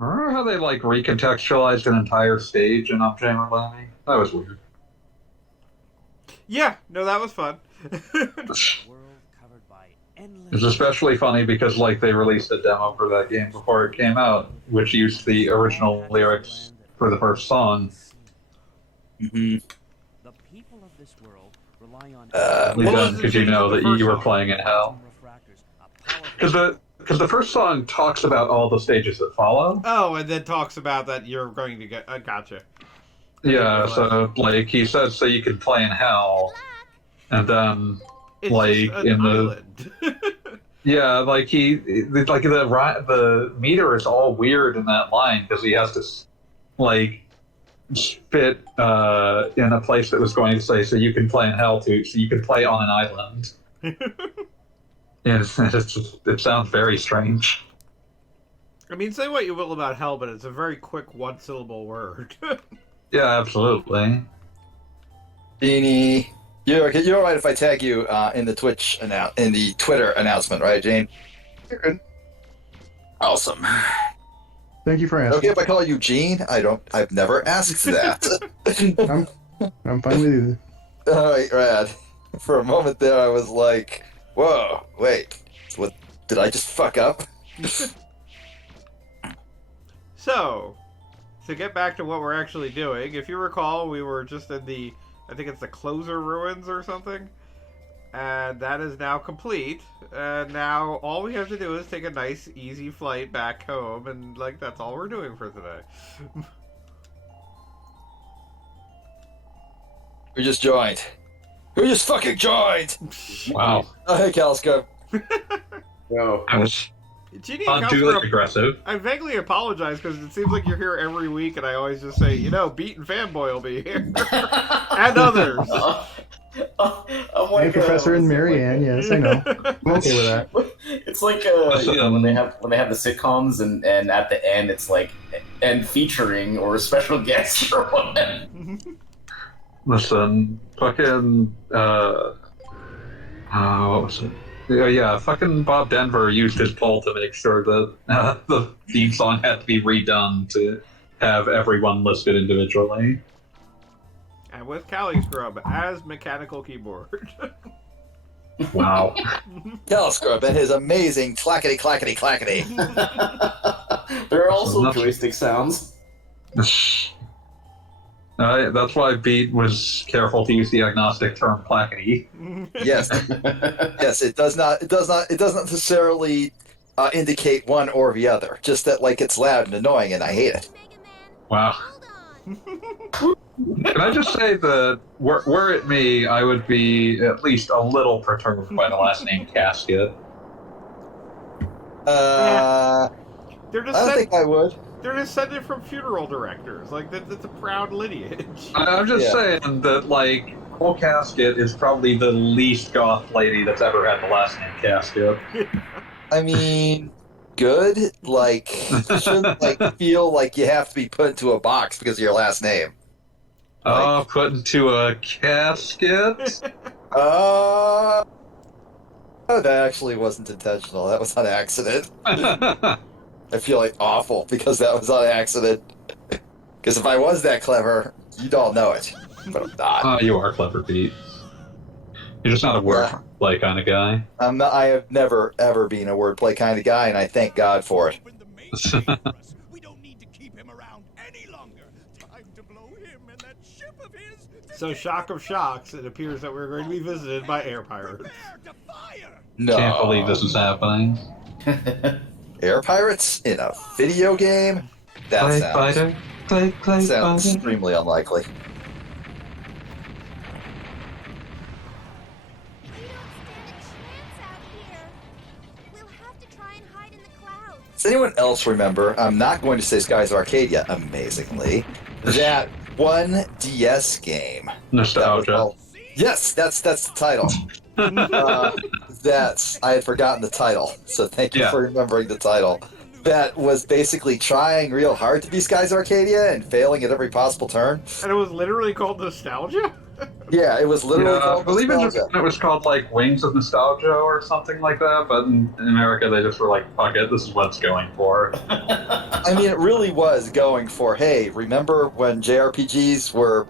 Remember how they like recontextualized an entire stage in Upjammer Landing? That was weird. Yeah, no, that was fun. It's especially funny because like they released a demo for that game before it came out, which used the original lyrics for the first song. Mm-hmm. Only What was then the could you change in know the that first you were song? playing in hell. Because the first song talks about all the stages that follow. Oh, and then talks about that you're going to get. Gotcha. I didn't Yeah, realize. so like he says, so you can play in hell, and then It's just like an in the island. yeah, like like the meter is all weird in that line because he has to like spit in a place that was going to say, so you can play in hell too, so you can play on an island. Yeah, it sounds very strange. I mean, say what you will about hell, but it's a very quick one-syllable word. Yeah, absolutely. Beanie, you're all right if I tag you in the in the Twitter announcement, right, Jane? You're good. Awesome. Thank you for Okay, asking. if I call you Gene, I've never asked that. I'm fine with you. All right, rad. For a moment there, I was like, "Whoa, wait, what? Did I just fuck up?" So, to get back to what we're actually doing, if you recall, we were just in the, I think it's the Closer Ruins or something, and that is now complete. And now all we have to do is take a nice, easy flight back home, and like that's all we're doing for today. Who just joined? Who just fucking joined? Wow, Oh, hey, Calsco. No. I was Genie and unduly Calstra, aggressive. I vaguely apologize because it seems like you're here every week, and I always just say, Beat and Fanboy will be here, and others. I'm like, Hey, Professor and Marianne, yes, I know. I'm okay with that. It's like when they have the sitcoms and at the end it's like and featuring or a special guest or whatever. Listen, fucking what was it? Yeah, fucking Bob Denver used his poll to make sure that the theme song had to be redone to have everyone listed individually. And with Cali Scrub as mechanical keyboard. Wow. Calscrub and his amazing clackety clackety clackety. There are also joystick sounds. That's why Beat was careful to use the agnostic term plackety. Yes, yes. It does not. It does not. It doesn't necessarily indicate one or the other. Just that, like, it's loud and annoying, and I hate it. Wow. Can I just say that were it me, I would be at least a little perturbed by the last name Casket. They're I don't think I would. They're descended from funeral directors. Like that's a proud lineage. I'm just saying that, like, whole Casket is probably the least goth lady that's ever had the last name Casket. I mean, good. Like, you shouldn't like feel like you have to be put into a box because of your last name. Like, Put into a casket? that actually wasn't intentional. That was on accident. I feel like awful because that was on accident. Because if I was that clever, you'd all know it. But I'm not. You are clever, Pete. You're just not a wordplay kind of guy. I'm not. I have never ever been a wordplay kind of guy, and I thank God for it. We don't need to keep him around any longer. Time to blow him and that ship of his. So, shock of shocks, it appears that we're going to be visited by air pirates. No. Can't believe this is happening. Air pirates in a video game? That sounds extremely unlikely. Does anyone else remember? I'm not going to say Skies Arcadia, amazingly. That one DS game. Nostalgia. Yes, that's the title. I had forgotten the title, so thank you for remembering the title. That was basically trying real hard to be Skies Arcadia and failing at every possible turn. And it was literally called Nostalgia? Yeah, it was literally called I believe Nostalgia. it was called, like, Wings of Nostalgia or something like that, but in America they just were like, fuck it, this is what it's going for. I I mean, it really was going for, hey, remember when JRPGs were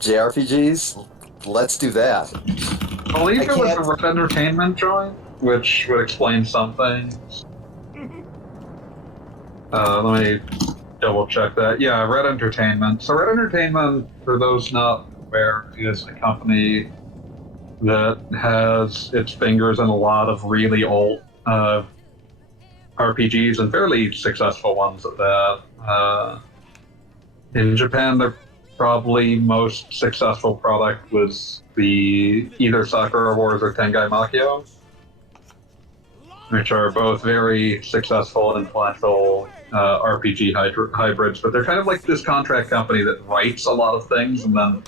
JRPGs? Let's do that. I believe I it was a can't- Red Entertainment joint, which would explain some things. Let me double check that. Yeah, Red Entertainment. So Red Entertainment, for those not aware, is a company that has its fingers in a lot of really old RPGs and fairly successful ones at that. In Japan, their probably most successful product was the either Sakura Wars or Tengai Makio, which are both very successful and influential RPG hybrids. But they're kind of like this contract company that writes a lot of things and then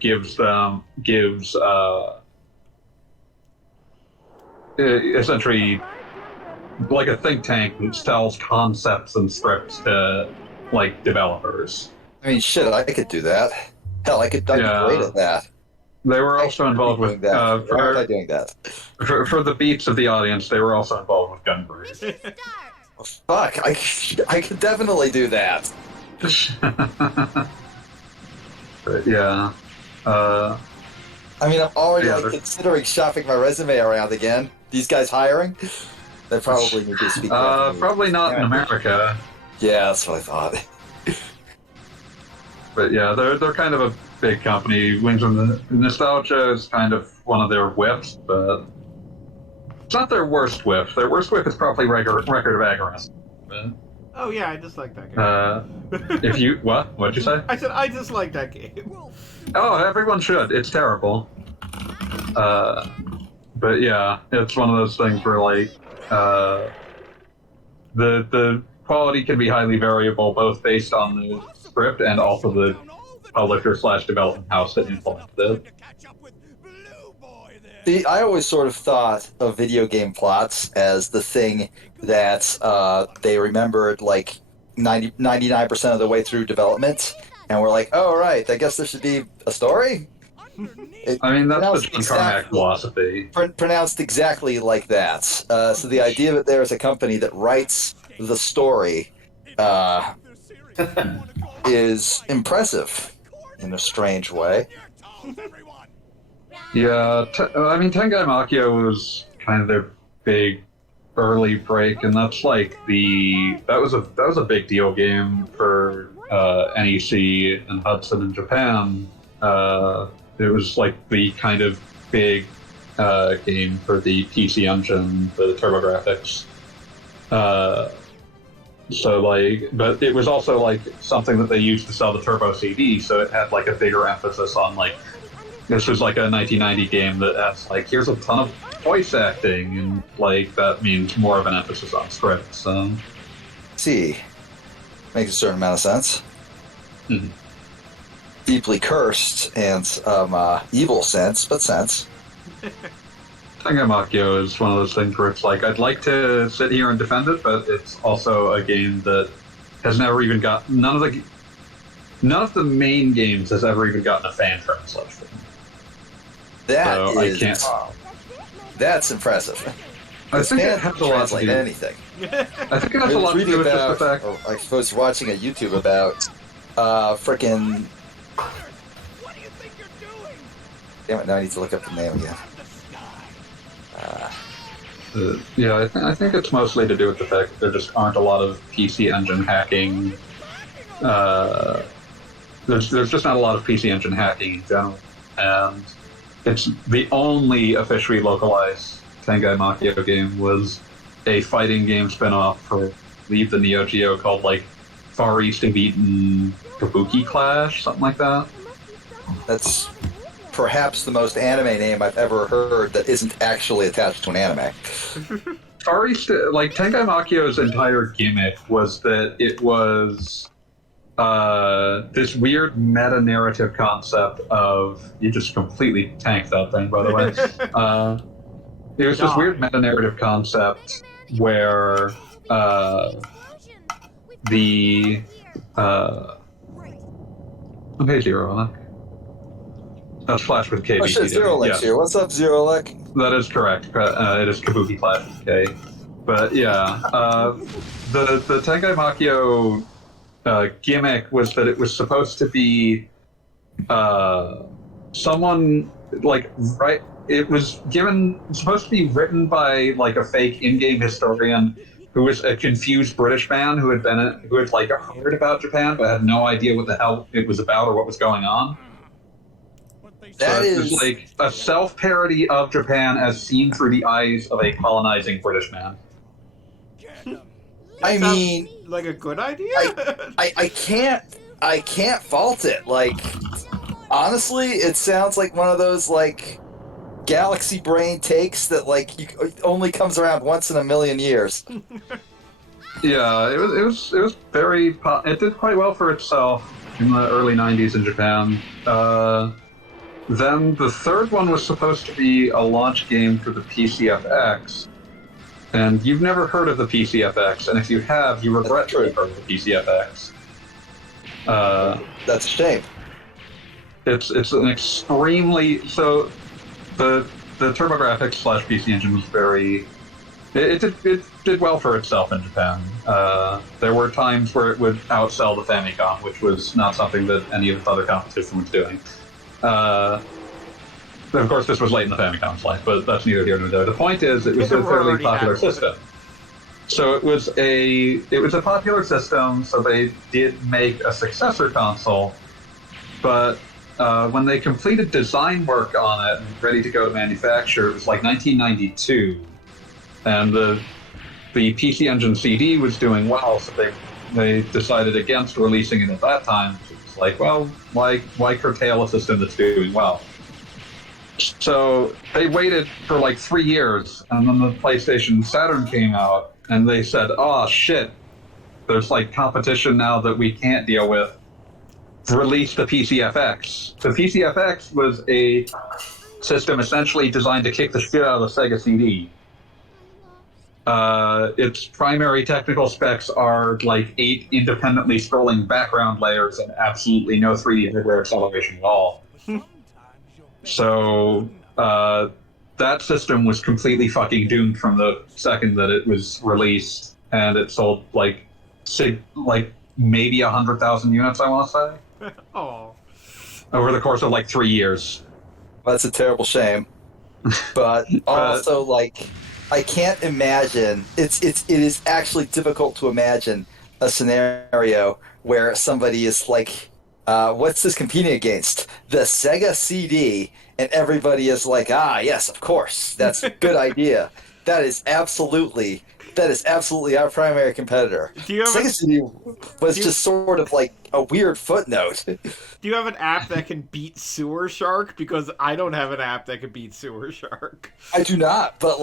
gives essentially like a think tank that sells concepts and scripts to like developers. I mean, shit, I could do that. Hell, I'd be great at that. They were I also should be involved doing with that. Why aren't I doing that? for the beats of the audience. They were also involved with Gunbreed. Oh, fuck, I could definitely do that. But yeah. I mean, I'm already Yeah, like they're- considering shopping my resume around again. These guys hiring? They probably need to speak. Probably not in America. Yeah, that's what I thought. But yeah, they're kind of a big company. Wings of the Nostalgia is kind of one of their whiffs, but it's not their worst whiff. Their worst whiff is probably Record of Agarest. But, Oh yeah, I dislike that game. if you what'd you say? I said I dislike that game. Oh, everyone should. It's terrible. But yeah, it's one of those things where like the quality can be highly variable, both based on the script and also the publisher / development house that implemented it. See, I always sort of thought of video game plots as the thing that they remembered like 99% of the way through development, and we're like, oh, right, I guess there should be a story? I mean, that's the Pronounced John Carmack philosophy. Pronounced exactly like that. So the idea that there is a company that writes the story is impressive in a strange way. Yeah, I mean, Tengai Makio was kind of their big early break, and that's like that was a big deal game for NEC and Hudson in Japan. It was like the kind of big game for the PC Engine, the TurboGrafx. So like, but it was also like something that they used to sell the Turbo CD, so it had like a bigger emphasis on like, this was like a 1990 game that has like, here's a ton of voice acting, and like that means more of an emphasis on script. So, See, makes a certain amount of sense. Mhm. Deeply cursed and evil sense, but sense. Tengai Makio is one of those things where it's like, I'd like to sit here and defend it, but it's also a game that has never even got none of the main games has ever even gotten a fan translation. That So is, I can't. that's impressive. I think it Fans has can a lot to translate do. anything. I think it has I a was lot to reading do with just about, the fact. or I was watching a YouTube about frickin'. What do you think you're doing? Damn it! Now I need to look up the name again. Yeah, I think it's mostly to do with the fact that there just aren't a lot of PC Engine hacking. There's just not a lot of PC Engine hacking in general, and it's the only officially localized Tengai Makio game was a fighting game spinoff for, I believe, the Neo Geo called like Far East and Beaten Kabuki Clash, something like that. That's perhaps the most anime name I've ever heard that isn't actually attached to an anime. Far East, like Tengai Makio's entire gimmick was that it was this weird meta-narrative concept of, you just completely tanked that thing, by the way. It was this weird meta-narrative concept where the okay, Zero Lek. That's Flash with KBTW. Oh shit, Zero Lek's Yes, here. What's up, Zero Lek? that is correct. It is Kabuki Clash with K. But yeah, the Tengai Makio gimmick was that it was supposed to be someone like right. It was supposed to be written by like a fake in-game historian who was a confused British man who had like heard about Japan but had no idea what the hell it was about or what was going on. That So it was is, like a self-parody of Japan as seen through the eyes of a colonizing British man. I Sounds mean, like a good idea. I can't fault it. Like, honestly, it sounds like one of those like galaxy brain takes that like only comes around once in a million years. Yeah, it was very it did quite well for itself in the early '90s in Japan. Then the third one was supposed to be a launch game for the PCFX, and you've never heard of the PCFX, and if you have, you regret to have heard of the PCFX. That's a shame. It's an extremely the TurboGrafx / PC Engine was very it did well for itself in Japan. There were times where it would outsell the Famicom, which was not something that any of the other competition was doing. Of course, this was late in the Famicom's life, but that's neither here nor there. The point is, it was a fairly popular system. So it was a popular system. So they did make a successor console, but when they completed design work on it and ready to go to manufacture, it was like 1992, and the PC Engine CD was doing well, so they decided against releasing it at that time. It's like, well, why curtail a system that's doing well? So they waited for like 3 years, and then the PlayStation Saturn came out, and they said, "Oh shit, there's like competition now that we can't deal with. Release the PCFX." The PCFX was a system essentially designed to kick the shit out of the Sega CD. Its primary technical specs are like 8 independently scrolling background layers and absolutely no 3D hardware acceleration at all. So that system was completely fucking doomed from the second that it was released, and it sold like maybe 100,000 units, I want to say, Oh, over the course of like 3 years. That's a terrible shame. But also, like, I can't imagine. It is actually difficult to imagine a scenario where somebody is like, what's this competing against? The Sega CD, and everybody is like, ah, yes, of course, that's a good idea. That is absolutely our primary competitor. do you have Sega CD was do you- just sort of like a weird footnote. do you have an app that can beat Sewer Shark? Because I don't have an app that can beat Sewer Shark. I do not, but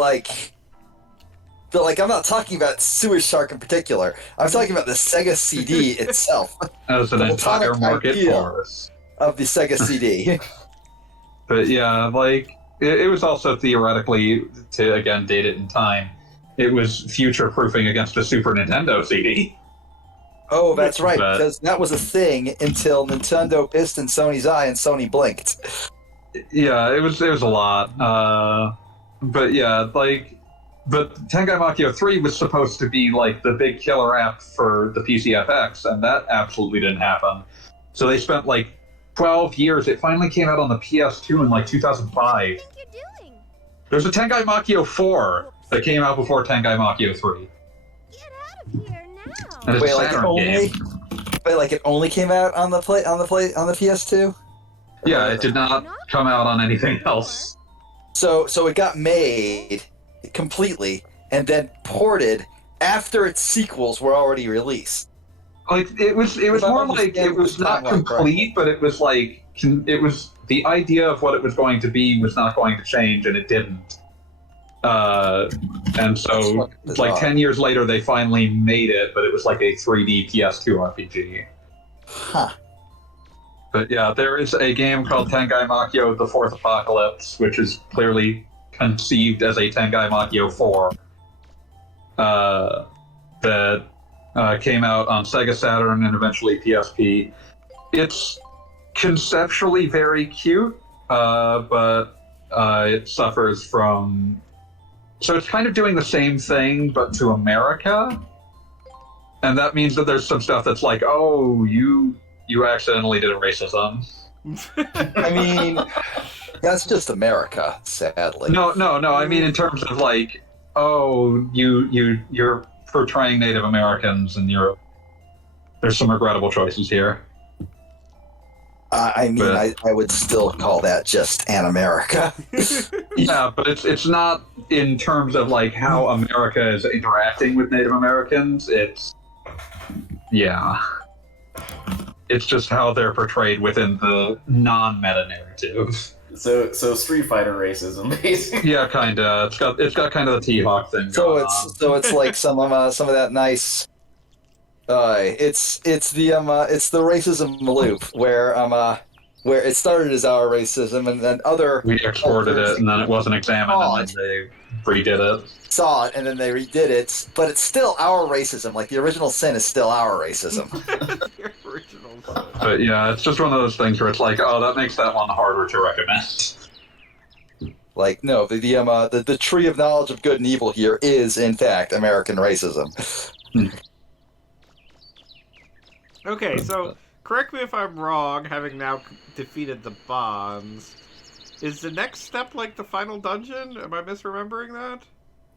I'm not talking about Sewer Shark in particular. I'm talking about the Sega CD itself. As an The entire platonic market idea. for us. Of the Sega CD. But yeah, like it was also theoretically, to again date it in time, it was future-proofing against a Super Nintendo CD. Oh, that's right, But- because that was a thing until Nintendo pissed in Sony's eye and Sony blinked. Yeah, it was a lot. But yeah, but Tengai Makio 3 was supposed to be like the big killer app for the PCFX, and that absolutely didn't happen. So they spent like 12 years. It finally came out on the PS2 in like 2005. There's a Tengai Makio 4 that came out before Tengai Makio 3. And it's Wait, a like Saturn game. it only came out on the PS2? Yeah, it did not come out on anything else. So it got made completely and then ported after its sequels were already released. Like it was more like it was not complete, but it was like the idea of what it was going to be was not going to change, and it didn't. And so, like 10 years later, they finally made it, but it was like a 3D PS2 RPG. Huh. But yeah, there is a game called Tengai Makio: The Fourth Apocalypse, which is clearly conceived as a Tengai Makio 4. That came out on Sega Saturn and eventually PSP. It's conceptually very cute, but it suffers from So it's kind of doing the same thing, but to America. And that means that there's some stuff that's like, oh, you accidentally did a racism. I mean, that's just America, sadly. No. I mean, in terms of like, oh, you're portraying Native Americans, and there's some regrettable choices here. I mean, But- I would still call that just an America. Yeah, but it's not in terms of like how America is interacting with Native Americans. It's just how they're portrayed within the non-meta narrative. So Street Fighter racism, basically. Yeah, kinda. It's got kind of the T-Hawk thing. Going on. So it's like some of that nice. It's the racism loop where it started as our racism and then other We exported it, and then it wasn't examined, and then they redid it. saw it and then they redid it, but it's still our racism. Like the original sin is still our racism. The original sin. But yeah, it's just one of those things where it's like, oh, that makes that one harder to recommend. Like no, the tree of knowledge of good and evil here is in fact American racism. Okay, so correct me if I'm wrong, having now defeated the bonds. Is the next step like the final dungeon? Am I misremembering that?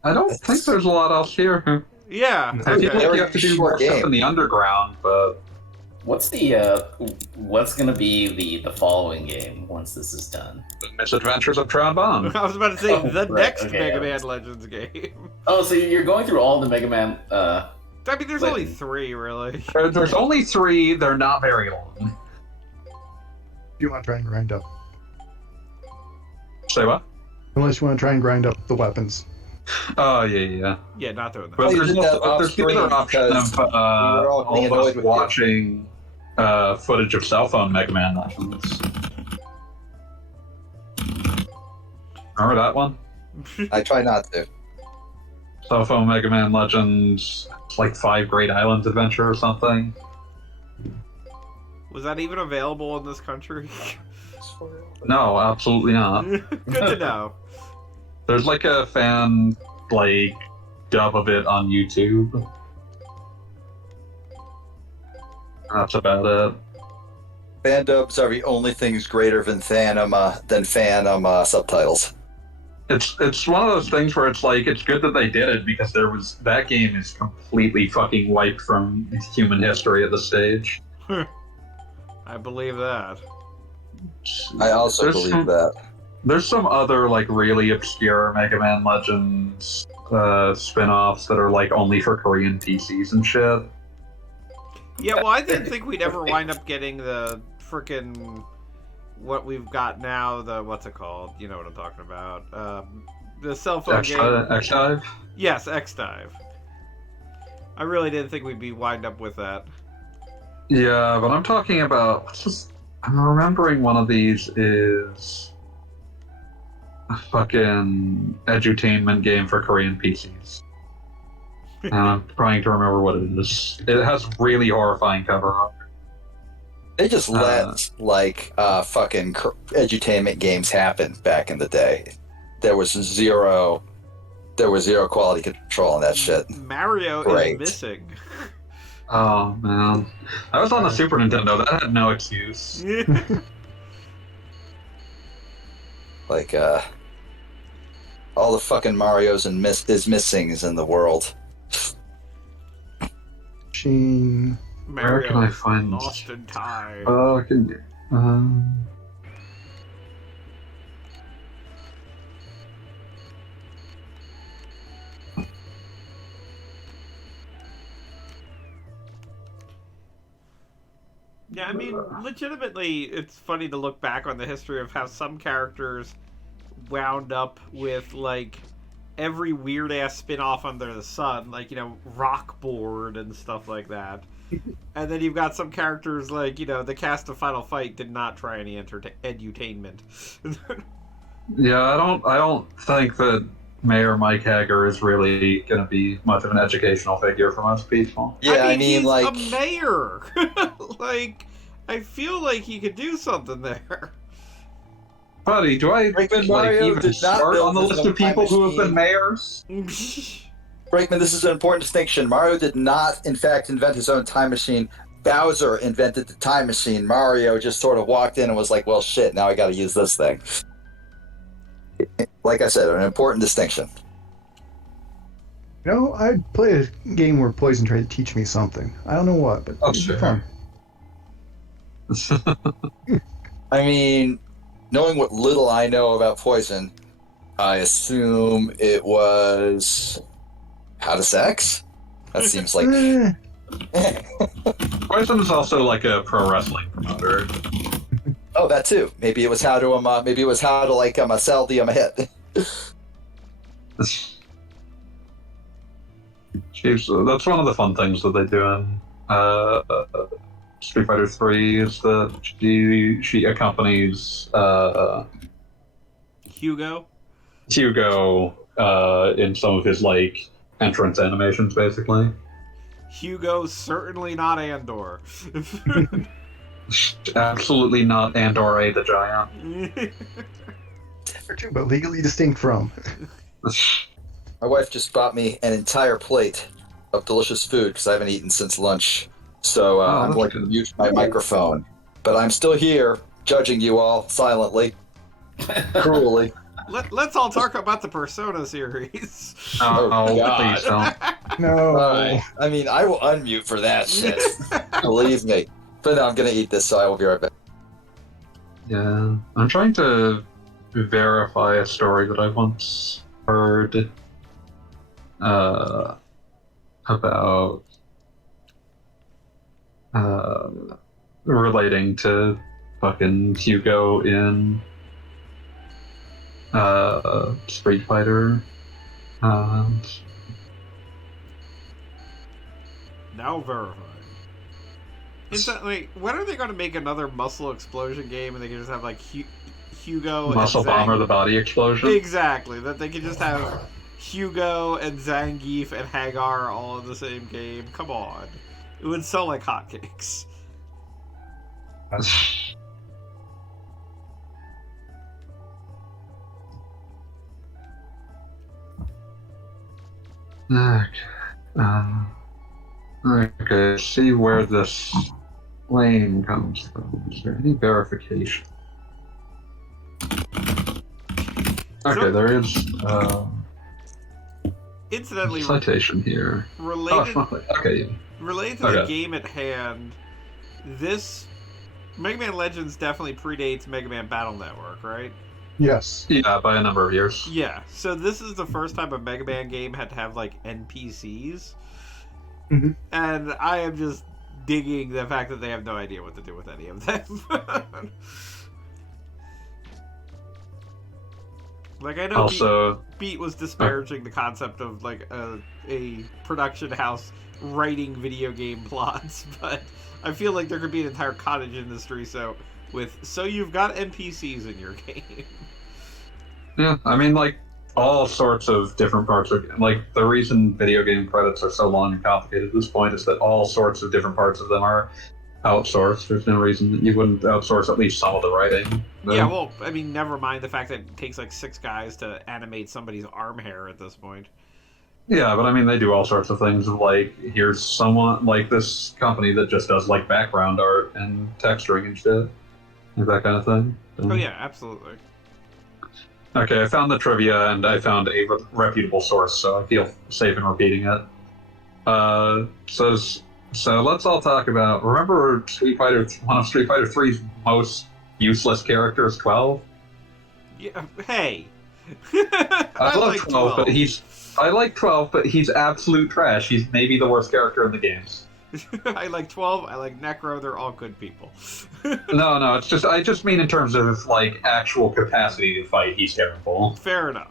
I don't think there's a lot else here. Yeah. I I feel Okay. like you have to do more Short stuff game. in the underground, but What's gonna be the following game once this is done? the Misadventures of Trombone. I was about to say Oh, the right, next okay, Mega yeah. Man Legends game. Oh, so you're going through all the Mega Man. I mean, there's Wait. only 3, really. There's only 3. They're not very long. You want to try and grind up. Say what? Unless you want to try and grind up the weapons. Oh, yeah. Yeah, not doing that. But you there's, did that also, there's the off-screen other option because of we were all all getting of annoyed us with you. watching footage of cell phone Mega Man Legends. Remember that one? I try not to. Cell phone Mega Man Legends, it's like 5 Great Islands Adventure or something. Was that even available in this country? No, absolutely not. Good to know. There's like a fan dub of it on YouTube. That's about it. Fan dubs are the only things greater than Phantom subtitles. It's one of those things where it's like it's good that they did it because that game is completely fucking wiped from human history at this stage. I believe that. I also There's believe some- that. There's some other really obscure Mega Man Legends spin-offs that are only for Korean PCs and shit. Yeah, well, I didn't think we'd ever wind up getting the frickin' what we've got now. The what's it called? You know what I'm talking about? The cell phone game. X-Dive? Yes, X-Dive. I really didn't think we'd be wind up with that. Yeah, but I'm talking about. I'm remembering one of these is a fucking edutainment game for Korean PCs. And I'm trying to remember what it is. It has really horrifying cover art. They just let fucking edutainment games happen back in the day. There was zero quality control on that shit. Mario Great. is missing. Oh man, I was on the Super Nintendo. That had no excuse. All the fucking Marios and missings in the world. Sheen. Mario can I is find- lost in time. I can. Yeah, I mean, legitimately, it's funny to look back on the history of how some characters wound up with, every weird-ass spin-off under the sun, Rockboard and stuff like that. And then you've got some characters the cast of Final Fight did not try any edutainment. Yeah, I don't think that Mayor Mike Hager is really going to be much of an educational figure for most people. Yeah, I mean, he's like, a mayor! I feel like he could do something there. Buddy, do I Brakeman like Mario even did not start build on the his list own of people time who have been machine. mayors? Brakeman, this is an important distinction. Mario did not, in fact, invent his own time machine. Bowser invented the time machine. Mario just sort of walked in and was like, well, shit, now I got to use this thing. Like I said, an important distinction. You know, I'd play a game where Poison tried to teach me something. I don't know what, but Oh, it'd be sure. fun. I mean, knowing what little I know about Poison, I assume it was how to sex? That seems like... Poison is also like a pro wrestling promoter. Oh, that too. Maybe it was how to like sell the hit. Jeez, that's one of the fun things that they do in Street Fighter 3 is that she accompanies Hugo. in some of his like entrance animations, basically. Hugo's certainly not Andor. Absolutely not Andorre the Giant. Or two, but legally distinct from. My wife just bought me an entire plate of delicious food because I haven't eaten since lunch. So I'm that's going to good. mute my microphone. But I'm still here, judging you all silently, cruelly. Let's all talk about the Persona series. Oh, God. please don't. No. I mean, I will unmute for that shit. Believe me. But no, I'm going to eat this, so I will be right back. Yeah, I'm trying to verify a story that I once heard about relating to fucking Hugo in Street Fighter. Now verified. Instantly, when are they going to make another Muscle Explosion game and they can just have like Hugo Muscle and Bomber, the body explosion. Exactly, that they can just have Hugo and Zangief and Hagar all in the same game. Come on. It would sell like hotcakes. Okay, see where this lane comes from. Is there any verification? Okay, So- there is Incidentally, citation here. Oh, related finally. Okay, related to the Okay. game at hand, this Mega Man Legends definitely predates Mega Man Battle Network, right? Yes. yeah, by a number of years. Yeah, so this is the first time a Mega Man game had to have like NPCs. Mhm. And I am just digging the fact that they have no idea what to do with any of them. Like, I know Also, Beat was disparaging the concept of like a production house writing video game plots, but I feel like there could be an entire cottage industry so you've got NPCs in your game. yeah, I mean, like, all sorts of different parts of, like, the reason video game credits are so long and complicated at this point is that all sorts of different parts of them are outsourced. There's no reason that you wouldn't outsource at least some of the writing. Yeah, well, I mean, never mind the fact that it takes like 6 guys to animate somebody's arm hair at this point. Yeah, but I mean, they do all sorts of things. Like, here's someone, like, this company that just does, like, background art and texturing and shit. Like, that kind of thing. Oh yeah, absolutely. Okay, I found the trivia, and I found a reputable source, so I feel safe in repeating it. So let's all talk about, remember one of Street Fighter 3's most useless characters, 12? Yeah, hey. I love 12, but I like 12, but he's absolute trash. He's maybe the worst character in the games. I like 12, I like Necro, they're all good people. No, it's just, I just mean in terms of, like, actual capacity to fight, he's terrible. Fair enough.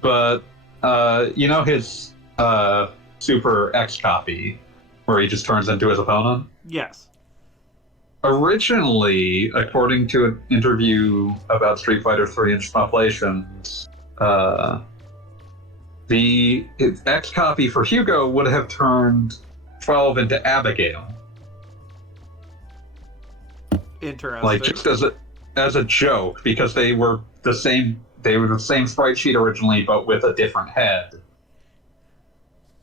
But, you know his, Super X copy, where he just turns into his opponent? Yes. Originally, according to an interview about Street Fighter 3 and Shmuplations, the X copy for Hugo would have turned 12 into Abigail. Interesting. Like, just as as a joke because they were the same. They were the same sprite sheet originally, but with a different head.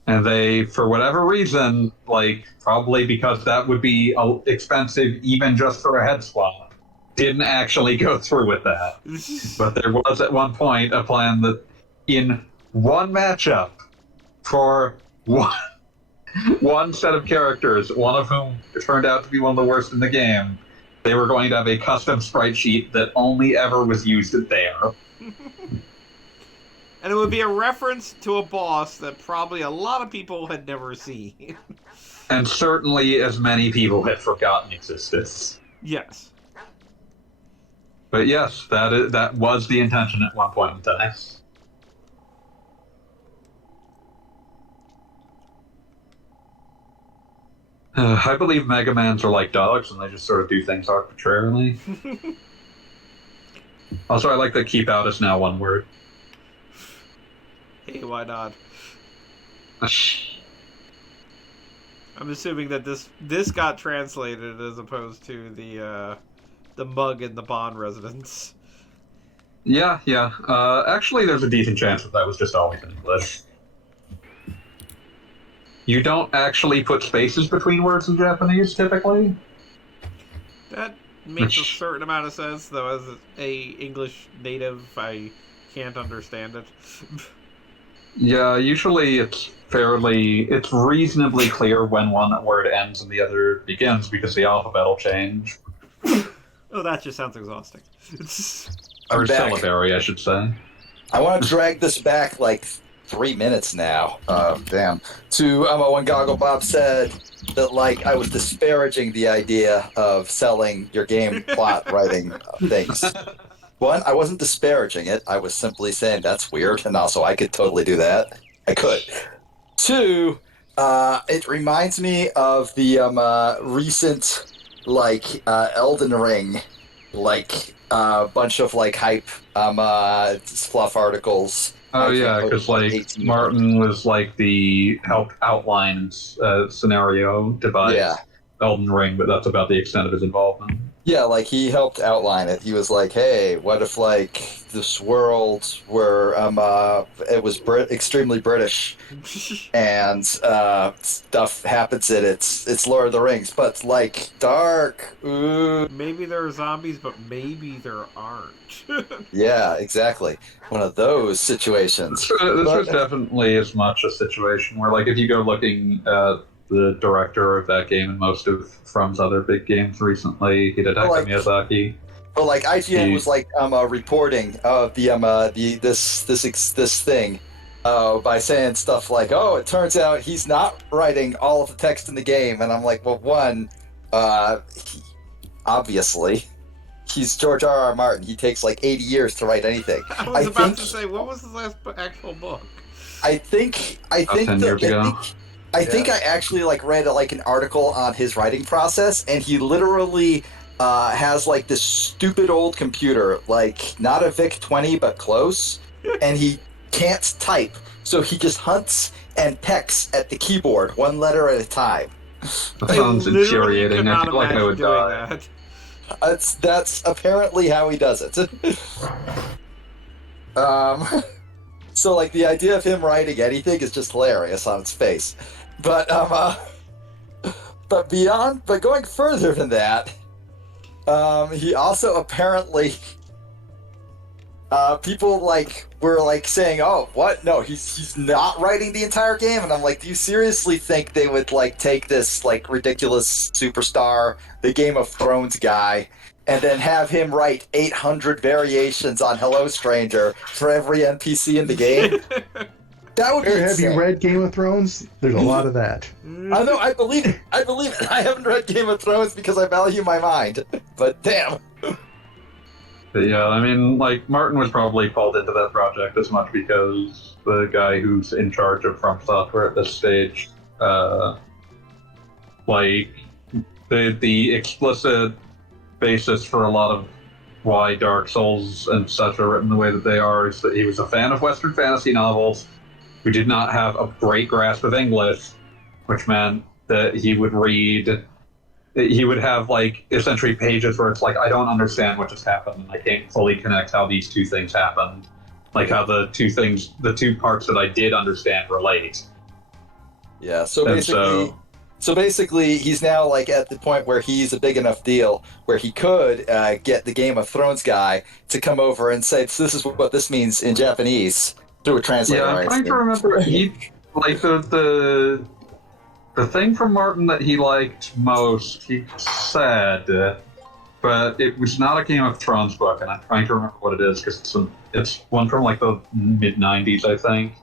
And they, for whatever reason, like probably because that would be expensive even just for a head swap, didn't actually go through with that. But there was at one point a plan that in one matchup for one set of characters, one of whom turned out to be one of the worst in the game, they were going to have a custom sprite sheet that only ever was used there. And it would be a reference to a boss that probably a lot of people had never seen. And certainly as many people had forgotten existence. Yes. But yes, that was the intention at one point in time. I believe Mega Mans are like dogs and they just sort of do things arbitrarily. Also, I like that keep out is now one word. Hey, why not? I'm assuming that this got translated as opposed to the mug in the Bond residence. Yeah. Actually, there's a decent chance that was just always in English. You don't actually put spaces between words in Japanese, typically. That makes a certain amount of sense, though. As a English native, I can't understand it. Yeah, usually it's reasonably clear when one word ends and the other begins because the alphabet will change. Oh, that just sounds exhausting. Or syllabary, I should say. I want to drag this back like 3 minutes now. Damn. To when Goggle Bob said that like I was disparaging the idea of selling your game plot writing things. One, I wasn't disparaging it. I was simply saying that's weird, and also I could totally do that. I could. Two, it reminds me of the recent Elden Ring, bunch of hype fluff articles. Oh yeah, because Martin was the helped outline scenario devise Elden Ring, but that's about the extent of his involvement. Yeah, he helped outline it. He was like, "Hey, what if this world where it was extremely British, and stuff happens in it's Lord of the Rings, but dark. Ooh. Maybe there are zombies, but maybe there aren't." Yeah, exactly. One of those situations. This was definitely as much a situation where, if you go looking at the director of that game and most of From's other big games recently, Hidetaka Miyazaki. But IGN was reporting this thing by saying stuff like, "Oh, it turns out he's not writing all of the text in the game," and I'm like, "Well, one, obviously." He's George R.R. Martin. He takes 80 years to write anything. I was about to say, what was the last actual book? I think 10 years ago. I think I actually read an article on his writing process, and he literally has this stupid old computer, not a VIC-20 but close, and he can't type, so he just hunts and pecks at the keyboard one letter at a time. That sounds infuriating. I feel like I would die. That. That's apparently how he does it. So the idea of him writing anything is just hilarious on its face. But going further than that, he also apparently people were saying, "Oh, what? No, he's not writing the entire game." And I'm like, "Do you seriously think they would take this ridiculous superstar, the Game of Thrones guy, and then have him write 800 variations on Hello Stranger for every NPC in the game?" That would be insane. Have you read Game of Thrones? There's a lot of that. I know, I believe it. I haven't read Game of Thrones because I value my mind. But damn. But yeah, I mean, Martin was probably called into that project as much because the guy who's in charge of From Software at this stage, the explicit basis for a lot of why Dark Souls and such are written the way that they are is that he was a fan of Western fantasy novels who did not have a great grasp of English, which meant that he would read he would have like essentially pages where it's like, I don't understand what just happened, and I can't fully connect how these two things happened, like how the two parts that I did understand relate. Yeah, so And basically, he's now like at the point where he's a big enough deal where he could get the Game of Thrones guy to come over and say, "This is what this means in Japanese," through a translator. Yeah, I'm trying to remember. He like the thing from Martin that he liked most. He said, but it was not a Game of Thrones book, and I'm trying to remember what it is because it's one from like the mid '90s, I think.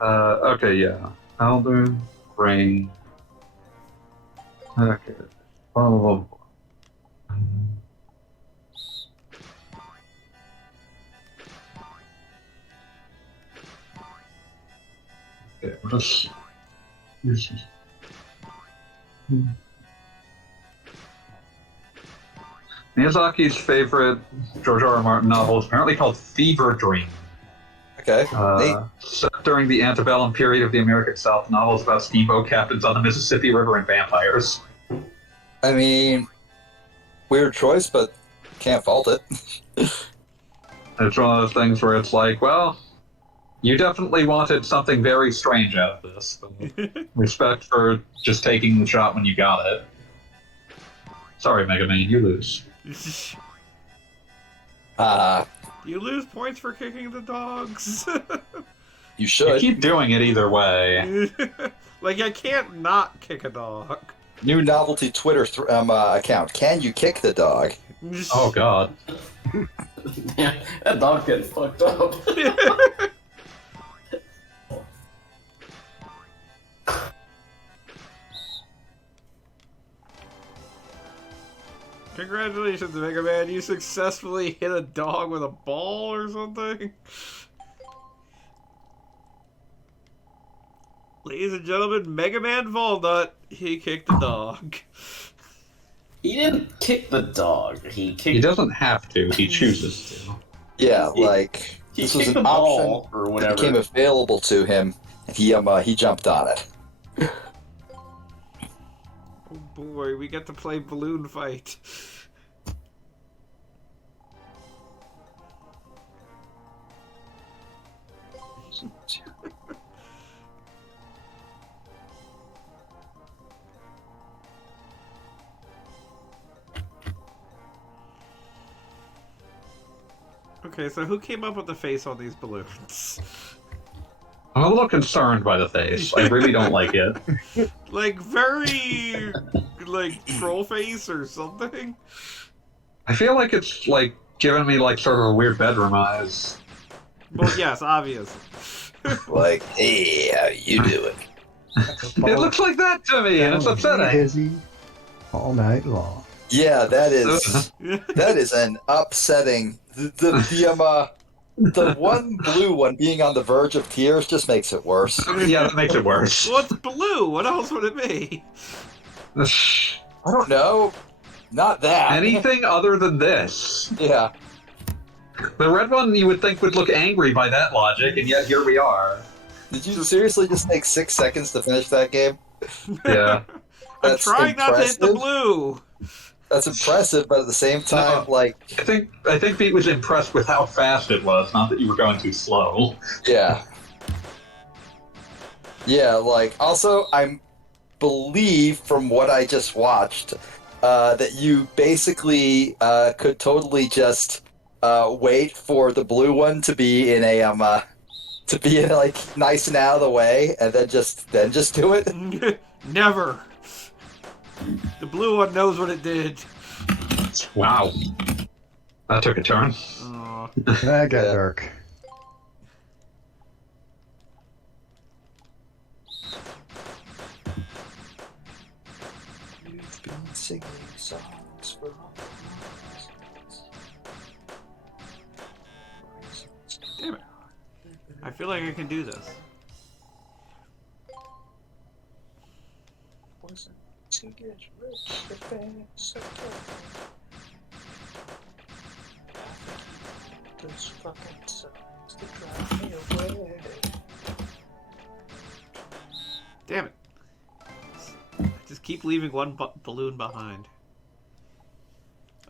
Okay, yeah. Elden Ring. Okay. Blah, blah, blah. Okay, let's. Miyazaki's favorite George R. R. Martin novel is apparently called Fever Dream. Okay, neat. Set during the antebellum period of the American South, novels about steamboat captains on the Mississippi River and vampires. I mean, weird choice, but can't fault it. It's one of those things where it's like, well, you definitely wanted something very strange out of this. So respect for just taking the shot when you got it. Sorry, Mega Man, you lose. You lose points for kicking the dogs. You You should. keep doing it either way. Like, I can't not kick a dog. New novelty Twitter account. Can you kick the dog? Oh god. Yeah, that dog getting fucked up. Congratulations, Mega Man. You successfully hit a dog with a ball or something. Ladies and gentlemen, Mega Man Walnut, he kicked a dog. He didn't kick the dog. He kicked. He doesn't have to, he chooses to. Yeah, He- like He this was kicked an the option ball or that whatever. became available to him, and he jumped on it. Oh boy, we get to play balloon fight. Okay, so who came up with the face on these balloons? I'm a little concerned by the face. I really don't like it. Like, very, like, troll face or something? I feel like it's like giving me like sort of a weird bedroom eyes. Well, yes, obvious. Like, hey, how you doing? It looks like that to me, and it's upsetting. Dizzy all night long. Yeah, that is an upsetting. The one blue one being on the verge of tears just makes it worse. Yeah, that makes it worse. Well, it's blue. What else would it be? I don't know. Not that. Anything other than this. Yeah. The red one you would think would look angry by that logic, and yet here we are. Did you seriously just take 6 seconds to finish that game? Yeah. I'm That's trying not to hit the impressive. blue. That's impressive, but at the same time, No. like, I think Pete was impressed with how fast it was, not that you were going too slow. yeah. Yeah, like, also, I believe from what I just watched, that you basically could totally just wait for the blue one to be in a like nice and out of the way, and then just do it. Never. The blue one knows what it did. Wow. That took a turn. Aw. That got Yeah. dark. You've been singing songs for Damn it. I feel like I can do this. to get rich, the banks are those fucking songs that drive me away. Damn it. Just keep leaving one balloon behind.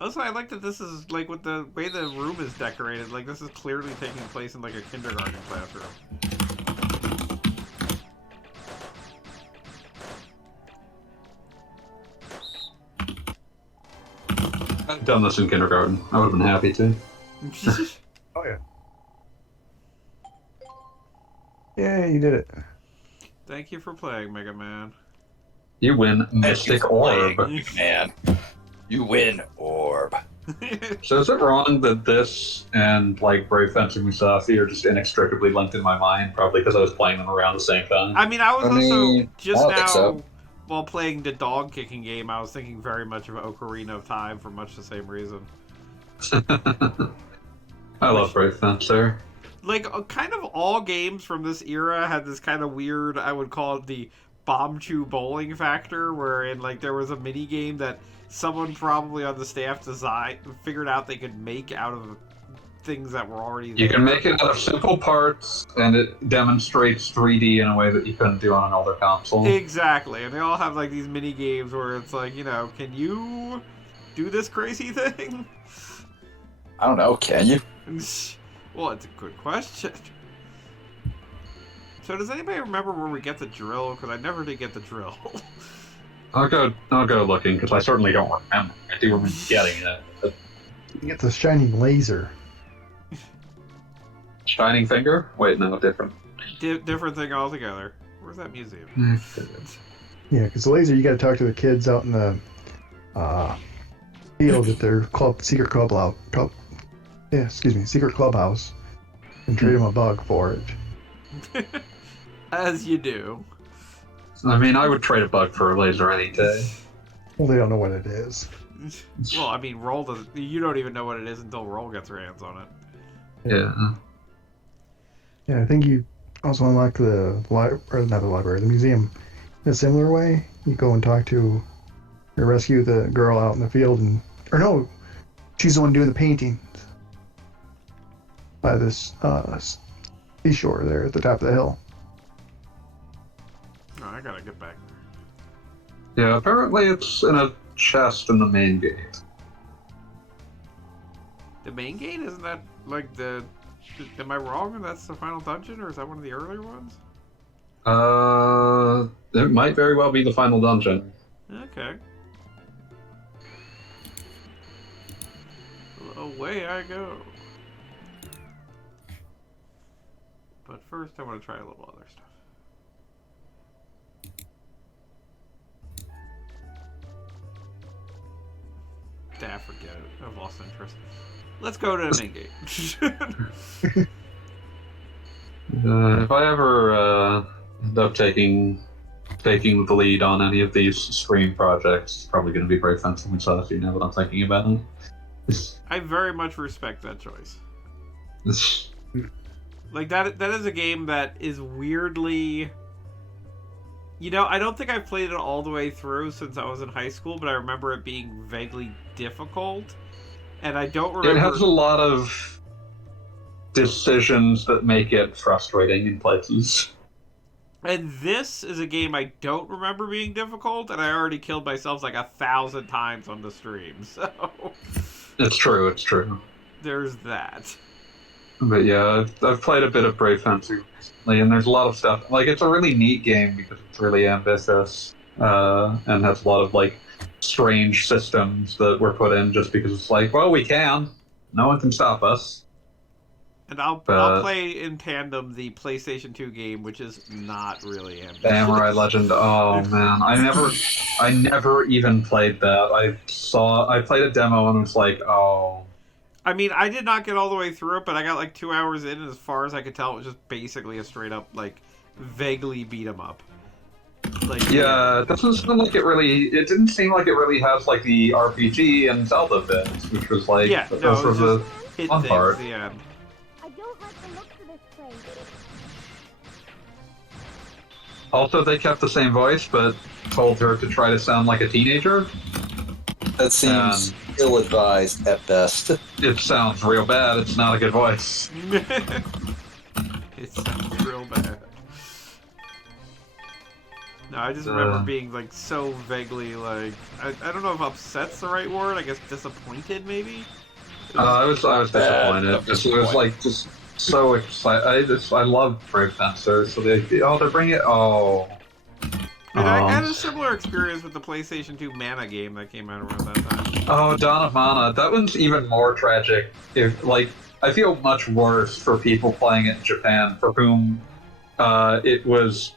Also, I like that this is, like, with the way the room is decorated, like, this is clearly taking place in, like, a kindergarten classroom. I've done this in kindergarten. I would have been happy to. Oh yeah. Yeah, you did it. Thank you for playing, Mega Man. You win Mystic Orb. Man. You win, Orb. So is it wrong that this and like Brave Fencer Musashi are just inextricably linked in my mind? Probably because I was playing them around the same time. I mean, I was just I don't think now, so. while playing the dog kicking game, I was thinking very much of Ocarina of Time for much the same reason. I love Brave Fencer. Like, kind of all games from this era had this kind of weird, I would call it the bomb chew bowling factor, wherein, like, there was a mini game that someone probably on the staff figured out they could make out of things that were already there. You can make it out of simple parts, and it demonstrates 3D in a way that you couldn't do on an older console. Exactly, and they all have, like, these mini games where it's like, you know, can you do this crazy thing? I don't know, can you? Well, it's a good question. So does anybody remember where we get the drill? Because I never did get the drill. I'll go looking, because I certainly don't remember. I do remember getting it. But You get the shining laser. Shining Finger? Wait, no, different. Different thing altogether. Where's that museum? Yeah, because the laser, you got to talk to the kids out in the field at their secret clubhouse, and trade them a bug for it. As you do. I mean, I would trade a bug for a laser any day. Well, they don't know what it is. Well, I mean, Roll doesn't. You don't even know what it is until Roll gets her hands on it. Yeah. Yeah, I think you also unlock the museum in a similar way. You go and talk to, or rescue the girl out in the field, or no, she's the one doing the painting by this seashore there at the top of the hill. Oh, I gotta get back Yeah, apparently it's in a chest in the main gate. The main gate? Isn't that like the... Am I wrong and that's the final dungeon, or is that one of the earlier ones? It might very well be the final dungeon. Okay. Away I go. But first I want to try a little other stuff. Forget it. I've lost interest. Let's go to the main gate. If I ever end up taking the lead on any of these stream projects, it's probably going to be Brave Fencer Musashi now that I'm thinking about it. I very much respect that choice. Like, that is a game that is weirdly... You know, I don't think I've played it all the way through since I was in high school, but I remember it being vaguely difficult. And I don't remember... It has a lot of decisions that make it frustrating in places. And this is a game I don't remember being difficult, and I already killed myself like 1,000 times on the stream, so... It's true. There's that. But yeah, I've played a bit of Brave Fencer recently, and there's a lot of stuff. Like, it's a really neat game because it's really ambitious, and has a lot of, like, strange systems that were put in just because it's like, well, we can. No one can stop us. And I'll play in tandem the PlayStation 2 game, which is not really ambitious. Samurai Legend. Oh man, I never even played that. I played a demo and was like, oh. I mean, I did not get all the way through it, but I got like 2 hours in, and as far as I could tell, it was just basically a straight up, like, vaguely beat 'em up. Like, yeah, it doesn't seem like it really. It didn't seem like it really has like the RPG and Zelda bits, which was like those were the hit fun things part. at the end. I don't like the looks of this place. Also, they kept the same voice, but told her to try to sound like a teenager. That seems ill-advised at best. It sounds real bad. It's not a good voice. It sounds real bad. No, I just remember being like so vaguely like I don't know if upset's the right word. I guess disappointed maybe. I was disappointed. I'm It was disappointed. like just so excited. I love Brave Fencer. So they're bringing it. Oh, I had a similar experience with the PlayStation 2 Mana game that came out around that time. oh, Dawn of Mana. That one's even more tragic. If like, I feel much worse for people playing it in Japan, for whom it was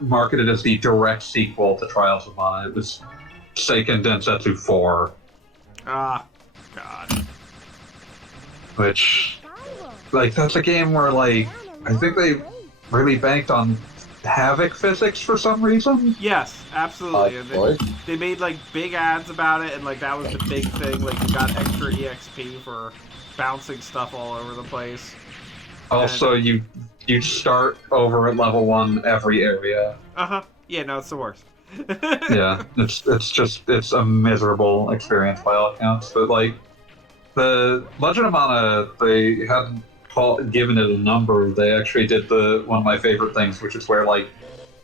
marketed as the direct sequel to Trials of Mana. It was Seiken Densetsu 4, Ah, God. which, like, that's a game where, like, I think they really banked on Havoc physics for some reason. Yes, absolutely. And boy. they made like big ads about it, and like that was the big thing. Like you got extra EXP for bouncing stuff all over the place. Also, you start over at level 1 every area. Yeah, no, it's the worst. Yeah, it's a miserable experience by all accounts. But like the Legend of Mana, they hadn't given it a number. They actually did one of my favorite things, which is where like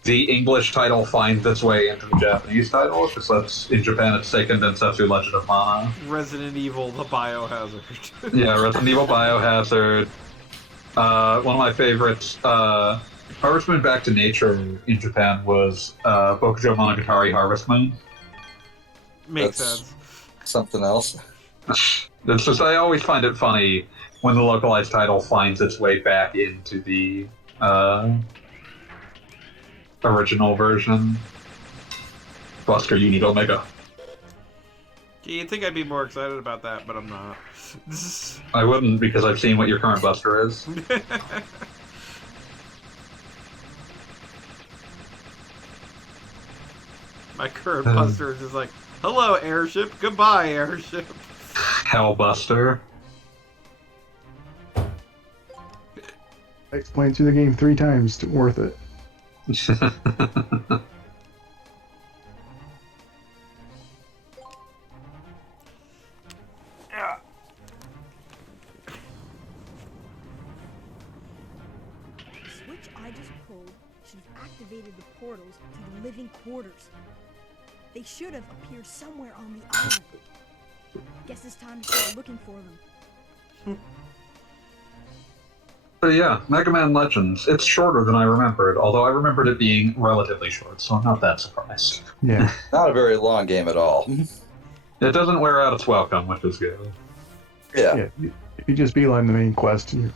the English title finds its way into the Japanese title, because that's in Japan it's Seiken Densetsu Legend of Mana. Resident Evil, the Biohazard. Yeah, Resident Evil Biohazard. One of my favorites, Harvest Moon Back to Nature in Japan was Bokujo Monogatari Harvest Moon. Makes That's- sense. Something else. It's just, I always find it funny when the localized title finds its way back into the original version. Buster, you need Omega. You'd think I'd be more excited about that, but I'm not. I wouldn't, because I've seen what your current Buster is. My current Buster is just like, hello, airship. Goodbye, airship. Hellbuster. I explained through the game 3 times. It's worth it. The switch I just pulled should have activated the portals to the living quarters. They should have appeared somewhere on the island. Guess it's time to start looking for them. But yeah, Mega Man Legends. It's shorter than I remembered, although I remembered it being relatively short, so I'm not that surprised. Yeah. Not a very long game at all. It doesn't wear out its welcome, which is good. Yeah. Yeah. If you just beeline the main quest, and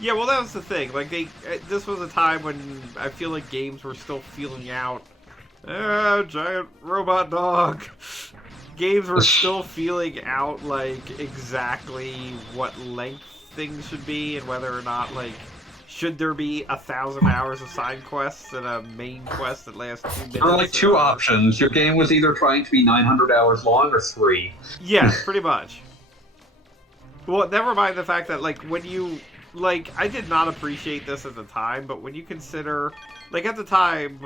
Yeah, well, that was the thing. Like, this was a time when I feel like games were still feeling out. Giant robot dog. Games were still feeling out, like, exactly what length things should be, and whether or not, like, should there be 1,000 hours of side quests and a main quest that lasts 2 minutes? There were like 2 options. Your game was either trying to be 900 hours long or 3. Yeah, pretty much. Well, never mind the fact that, like, when you... Like, I did not appreciate this at the time, but when you consider... Like, at the time,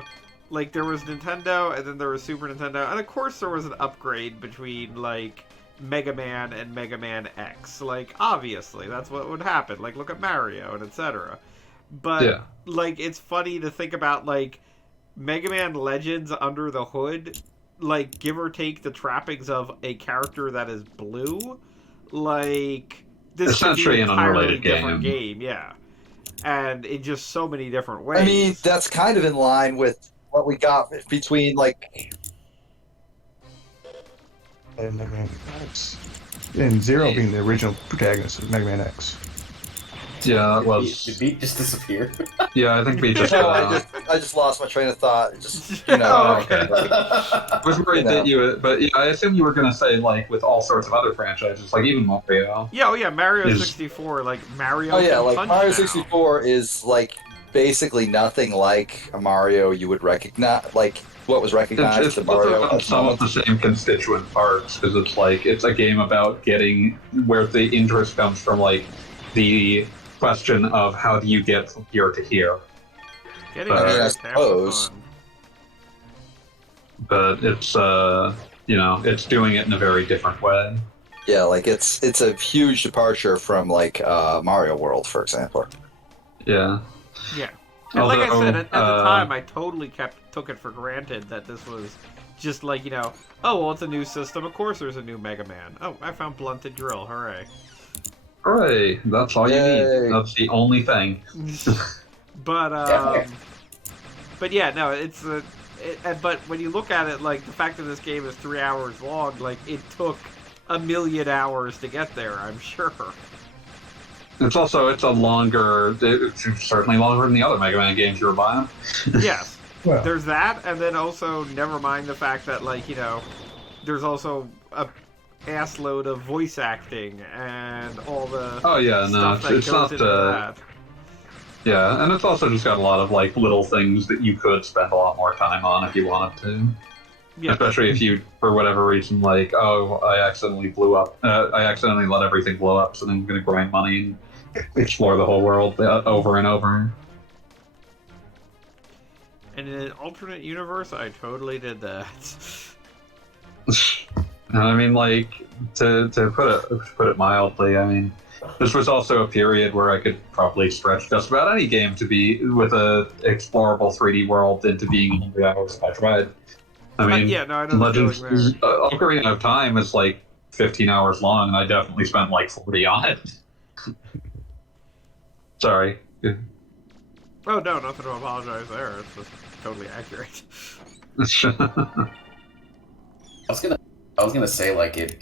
like, there was Nintendo, and then there was Super Nintendo, and of course there was an upgrade between, like, Mega Man and Mega Man X. Like, obviously, that's what would happen. Like, look at Mario and etc. But, Yeah. like, it's funny to think about, like, Mega Man Legends under the hood, like, give or take the trappings of a character that is blue, like, this could be Essentially an an entirely unrelated different game. game, yeah. And in just so many different ways. I mean, that's kind of in line with what we got between, like... Mega Man X. And Zero being the original protagonist of Mega Man X. Yeah, that Did was. Beat just disappear? Yeah, I think we just. No, I just lost my train of thought. It just, you know... Oh, okay. I was worried You know. that you, but yeah, I assume you were gonna say like with all sorts of other franchises, like even Mario. Yeah, oh yeah, Mario Is- 64, like Mario. Oh yeah, can like punch Mario now. 64 is like basically nothing like a Mario you would recognize, like what was recognized It's as Mario. on some of the same constituent parts because it's a game about getting where the interest comes from, like the question of how do you get from here to here. Getting I mean, there I is half the suppose. fun. But it's it's doing it in a very different way. Yeah, like it's a huge departure from like Mario World, for example. Yeah. Yeah. And like I Although, said, at the time, I totally took it for granted that this was just like, oh, well, it's a new system. Of course there's a new Mega Man. Oh, I found Blunted Drill. Hooray. hooray! That's all you Yay. need. That's the only thing. But yeah, no, but when you look at it, like, the fact that this game is 3 hours long, like, it took 1,000,000 hours to get there, I'm sure. It's certainly longer than the other Mega Man games you were buying. Yes. Well, There's that, and then also, never mind the fact that, like, there's also a assload of voice acting and all the stuff that it's goes not. into that. Yeah, and it's also just got a lot of like little things that you could spend a lot more time on if you wanted to. Yeah. Especially if you, for whatever reason, like, oh, I accidentally let everything blow up, so then I'm going to grind money and explore the whole world over and over. And in an alternate universe, I totally did that. I mean, like, to put it mildly, I mean, this was also a period where I could probably stretch just about any game to be with a explorable 3D world into being 100 hours if I tried. I mean, yeah, no, I know the Legends, feeling there. Ocarina of Time is like 15 hours long, and I definitely spent like 40 on it. Sorry. Oh, no, nothing to apologize there. It's just totally accurate. I was gonna say, like, it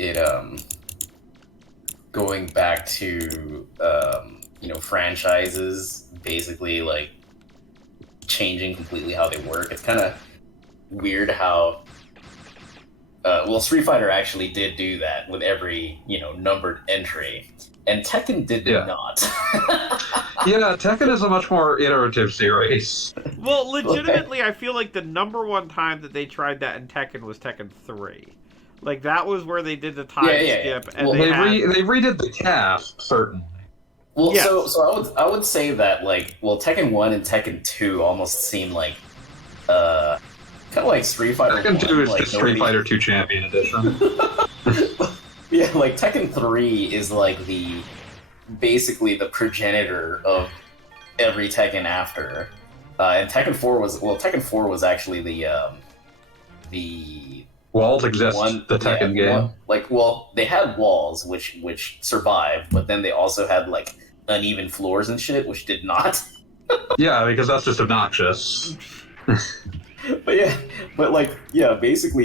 going back to franchises basically like changing completely how they work. It's kind of weird how Street Fighter actually did do that with every numbered entry, and Tekken did not. Yeah, Tekken is a much more iterative series. Well, legitimately, I feel like the number one time that they tried that in Tekken was Tekken 3. Like, that was where they did the time skip, and well, they redid the cast, certainly. Well, yes. so I would say that, like, Tekken 1 and Tekken 2 almost seem like kind of like Street Fighter. Tekken 2 is like, just Street Fighter 2 Champion Edition. Yeah, like Tekken 3 is like basically the progenitor of every Tekken after. And Tekken 4 was actually the Walls exist, the Tekken game. They had walls which survived, but then they also had like uneven floors and shit, which did not. Yeah, because that's just obnoxious. Basically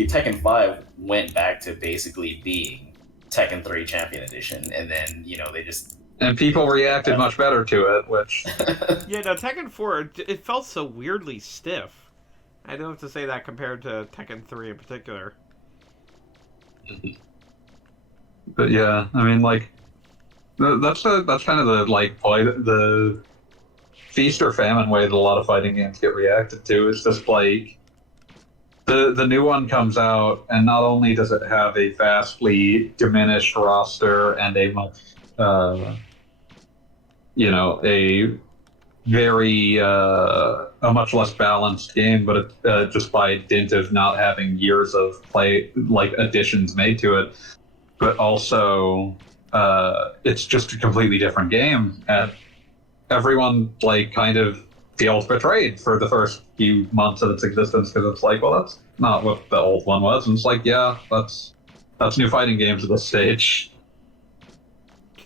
Tekken 5 went back to basically being Tekken 3 Champion Edition, and then they just. And people reacted much better to it, which. Yeah, no, Tekken 4, it felt so weirdly stiff. I don't have to say that compared to Tekken 3 in particular. But yeah, I mean, like, that's kind of the feast or famine way that a lot of fighting games get reacted to. Is just like the new one comes out, and not only does it have a vastly diminished roster and a much, a much less balanced game, but just by dint of not having years of play, like, additions made to it, but also it's just a completely different game, and everyone like kind of feels betrayed for the first few months of its existence, because it's like, well, that's not what the old one was, and it's like, yeah, that's new fighting games at this stage.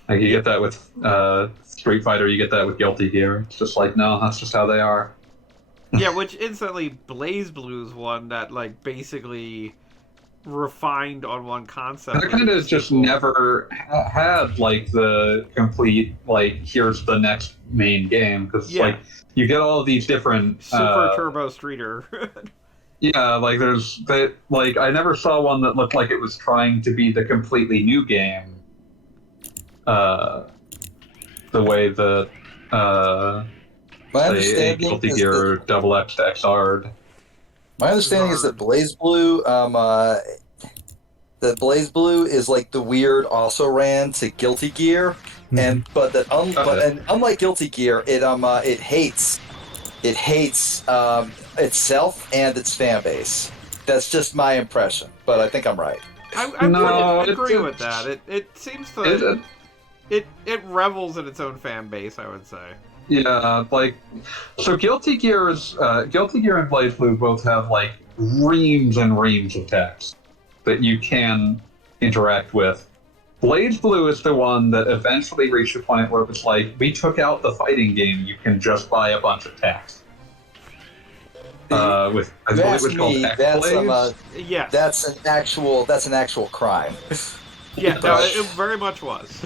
Like, you get that with Street Fighter, you get that with Guilty Gear. It's just like, no, that's just how they are. Yeah, which instantly BlazBlue's one that, like, basically refined on one concept. That kind of just never had, like, the complete, like, here's the next main game, because, like, you get all of these different... Super Turbo Streeter. Yeah, like, I never saw one that looked like it was trying to be the completely new game. The way that, My understanding Guilty is Gear Double X to XR'd. My understanding is that BlazBlue, is like the weird also ran to Guilty Gear, and unlike Guilty Gear, it hates itself and its fan base. That's just my impression, but I think I'm right. I would agree with that. It seems to... it revels in its own fan base, I would say. Yeah, like, so Guilty Gear and Blaze Blue both have like reams and reams of text that you can interact with. Blaze Blue is the one that eventually reached a point where it was like, we took out the fighting game, you can just buy a bunch of text. With I believe it was called X-Blades. Yes. That's an actual crime. Yeah, no, it very much was.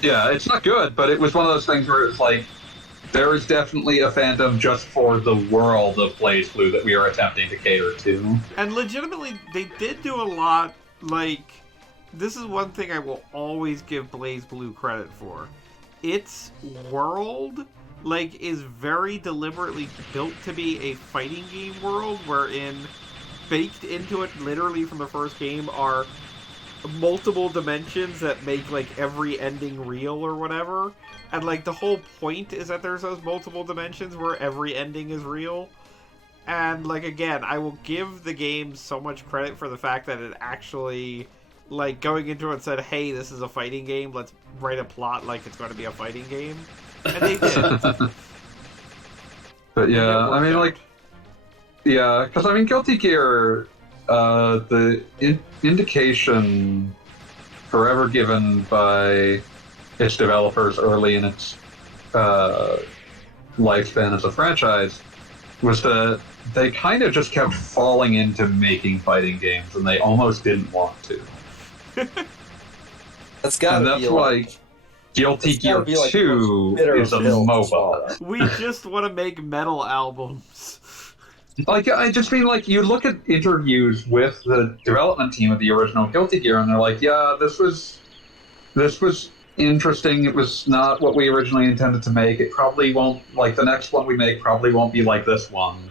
Yeah, it's not good, but it was one of those things where it's like, there is definitely a fandom just for the world of Blaze Blue that we are attempting to cater to. And legitimately, they did do a lot, like, this is one thing I will always give Blaze Blue credit for. Its world, like, is very deliberately built to be a fighting game world, wherein baked into it, literally from the first game, are multiple dimensions that make, like, every ending real or whatever. And, like, the whole point is that there's those multiple dimensions where every ending is real. And, like, again, I will give the game so much credit for the fact that it actually, like, going into it said, hey, this is a fighting game, let's write a plot like it's going to be a fighting game. And they did. But yeah, I mean, like, yeah, because I mean, Guilty Gear, the indication forever given by its developers early in its lifespan as a franchise was that they kind of just kept falling into making fighting games, and they almost didn't want to. That's gotta be like Guilty Gear like 2 is a MOBA. We just want to make metal albums. Like, I just mean, like, you look at interviews with the development team of the original Guilty Gear, and they're like, yeah, this was interesting. It was not what we originally intended to make. It probably won't, like, the next one we make probably won't be like this one.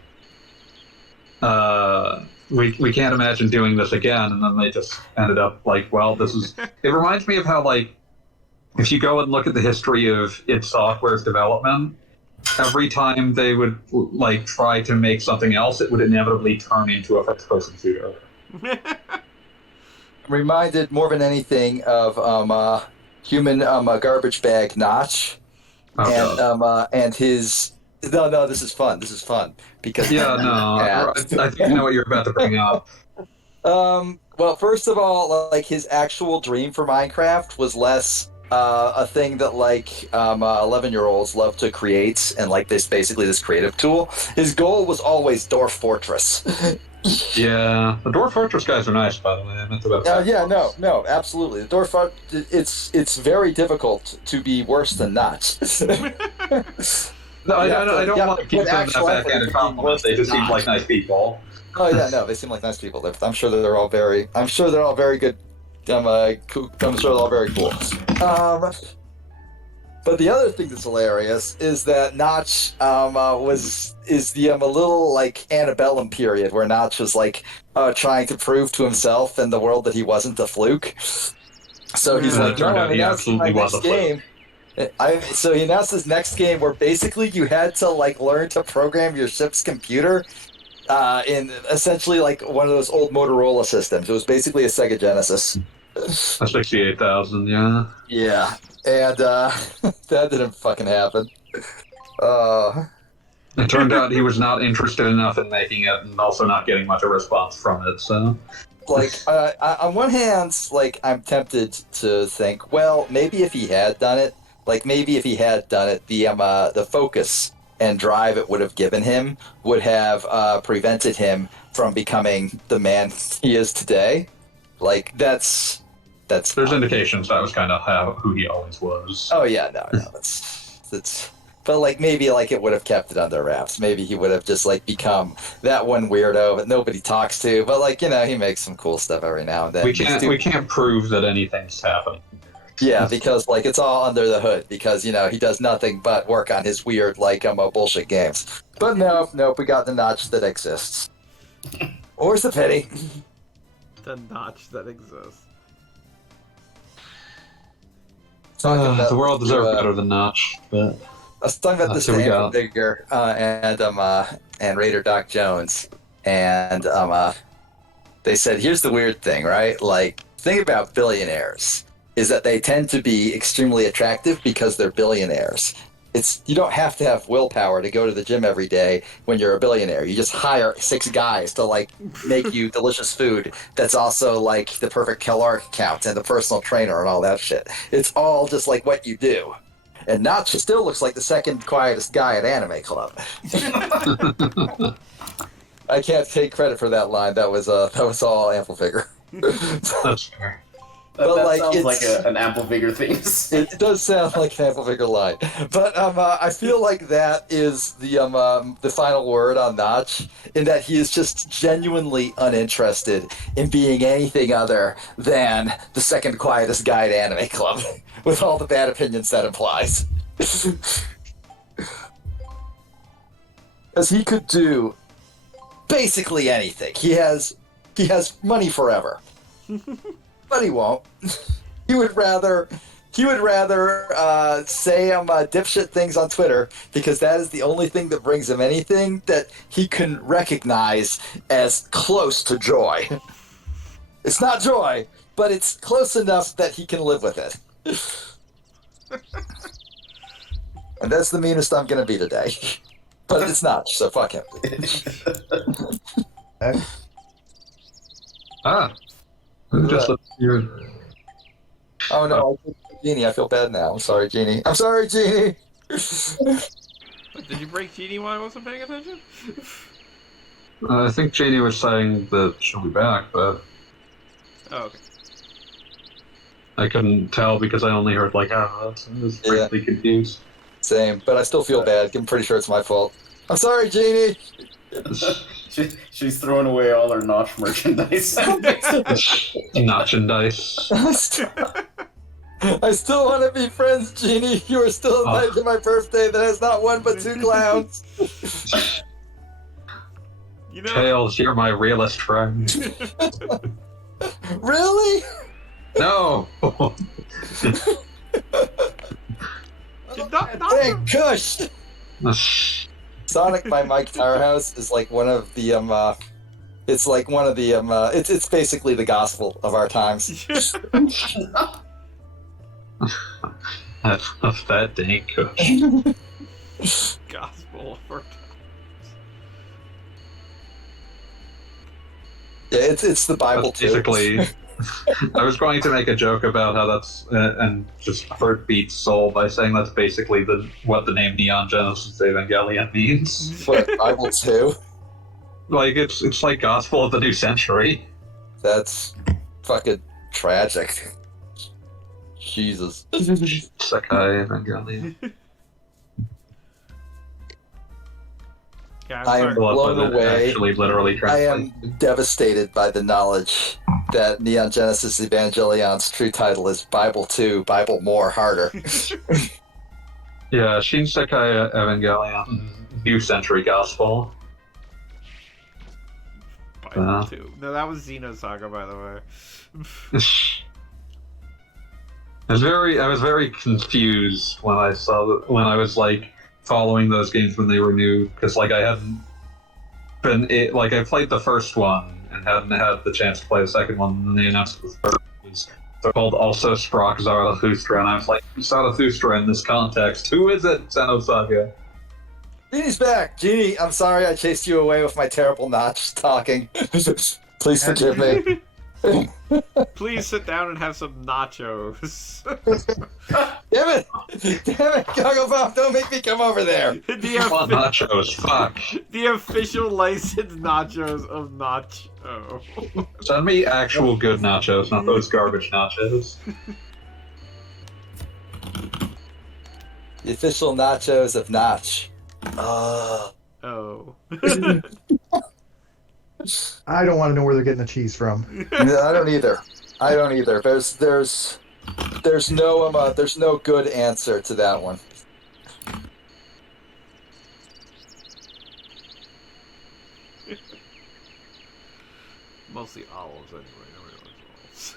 We can't imagine doing this again, and then they just ended up like, well, this is... It reminds me of how, like, if you go and look at the history of id Software's development, every time they would, like, try to make something else, it would inevitably turn into a first-person shooter. Reminded more than anything of human garbage bag Notch, and his. No, this is fun. This is fun because yeah, no, I think I know what you're about to bring up. Well, first of all, like his actual dream for Minecraft was less a thing that like 11-year-olds love to create and like this creative tool. His goal was always Dwarf Fortress. Yeah, the Dwarf Fortress guys are nice, by the way. I meant about yeah, no, absolutely. The Dwarf Fortress, it's very difficult to be worse than not. No, I don't want to keep them that backhanded compliment. They just seem like nice people. Oh yeah, no, they seem like nice people. I'm sure they're all very good. I'm sure they're all very cool. But the other thing that's hilarious is that Notch is the a little like antebellum period where Notch was like trying to prove to himself and the world that he wasn't a fluke. So he's like, no, I'm announcing my next game. So he announced his next game where basically you had to like learn to program your ship's computer in essentially like one of those old Motorola systems. It was basically a Sega Genesis. A 68,000, yeah. Yeah, and that didn't fucking happen. It turned out he was not interested enough in making it, and also not getting much of a response from it. So, like, on one hand, like I'm tempted to think, well, maybe if he had done it, the focus and drive it would have given him would have prevented him from becoming the man he is today. Like that's there's indications that was kind of who he always was. Oh yeah, no, that's. But like maybe like it would have kept it under wraps. Maybe he would have just like become that one weirdo that nobody talks to. But like he makes some cool stuff every now and then. We can't prove that anything's happening. Yeah, because like it's all under the hood. Because he does nothing but work on his weird like bullshit games. But nope, we got the Notch that exists. Where's the pity? The Notch that exists. The world deserves better than Notch, but I was talking about this to Andrew Bigger and Raider Doc Jones, and they said, here's the weird thing, right? Like, think about billionaires. is that they tend to be extremely attractive because they're billionaires. You don't have to have willpower to go to the gym every day when you're a billionaire. You just hire 6 guys to like make you delicious food that's also like the perfect caloric count and the personal trainer and all that shit. It's all just like what you do. And Notch still looks like the second quietest guy at Anime Club. I can't take credit for that line. That was all Amplifigure. That's fair. But, that like, sounds like it's- an Amplifigure thing to say. It does sound like an Amplifigure line, but I feel like that is the final word on Notch, in that he is just genuinely uninterested in being anything other than the second quietest guy at Anime Club, with all the bad opinions that implies. Because he could do basically anything. He has money forever. But he won't. He would rather say dipshit things on Twitter, because that is the only thing that brings him anything that he can recognize as close to joy. It's not joy, but it's close enough that he can live with it. And that's the meanest I'm gonna be today. But it's not, so fuck him. Ah. Who just appeared? Oh no, Genie, I feel bad now. I'm sorry, Genie. I'm sorry, Genie! Did you break Genie while I wasn't paying attention? I think Janie was saying that she'll be back, but Oh, okay. I couldn't tell because I only heard like, I was frankly confused. Same, but I still feel bad. I'm pretty sure it's my fault. I'm sorry, Genie! She's throwing away all her Notch merchandise. Notch and dice. I still want to be friends, Genie. You are still invited to my birthday that has not one but 2 clowns. You know, Tails, you're my realest friend. Really? No! Hey, Kush! Sonic by Mike Towerhouse is like one of the it's like one of the it's basically the gospel of our times. Of that dang Kush. gospel for Yeah, it's the Bible too. Basically, I was going to make a joke about how that's and just hurt Beat's soul by saying that's basically what the name Neon Genesis Evangelion means. What, Bible 2? Like it's like gospel of the new century. That's fucking tragic. Jesus. Sekai Evangelion. Yeah, I'm I am sorry. blown But it away. actually literally I translates. am devastated by the knowledge that Neon Genesis Evangelion's true title is Bible 2, Bible More Harder. Yeah, Shin Sekai Evangelion, New Century Gospel. Bible 2. No, that was Xenosaga, by the way. I was very confused when I was like following those games when they were new, because like I hadn't I played the first one and hadn't had the chance to play the second one, and they announced the third was called also Sprock Zarathustra, and I was like, Zarathustra in this context, who is it? Xenosaga. Genie's back! Genie, I'm sorry I chased you away with my terrible Notch talking. Please forgive me. Please sit down and have some nachos. Damn it! Damn it, Goggle Bob, don't make me come over there! the, I want nachos, fuck. the official licensed nachos of Nacho. Send me actual good nachos, not those garbage nachos. The official nachos of Notch. Oh. I don't want to know where they're getting the cheese from. Yeah, I don't either. I don't either. There's no good answer to that one. Mostly olives, anyway. Nobody likes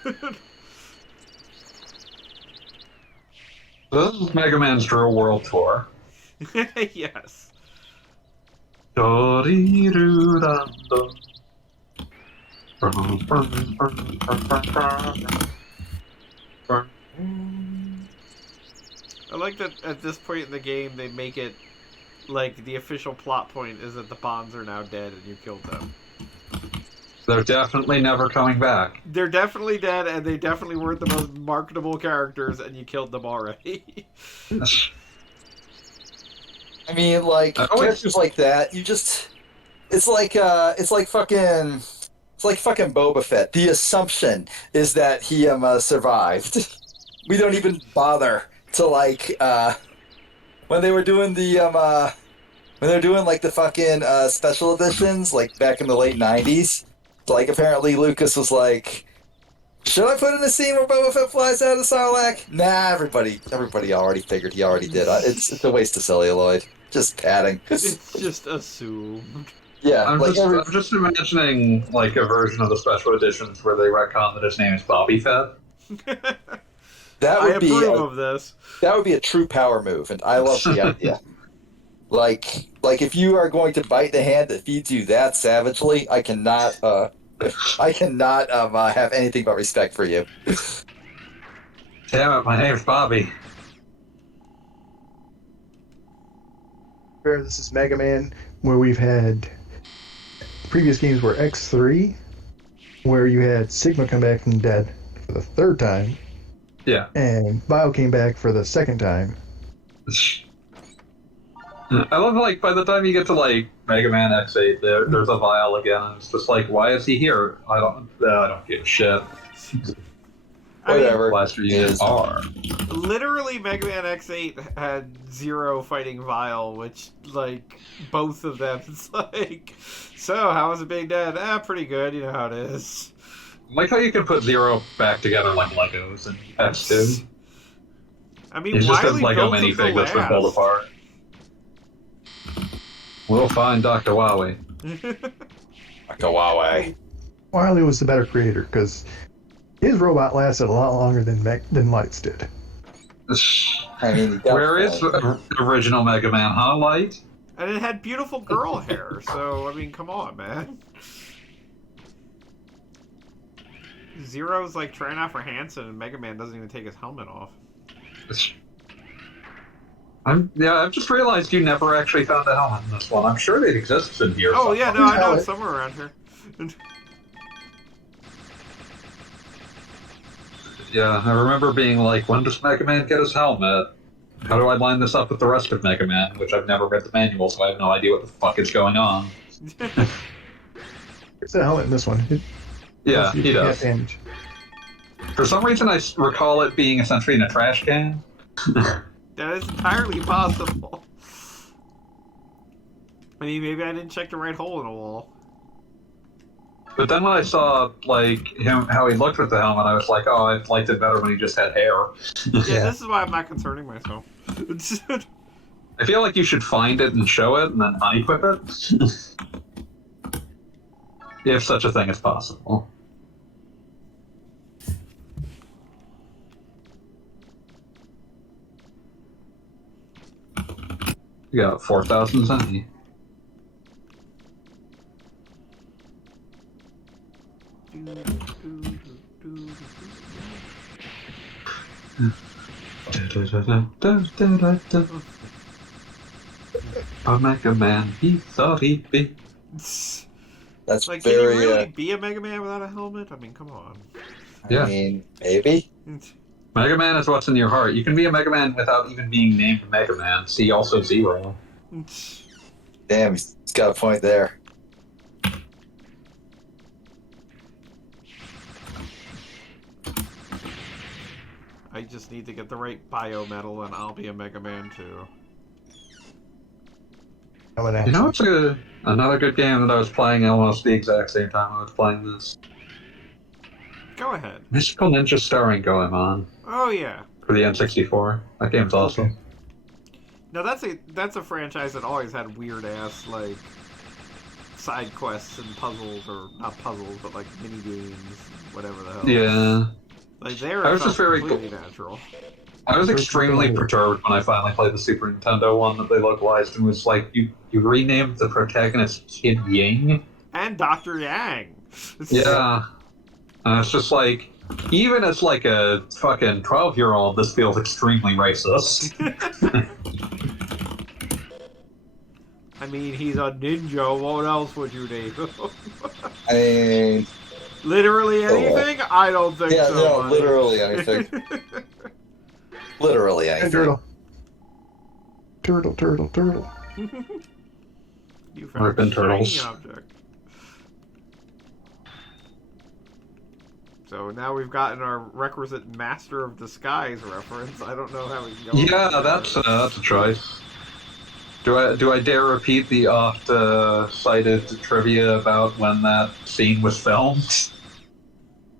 olives. This is Mega Man's Drill World Tour. Yes. Do-dee-doo-dum-dum. I like that at this point in the game they make it like the official plot point is that the Bonds are now dead and you killed them. They're definitely never coming back. They're definitely dead and they definitely weren't the most marketable characters and you killed them already. I mean, like, characters like that, you just... It's like fucking Boba Fett. The assumption is that he survived. We don't even bother to, like, when they were doing the, when they were doing, like, the fucking, special editions, like, back in the late 90s, like, apparently Lucas was like, should I put in a scene where Boba Fett flies out of Sarlacc? Nah, everybody already figured he already did. It's a waste of celluloid. Just padding. It's just assumed. Yeah, I'm just imagining like a version of the special editions where they retcon that his name is Bobby Fett. I approve of this. That would be a true power move, and I love the idea. Like if you are going to bite the hand that feeds you that savagely, I cannot have anything but respect for you. Damn it, my name's Bobby. This is Mega Man, where we've had previous games were X3, where you had Sigma come back from the dead for the third time. Yeah. And Bio came back for the second time. I love, like, by the time you get to, like, Mega Man X8, there's a Vile again, and it's just like, why is he here? I don't give a shit. Whatever. Blaster units are. Literally, Mega Man X8 had Zero fighting Vile, which, like, both of them, it's like, so, how was it being dead? Pretty good, you know how it is. I like how you can put Zero back together like Legos and X2. I mean, He's just a Wily Lego built them to minifig that's been pulled last. apart. We'll find Dr. Wowie. Dr. Wowie. Wily was the better creator, because his robot lasted a lot longer than Light's did. I mean, Where is the original Mega Man, huh, Light? And it had beautiful girl hair, so, I mean, come on, man. Zero's, like, trying out for Hanson, and Mega Man doesn't even take his helmet off. I've just realized you never actually found a helmet in this one. I'm sure it exists in here. Oh, somewhere. yeah, no, I know, it's somewhere around here. Yeah, I remember being like, when does Mega Man get his helmet? How do I line this up with the rest of Mega Man? Which I've never read the manual, so I have no idea what the fuck is going on. There's a helmet in this one. Yeah, he does. Damage. For some reason, I recall it being essentially in a trash can. That is entirely possible. I mean, maybe I didn't check the right hole in the wall. But then when I saw, like, him, how he looked with the helmet, I was like, oh, I liked it better when he just had hair. Yeah, this is why I'm not concerning myself. I feel like you should find it and show it and then unequip it. If such a thing is possible. You got 4,000 Zenny. A Mega Man, he thought he'd be. That's like, very. can you really be a Mega Man without a helmet? I mean, come on. Yeah. I mean, maybe. Mega Man is what's in your heart. You can be a Mega Man without even being named Mega Man. See also Zero. Damn, he's got a point there. I just need to get the right bio medal and I'll be a Mega Man too. You know, it's another good game that I was playing almost the exact same time I was playing this. Go ahead. Mystical Ninja starring Goemon Oh yeah. for the N64. That game's awesome. No, that's a franchise that always had weird ass like side quests and puzzles, or not puzzles, but like mini games, whatever the hell. Yeah. Like they're I was just very completely natural. I was extremely perturbed when I finally played the Super Nintendo one that they localized and was like, you renamed the protagonist Kid Ying? And Dr. Yang. Yeah. And it's just like, even as like a fucking 12-year-old, this feels extremely racist. I mean, he's a ninja. What else would you name him? I mean, Literally anything? I don't think yeah, so. no, buddy. literally anything. Literally Hey, anything. turtle. Turtle, turtle, turtle. You found Ripping a shiny turtles. object. So now we've gotten our requisite Master of Disguise reference. I don't know how we can go. Yeah, that's a choice. Do I dare repeat the oft-cited trivia about when that scene was filmed?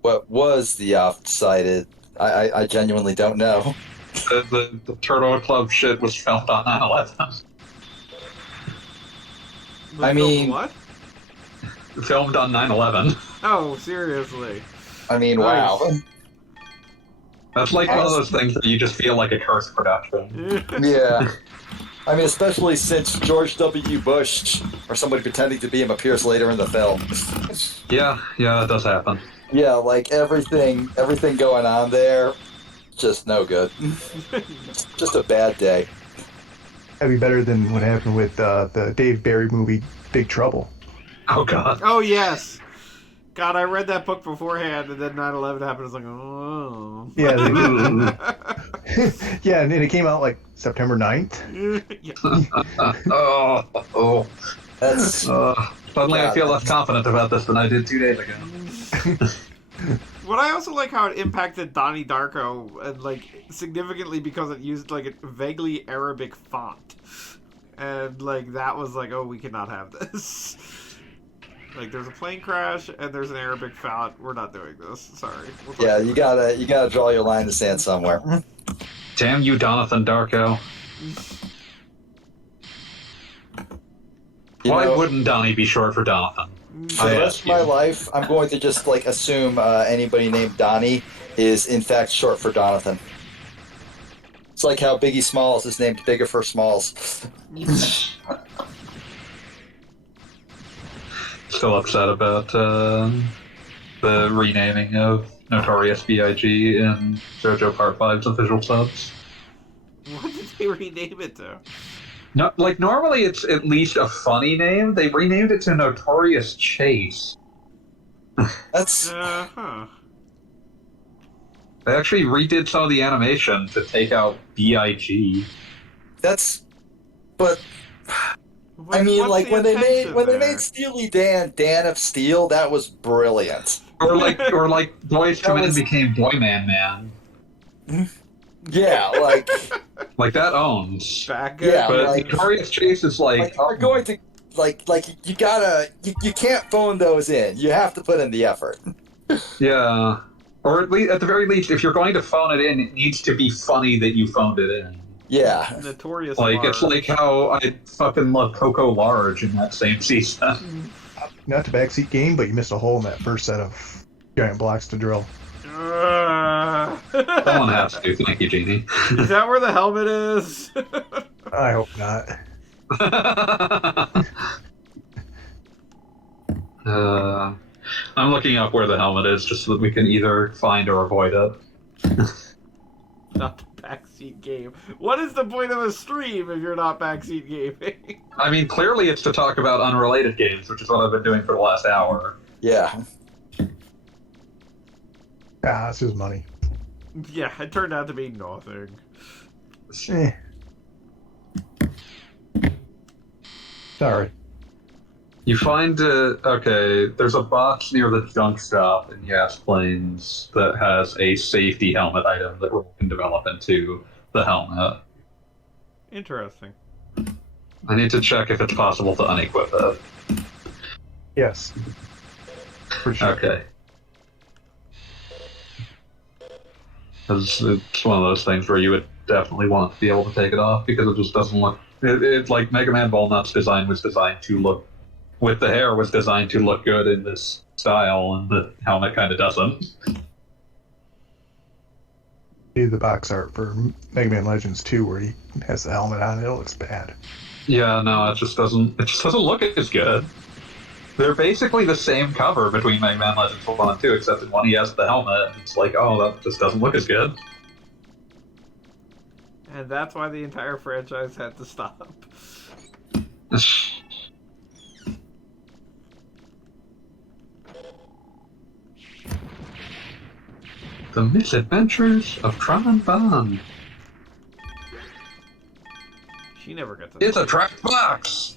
What was the oft-cited? I genuinely don't know. The Turtle Club shit was filmed on 9/11. I mean- what? Filmed on 9/11. Oh, seriously. I mean, Nice. wow. That's like one of those things that you just feel like a cursed production. Yeah. I mean, especially since George W. Bush or somebody pretending to be him appears later in the film. Yeah, that does happen. Yeah, like everything going on there, just no good. Just a bad day. That'd be better than what happened with the Dave Barry movie, Big Trouble. Oh god. Oh, yes. God, I read that book beforehand, and then 9/11 happened. I was like, oh. Yeah, yeah, and then it came out like September 9th. Yeah. Oh. That's Suddenly I feel less confident about this than I did 2 days ago. But I also like how it impacted Donnie Darko, and like significantly because it used like a vaguely Arabic font, and like that was like, oh, we cannot have this. Like, there's a plane crash and there's an Arabic font. We're not doing this. Sorry. yeah. You gotta draw your line in the sand somewhere. Damn you, Jonathan Darko. Why wouldn't Donnie be short for Jonathan? For the rest of my life, I'm going to just like assume anybody named Donnie is in fact short for Jonathan. It's like how Biggie Smalls is named Bigger for Smalls. Still upset about the renaming of Notorious B.I.G. in JoJo Part 5's official subs. What did they rename it to? No, like normally it's at least a funny name. They renamed it to Notorious Chase. That's Huh. They actually redid some of the animation to take out B.I.G. but I mean, What's like the when they intention made Steely Dan of Steel, that was brilliant. Or like Boys That Come In was- became Boyman Man. Yeah, Like that owns. Back Yeah, But like- Notorious Chase is like you're going to like you can't phone those in. You have to put in the effort. yeah. Or at the very least, if you're going to phone it in, it needs to be funny that you phoned it in. Yeah. Notorious. Like it's like how I fucking love Coco Large in that same season. Not the backseat game, but you missed a hole in that first set of giant blocks to drill. Someone has to. Thank you, Jeannie. Is that where the helmet is? I hope not. I'm looking up where the helmet is just so that we can either find or avoid it. Not the backseat game. What is the point of a stream if you're not backseat gaming? I mean, clearly it's to talk about unrelated games, which is what I've been doing for the last hour. Yeah. Ah, this is money. Yeah, it turned out to be nothing. Eh. Sorry. You find okay, there's a box near the junk shop in Yas Plains that has a safety helmet item that we can develop into the helmet. Interesting. I need to check if it's possible to unequip it. Yes. For sure. Okay. Because it's one of those things where you would definitely want to be able to take it off because it just doesn't look. It's like Mega Man Ballnut's design was designed to look. With the hair was designed to look good in this style, and the helmet kind of doesn't. Do the box art for Mega Man Legends 2 where he has the helmet on. It looks bad. Yeah, no, it just doesn't look as good. They're basically the same cover between Mega Man Legends 1 and 2, except in one he has the helmet. It's like, oh, that just doesn't look as good. And that's why the entire franchise had to stop. The Misadventures of Tron Bond. She never gets It's a trapped box!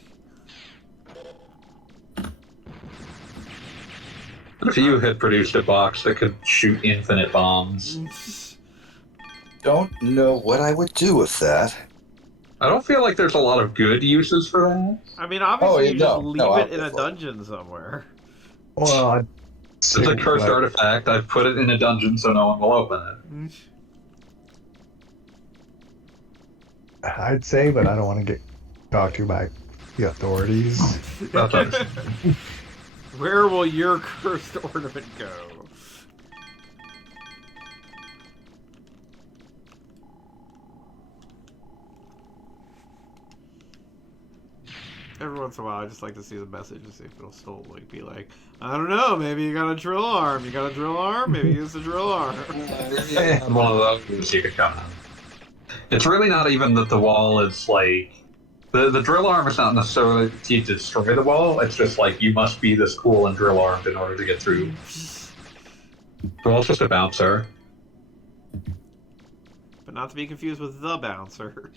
What if you had produced a box that could shoot infinite bombs? Don't know what I would do with that. I don't feel like there's a lot of good uses for that. I mean, obviously yeah, you just no, leave no, it in a obviously. dungeon somewhere. Well, I'd It's say, a cursed like, artifact. I've put it in a dungeon so no one will open it. I'd say, but I don't want to get talked to by the authorities. That's understandable. Where will your cursed ornament go? Every once in a while, I just like to see the message and see if it'll still like be like, I don't know, maybe you got a drill arm. You got a drill arm? Maybe use the drill arm. I had one of those you could come in. It's really not even that the wall is like the drill arm is not necessarily to destroy the wall. It's just like you must be this cool and drill armed in order to get through. The wall's just a bouncer. But not to be confused with the bouncer.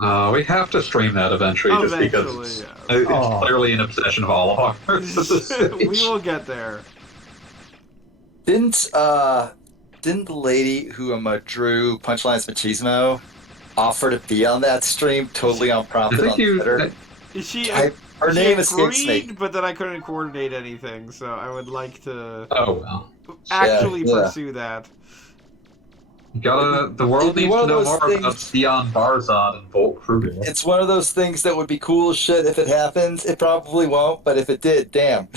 We have to stream that eventually, just because Eventually, it's yeah. clearly an obsession of all of ours. We will get there. Didn't the lady who drew Punchlines Machismo offer to be on that stream totally I unprompted think on Twitter? Her She name escapes agreed, me. but then I couldn't coordinate anything, so I would like to Oh well. actually Yeah. pursue that. The world it'd be needs one to of know those more about things- Theon Barzon and Volt Kruger. It's one of those things that would be cool as shit if it happens. It probably won't, but if it did, damn.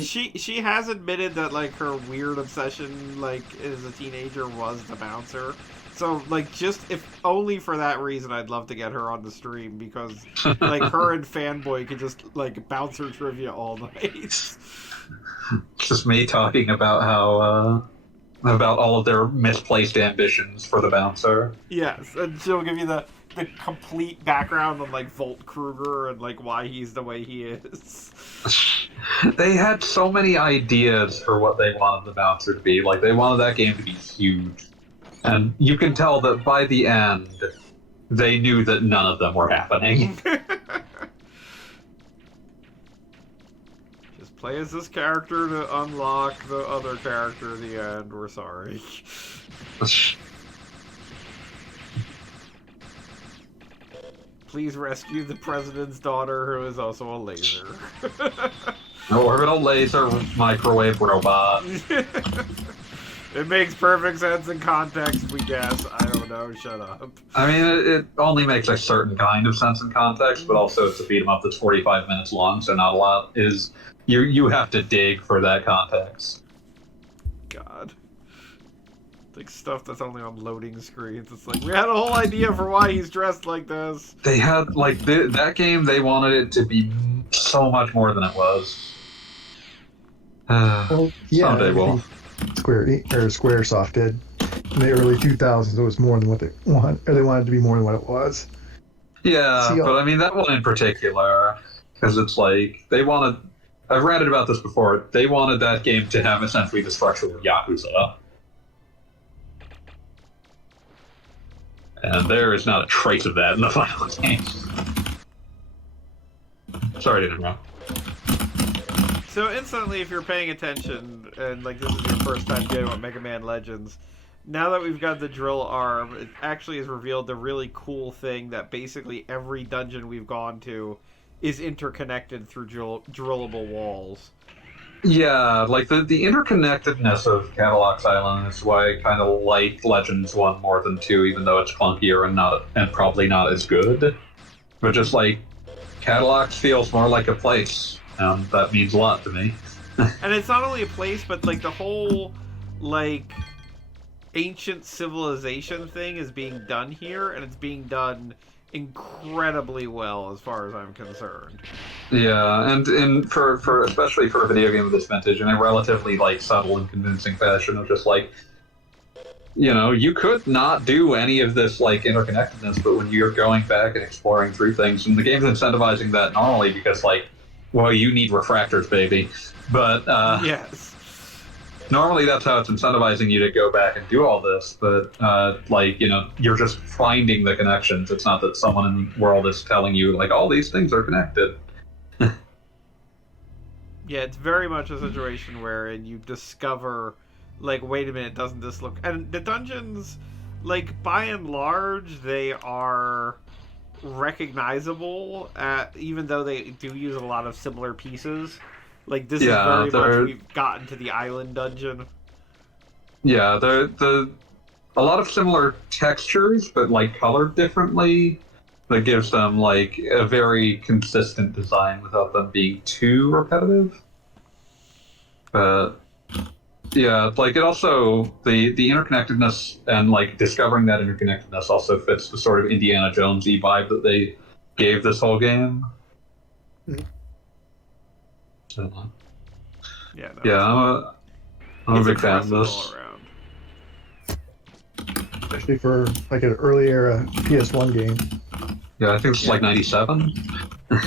She has admitted that like her weird obsession like as a teenager was the bouncer. So like just if only for that reason I'd love to get her on the stream because like her and Fanboy could just like bouncer trivia all night. Just me talking about how about all of their misplaced ambitions for the bouncer. Yes, and she'll give you the complete background on like Volt Kruger and like why he's the way he is. They had so many ideas for what they wanted the bouncer to be. Like they wanted that game to be huge, and you can tell that by the end, they knew that none of them were happening. Just play as this character to unlock the other character at the end. We're sorry. Please rescue the president's daughter, who is also a laser. Orbital laser microwave robot. It makes perfect sense in context, we guess. I don't know, shut up. I mean, it only makes a certain kind of sense in context, but also it's a beat 'em up that's 45 minutes long, so not a lot is. You have to dig for that context. God. Like stuff that's only on loading screens. It's like, we had a whole idea for why he's dressed like this. They had, like, that game, they wanted it to be so much more than it was. Well, yeah, Someday I we'll. think Squaresoft did in the early 2000s. It was more than what they wanted, or they wanted to be more than what it was. Yeah, See, but I mean, that one in particular, because it's like, they wanted. I've ranted about this before. They wanted that game to have essentially the structure of Yakuza. And there is not a trace of that in the final game. Sorry to interrupt. So instantly, if you're paying attention, and like this is your first time getting on Mega Man Legends, now that we've got the drill arm, it actually has revealed the really cool thing that basically every dungeon we've gone to is interconnected through drillable walls. Yeah, like the interconnectedness of Cadillac's Island is why I kind of like Legends 1 more than 2, even though it's clunkier and probably not as good. But just like, Cadillac's feels more like a place, and that means a lot to me. And it's not only a place, but like the whole like ancient civilization thing is being done here, and it's being done incredibly well as far as I'm concerned. Yeah, and for especially for a video game of this vintage, in a relatively like subtle and convincing fashion of just like, you could not do any of this like interconnectedness, but when you're going back and exploring through things, and the game's incentivizing that not only because like, well, you need refractors, baby, but Yes. normally that's how it's incentivizing you to go back and do all this, but like, you're just finding the connections. It's not that someone in the world is telling you like all these things are connected. Yeah, it's very much a situation wherein you discover, like, wait a minute, doesn't this look... And the dungeons, like, by and large, they are recognizable, even though they do use a lot of similar pieces. Like, this is very much, we've gotten to the island dungeon. Yeah, a lot of similar textures, but like colored differently. That gives them like a very consistent design without them being too repetitive. But yeah, like it also the interconnectedness and like discovering that interconnectedness also fits the sort of Indiana Jonesy vibe that they gave this whole game. So, Yeah, no, yeah, I'm a big fan of impressive this. all around. Especially for like an early era PS1 game. Yeah, I think it's like 97. I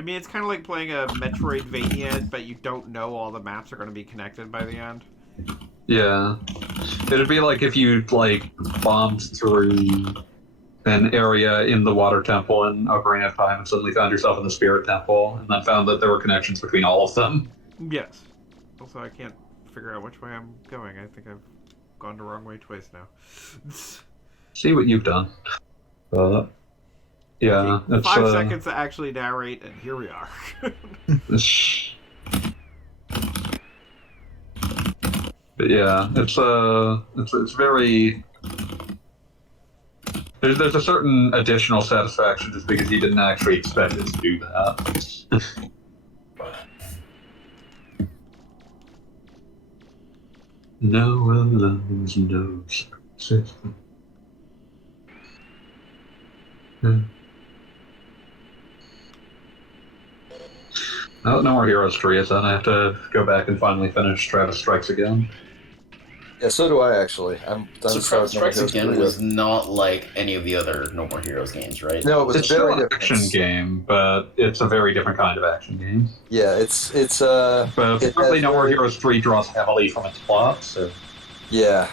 mean, it's kind of like playing a Metroidvania, but you don't know all the maps are going to be connected by the end. Yeah. It'd be like if you, like, bombed through an area in the Water Temple in Ocarina of Time and suddenly found yourself in the Spirit Temple, and then found that there were connections between all of them. Yes. Also, I can't figure out which way I'm going. I think I've gone the wrong way twice now. See what you've done. Yeah, Okay, it's 5 seconds to actually narrate, and here we are. But yeah, it's very. There's a certain additional satisfaction just because you didn't actually expect it to do that. No one loves no system. No more Heroes 3 is done. I have to go back and finally finish Travis Strikes Again. Yeah, so do I actually. I'm So done. Travis Strikes Again was not like any of the other No More Heroes games, right? No, it was It's very still an different. action game, but it's a very different kind of action game. Yeah, it's But it apparently has No More very- Heroes 3 draws heavily from its plot, so... Yeah.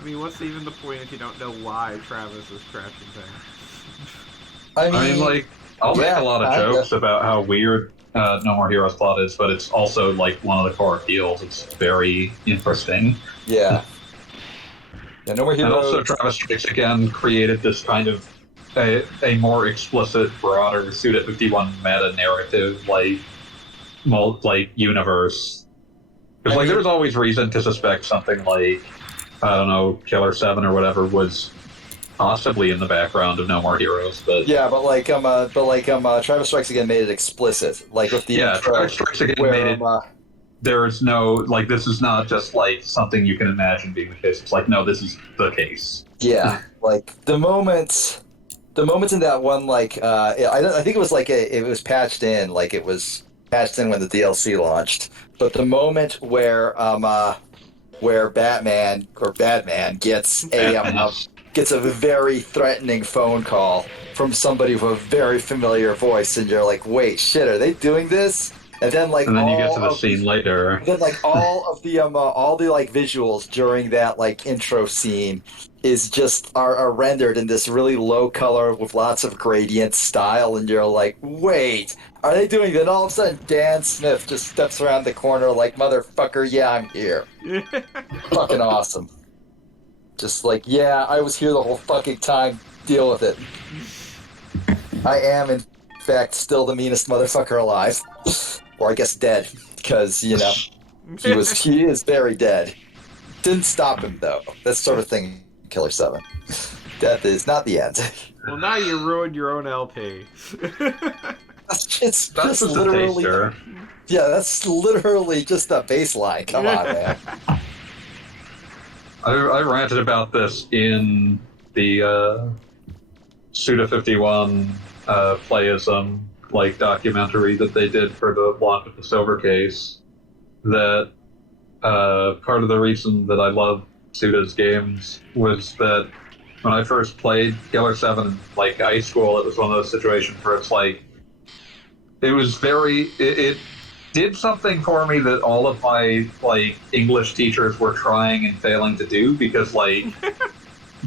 I mean, what's even the point if you don't know why Travis is crashing things? I I mean, like, I'll make yeah, a lot of jokes about how weird No More Heroes plot is, but it's also, like, one of the core appeals. It's very interesting. yeah. Yeah, No More And Heroes. also, Travis Strikes Again created this kind of a more explicit, broader Suda 51 meta narrative, like universe. Because like, there was always reason to suspect something like, I don't know, Killer 7 or whatever was possibly in the background of No More Heroes, but Yeah, but Travis Strikes Again made it explicit, like with the intro, Travis Strikes Again where, made it. There's no like, this is not just like something you can imagine being the case. It's like, no, this is the case. Yeah, like the moments in that one, like I think it was like it was patched in, like it was patched in when the DLC launched. But the moment where Batman or Badman gets a very threatening phone call from somebody with a very familiar voice, and you're like, wait, shit, are they doing this? And then like, and then you get to the scene later. And then like all the like visuals during that like intro scene is just are rendered in this really low color with lots of gradient style, and you're like, wait, are they doing that? And all of a sudden Dan Smith just steps around the corner like, motherfucker, yeah, I'm here. Fucking awesome. Just like, yeah, I was here the whole fucking time. Deal with it. I am, in fact, still the meanest motherfucker alive. Or I guess dead, because, he is very dead. Didn't stop him, though. That sort of thing, Killer 7. Death is not the end. Well, now you ruined your own LP. That's just literally... Yeah, that's literally just the baseline. Come on, man. I ranted about this in the Suda 51 playism like documentary that they did for the launch of the Silver Case. That part of the reason that I love Suda's games was that when I first played Killer 7 in like high school, it was one of those situations where it's like it did something for me that all of my like English teachers were trying and failing to do, because like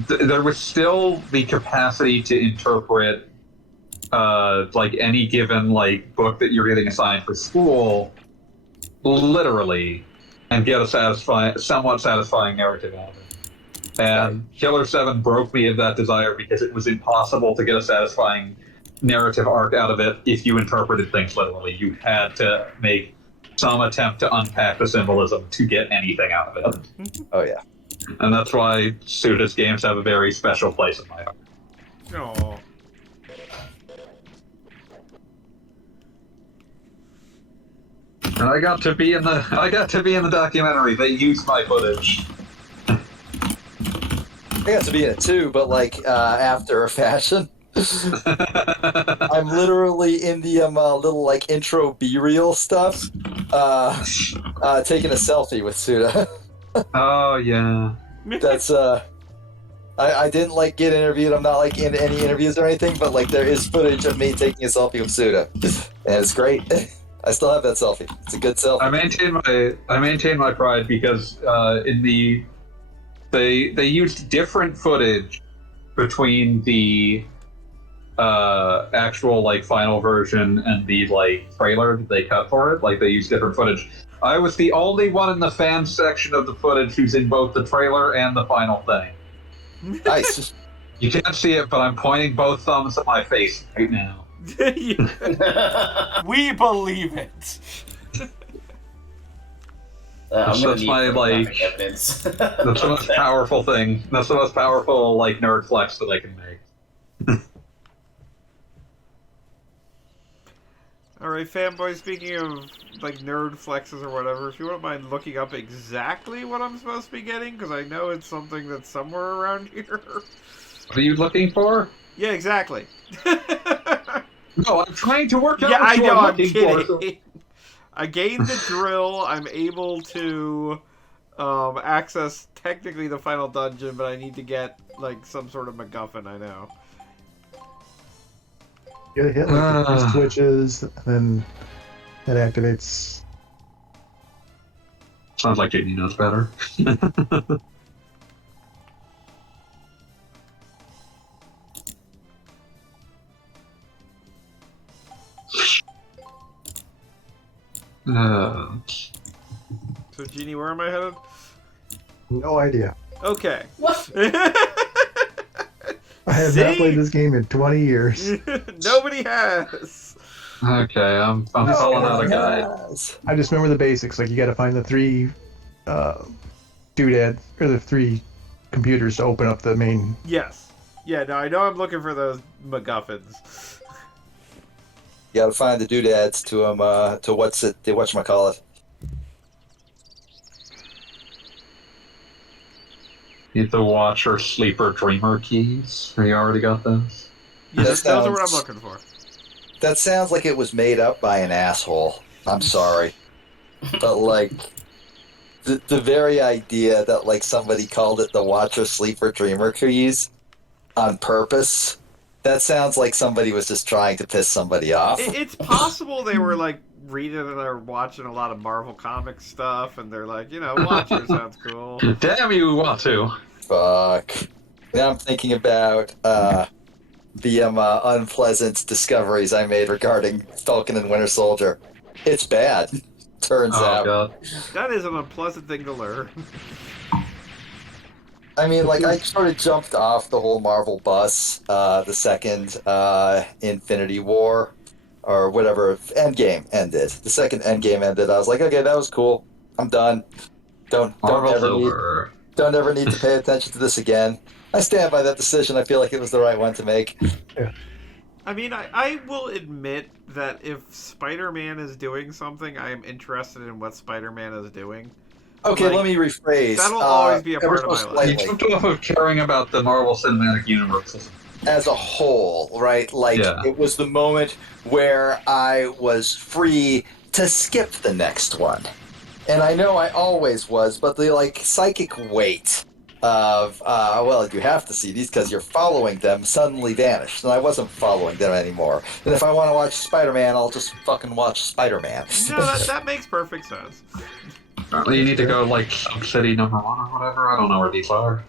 there was still the capacity to interpret like any given like book that you're getting assigned for school literally and get a somewhat satisfying narrative out of it. And Killer 7 broke me of that desire because it was impossible to get a satisfying narrative arc out of it if you interpreted things literally. You had to make some attempt to unpack the symbolism to get anything out of it. Oh yeah. And that's why Suda's games have a very special place in my heart. Oh. And I got to be in the documentary. They used my footage. I got to be in it too, but like after a fashion. I'm literally in the little like intro B-reel stuff, taking a selfie with Suda. Oh yeah. That's I didn't like get interviewed. I'm not like in any interviews or anything, but like there is footage of me taking a selfie with Suda, and it's great. I still have that selfie. It's a good selfie. I maintain my pride because they used different footage between the actual like final version and the like trailer that they cut for it. Like they used different footage. I was the only one in the fan section of the footage who's in both the trailer and the final thing. Nice. You can't see it, but I'm pointing both thumbs at my face right now. We believe it. I'm gonna That's need my photographic like. evidence. That's the most powerful thing. That's the most powerful like nerd flex that I can make. Alright, fanboy, speaking of like nerd flexes or whatever, if you wouldn't mind looking up exactly what I'm supposed to be getting, because I know it's something that's somewhere around here. What are you looking for? Yeah, exactly. No, I'm trying to work out Yeah, what I you know, are I'm looking kidding. for. So... I gained the drill, I'm able to access technically the final dungeon, but I need to get like some sort of MacGuffin, I know. You gotta hit like the switches, and then that activates. Sounds like JD knows better. So, Genie, where am I headed? No idea. Okay. What? I have See? not played this game in 20 years. Nobody has. Okay, I'm following out a guide. Yes. I just remember the basics. Like you got to find the three doodad or the three computers to open up the main. Yes. Yeah, no, I know I'm looking for those MacGuffins. You gotta find the doodads to whatchamacallit. Need the Watcher, Sleeper, Dreamer keys. Have you already got those? Yeah, That those are what I'm sounds- looking for. That sounds like it was made up by an asshole. I'm sorry. But like the very idea that like somebody called it the Watcher, Sleeper, Dreamer keys on purpose, that sounds like somebody was just trying to piss somebody off. It's possible they were like reading or watching a lot of Marvel comic stuff, and they're like, Watcher sounds cool. Damn you, want to. Fuck. Now I'm thinking about the unpleasant discoveries I made regarding Falcon and Winter Soldier. It's bad, turns Oh out. god. That is an unpleasant thing to learn. I mean, like, I sort of jumped off the whole Marvel bus the second Infinity War, or whatever, Endgame ended. The second Endgame ended, I was like, okay, that was cool. I'm done. Don't Marvel's ever over. need to pay attention to this again. I stand by that decision. I feel like it was the right one to make. I mean, I will admit that if Spider-Man is doing something, I am interested in what Spider-Man is doing. Okay, Like, let me rephrase. that'll always be a ever part of so my life. You slightly. jumped off of caring about the Marvel Cinematic Universe. As a whole, right? Like, Yeah. it was the moment where I was free to skip the next one. And I know I always was, but the, like, psychic weight of, well, you have to see these because you're following them suddenly vanished. And I wasn't following them anymore. And if I want to watch Spider-Man, I'll just fucking watch Spider-Man. No, that makes perfect sense. Apparently you need to go, like, Sub-City number 1 or whatever. I don't know where these are.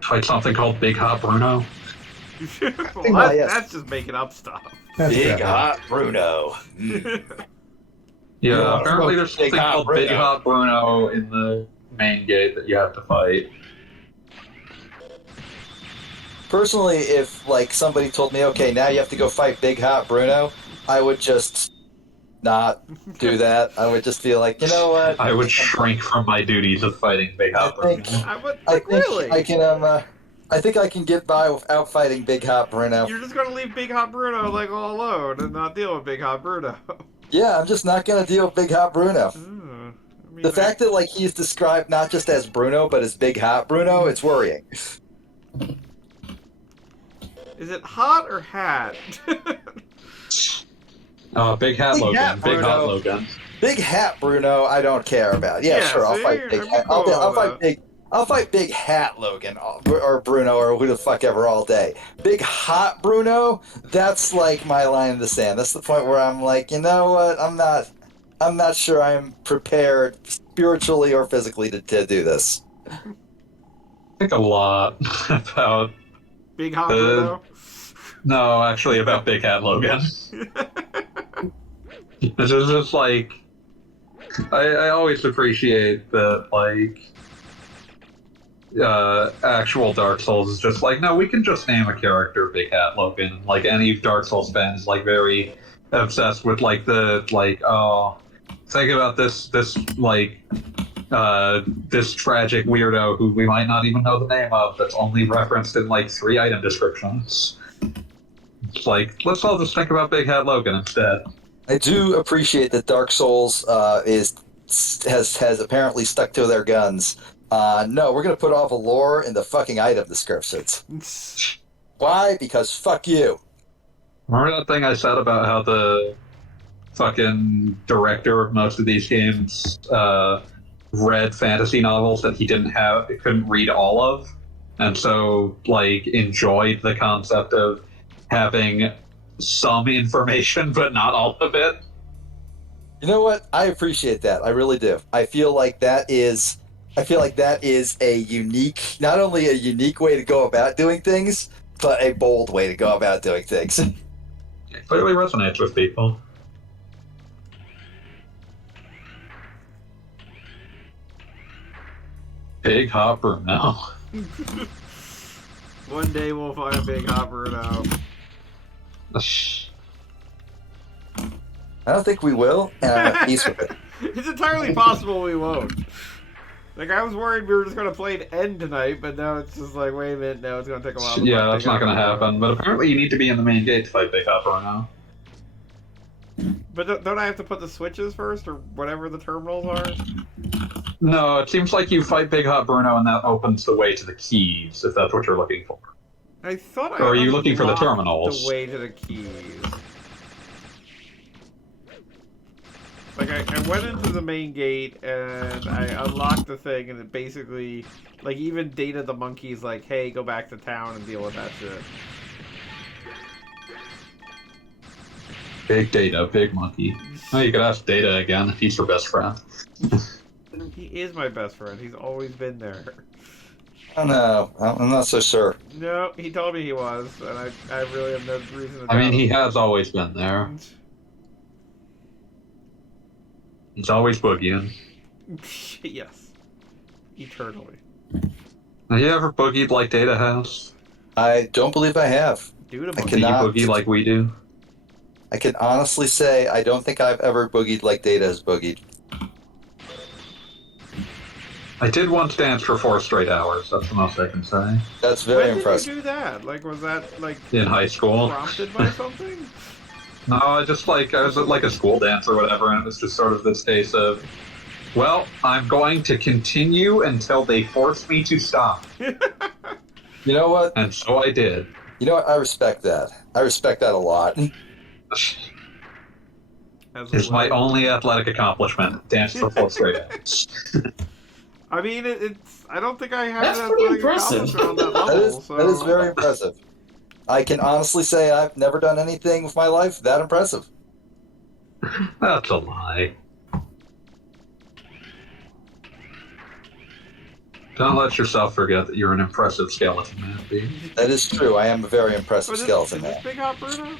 Fight something called Big Hot Bruno. Well, yes. that's just making up stuff. That's Big bad. Hot Bruno. Yeah, Yeah. apparently there's Big something Hot called Bruno. Big Hot Bruno in the main gate that you have to fight. Personally, if like somebody told me, okay, now you have to go fight Big Hot Bruno, I would just not do that. I would just feel like, you know what? I would shrink from my duties of fighting Big Hot I think- Bruno. I would, I like, think really? I can. I think I can get by without fighting Big Hot Bruno. You're just gonna leave Big Hot Bruno, like, all alone and not deal with Big Hot Bruno. Yeah, I'm just not gonna deal with Big Hot Bruno. I mean, The fact that like he's described not just as Bruno but as Big Hot Bruno, it's worrying. is it hot or hat? Big Hat Big Logan. Hat Big Hot Bruno. Logan. Big Hat Bruno, I don't care about. Yeah, Yeah, sure, I'll see? fight Big I'm Hat. cool I'll with fight that. Big. I'll fight Big Hat Logan or Bruno or who the fuck ever all day. Big Hot Bruno, that's like my line in the sand. That's the point where I'm like, you know what? I'm not sure I'm prepared spiritually or physically to do this. I think a lot about... Big Hot Bruno? No, actually about Big Hat Logan. This is just like... I always appreciate that, like... actual Dark Souls is just like, no, we can just name a character Big Hat Logan. Like, any Dark Souls fan is, like, very obsessed with, like, oh, think about this tragic weirdo who we might not even know the name of that's only referenced in, like, 3 item descriptions. It's like, let's all just think about Big Hat Logan instead. I do appreciate that Dark Souls has apparently stuck to their guns. No, we're gonna put all the lore in the fucking item descriptions. Why? Because fuck you. Remember that thing I said about how the fucking director of most of these games read fantasy novels that he couldn't read all of, and so, like, enjoyed the concept of having some information but not all of it? You know what? I appreciate that. I really do. I feel like that is a unique, not only a unique way to go about doing things, but a bold way to go about doing things. It clearly resonates with people. Big Hot Bruno. One day we'll find a Big Hot Bruno. I don't think we will, and I'm at peace with it. It's entirely possible we won't. Like, I was worried we were just going to play an end tonight, but now it's just like, wait a minute, now it's going to take a while. Yeah, that's not going to happen. But apparently you need to be in the main gate to fight Big Hot Bruno. But don't I have to put the switches first, or whatever the terminals are? No, it seems like you fight Big Hot Bruno and that opens the way to the keys, if that's what you're looking for. I thought I Or are you looking for the unlocked terminals? The way to the keys. Like, I went into the main gate, and I unlocked the thing, and it basically... Like, even Data the Monkey's like, hey, go back to town and deal with that shit. Big Data, Big Monkey. Oh, you could ask Data again. He's your best friend. He is my best friend. He's always been there. I don't know. I'm not so sure. No, he told me he was, and I really have no reason to I mean, doubt he him. has always been there. He's always boogieing. Yes. Eternally. Have you ever boogied like Data has? I don't believe I have. Dude, I I'm Do you cannot. boogie like we do? I can honestly say I don't think I've ever boogied like Data has boogied. I did once dance for 4 straight hours. That's the most I can say. That's very When impressive. did you do that? Like, was that, like, In high school. prompted by something? No, I was at like a school dance or whatever, and it was just sort of this case of, well, I'm going to continue until they force me to stop. You know what? And so I did. You know what? I respect that. I respect that a lot. As It's my well. only athletic accomplishment. Dance for 4 straight hours. I mean, it's. I don't think I have That's an pretty athletic impressive. accomplishment on that That level. is so... that is very impressive. I can honestly say I've never done anything with my life that impressive. That's a lie. Don't let yourself forget that you're an impressive skeleton man, B. That is true. I am a very impressive Is skeleton this man. Big Hot Bruno?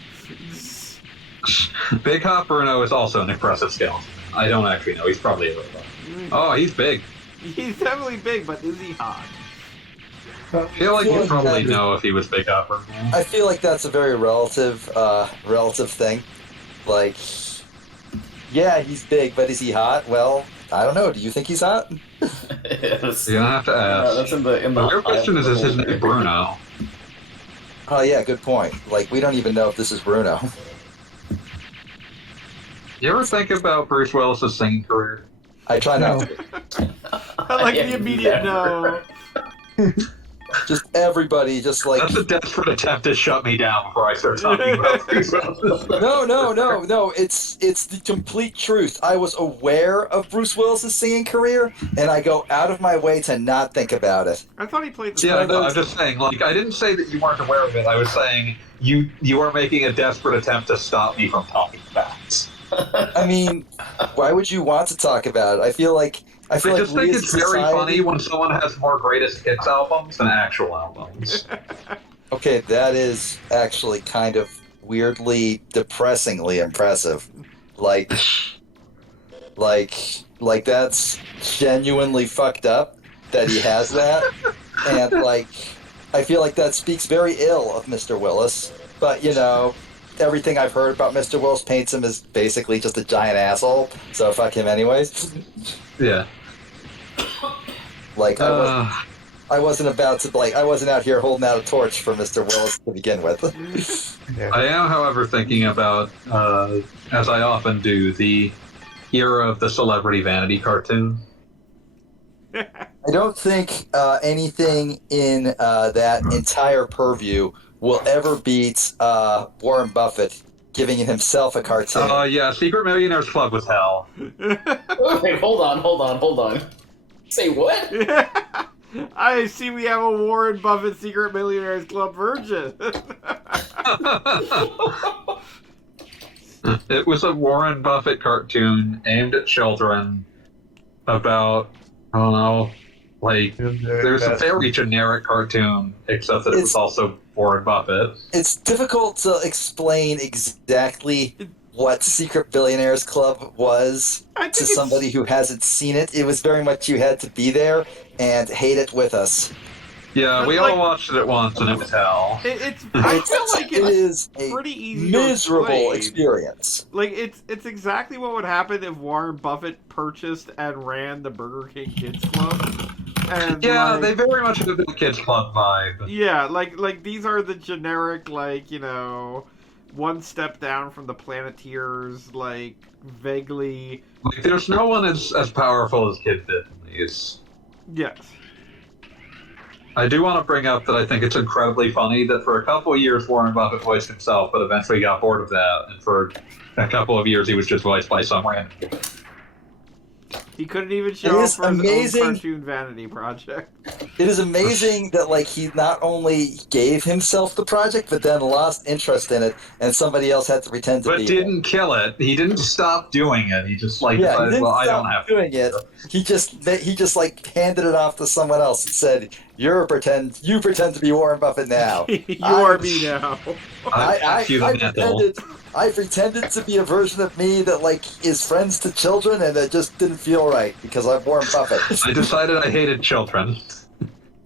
Big Hot Bruno is also an impressive skeleton man. I don't actually know. He's probably a robot. Oh, he's big. He's definitely big, but is he hot? I feel like you'd probably know if he was Big Hot Bruno. I feel like that's a very relative thing. Like, yeah, he's big, but is he hot? Well, I don't know. Do you think he's hot? Yes. You're gonna have to ask. That's in the The real question is his name Bruno? Oh yeah, good point. Like, we don't even know if this is Bruno. You ever think about Bruce Willis's singing career? I try not to. I like Yeah, the immediate never. no. Just everybody, just like That's a desperate attempt to shut me down before I start talking about Bruce Willis. no. It's the complete truth. I was aware of Bruce Willis's singing career, and I go out of my way to not think about it. I thought he played the Yeah, no, I'm just saying, like, I didn't say that you weren't aware of it. I was saying you are making a desperate attempt to stop me from talking facts. I mean, why would you want to talk about it? I feel like I just we think as it's a very society- funny when someone has more greatest hits albums than actual albums. Okay, that is actually kind of weirdly, depressingly impressive. Like that's genuinely fucked up that he has that, and like, I feel like that speaks very ill of Mr. Willis. But you know, everything I've heard about Mr. Willis paints him as basically just a giant asshole. So fuck him, anyways. Yeah. Like I wasn't about to I wasn't out here holding out a torch for Mr. Willis to begin with. I am, however, thinking about, as I often do, the era of the celebrity vanity cartoon. I don't think anything in that entire purview will ever beat Warren Buffett giving himself a cartoon. Yeah, Secret Millionaires Club was hell. Wait, hold on. Say what? I see we have a Warren Buffett Secret Millionaires Club version. It was a Warren Buffett cartoon aimed at children about, I don't know, like, there's a very generic cartoon, except that it was also Warren Buffett. It's difficult to explain exactly what Secret Billionaires Club was to somebody who hasn't seen it. It was very much you had to be there and hate it with us. Yeah, But, we like, all watched it at once, and it was hell. I feel like It it's is a pretty easy to miserable explain. experience. Like, it's exactly what would happen if Warren Buffett purchased and ran the Burger King Kids Club. And Yeah, like, they very much have the Kids Club vibe. yeah, like these are the generic, like, you know, one step down from the Planeteers, like, vaguely. Like, there's no one as powerful as Kid Fit in these. Yes. I do want to bring up that I think it's incredibly funny that for a couple of years Warren Buffett voiced himself, but eventually got bored of that, and for a couple of years he was just voiced by some random kid. He couldn't even show up is for his amazing. own cartoon vanity project. It is amazing that like he not only gave himself the project, but then lost interest in it, and somebody else had to pretend to But be. didn't kill it. He didn't stop doing it. He just like Yeah, he decided, didn't well, I stop don't have doing it. He just like handed it off to someone else and said, you pretend to be Warren Buffett now." You are me now. I pretended to be a version of me that like is friends to children, and it just didn't feel right because I'm Warren Buffett. I decided I hated children.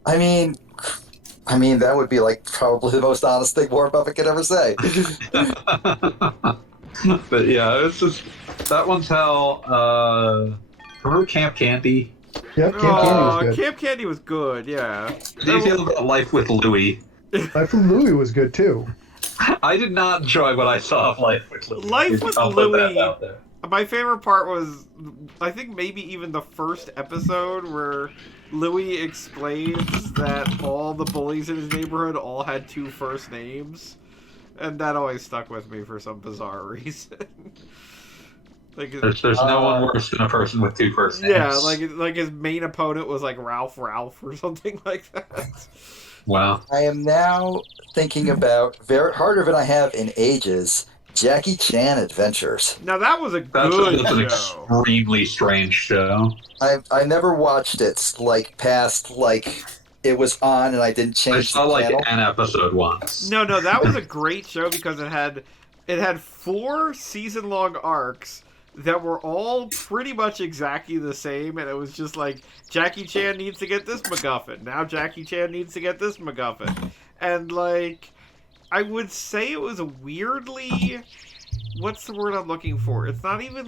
I mean, that would be like probably the most honest thing Warren Buffett could ever say. But yeah, it's just that one's hell. Remember Camp Candy? Yep, Camp Candy was good. Camp Candy was good, yeah. How do you feel about Life with Louie? Life from Louie was good too. I did not enjoy what I saw of Life with Louie. Life with I'll put Louie. that out there. My favorite part was, I think maybe even the first episode where Louis explains that all the bullies in his neighborhood all had 2 first names, and that always stuck with me for some bizarre reason. There's no one worse than a person with 2 first names. Yeah, like his main opponent was like Ralph or something like that. Wow. I am now thinking about harder than I have in ages. Jackie Chan Adventures. Now that was That's an extremely strange show. I never watched it past it was on and I didn't change. I saw the channel. an episode once. No, that was a great show because it had 4 season-long arcs that were all pretty much exactly the same, and it was just like, Jackie Chan needs to get this MacGuffin. Now Jackie Chan needs to get this MacGuffin. And, I would say it was a weirdly... What's the word I'm looking for? It's not even,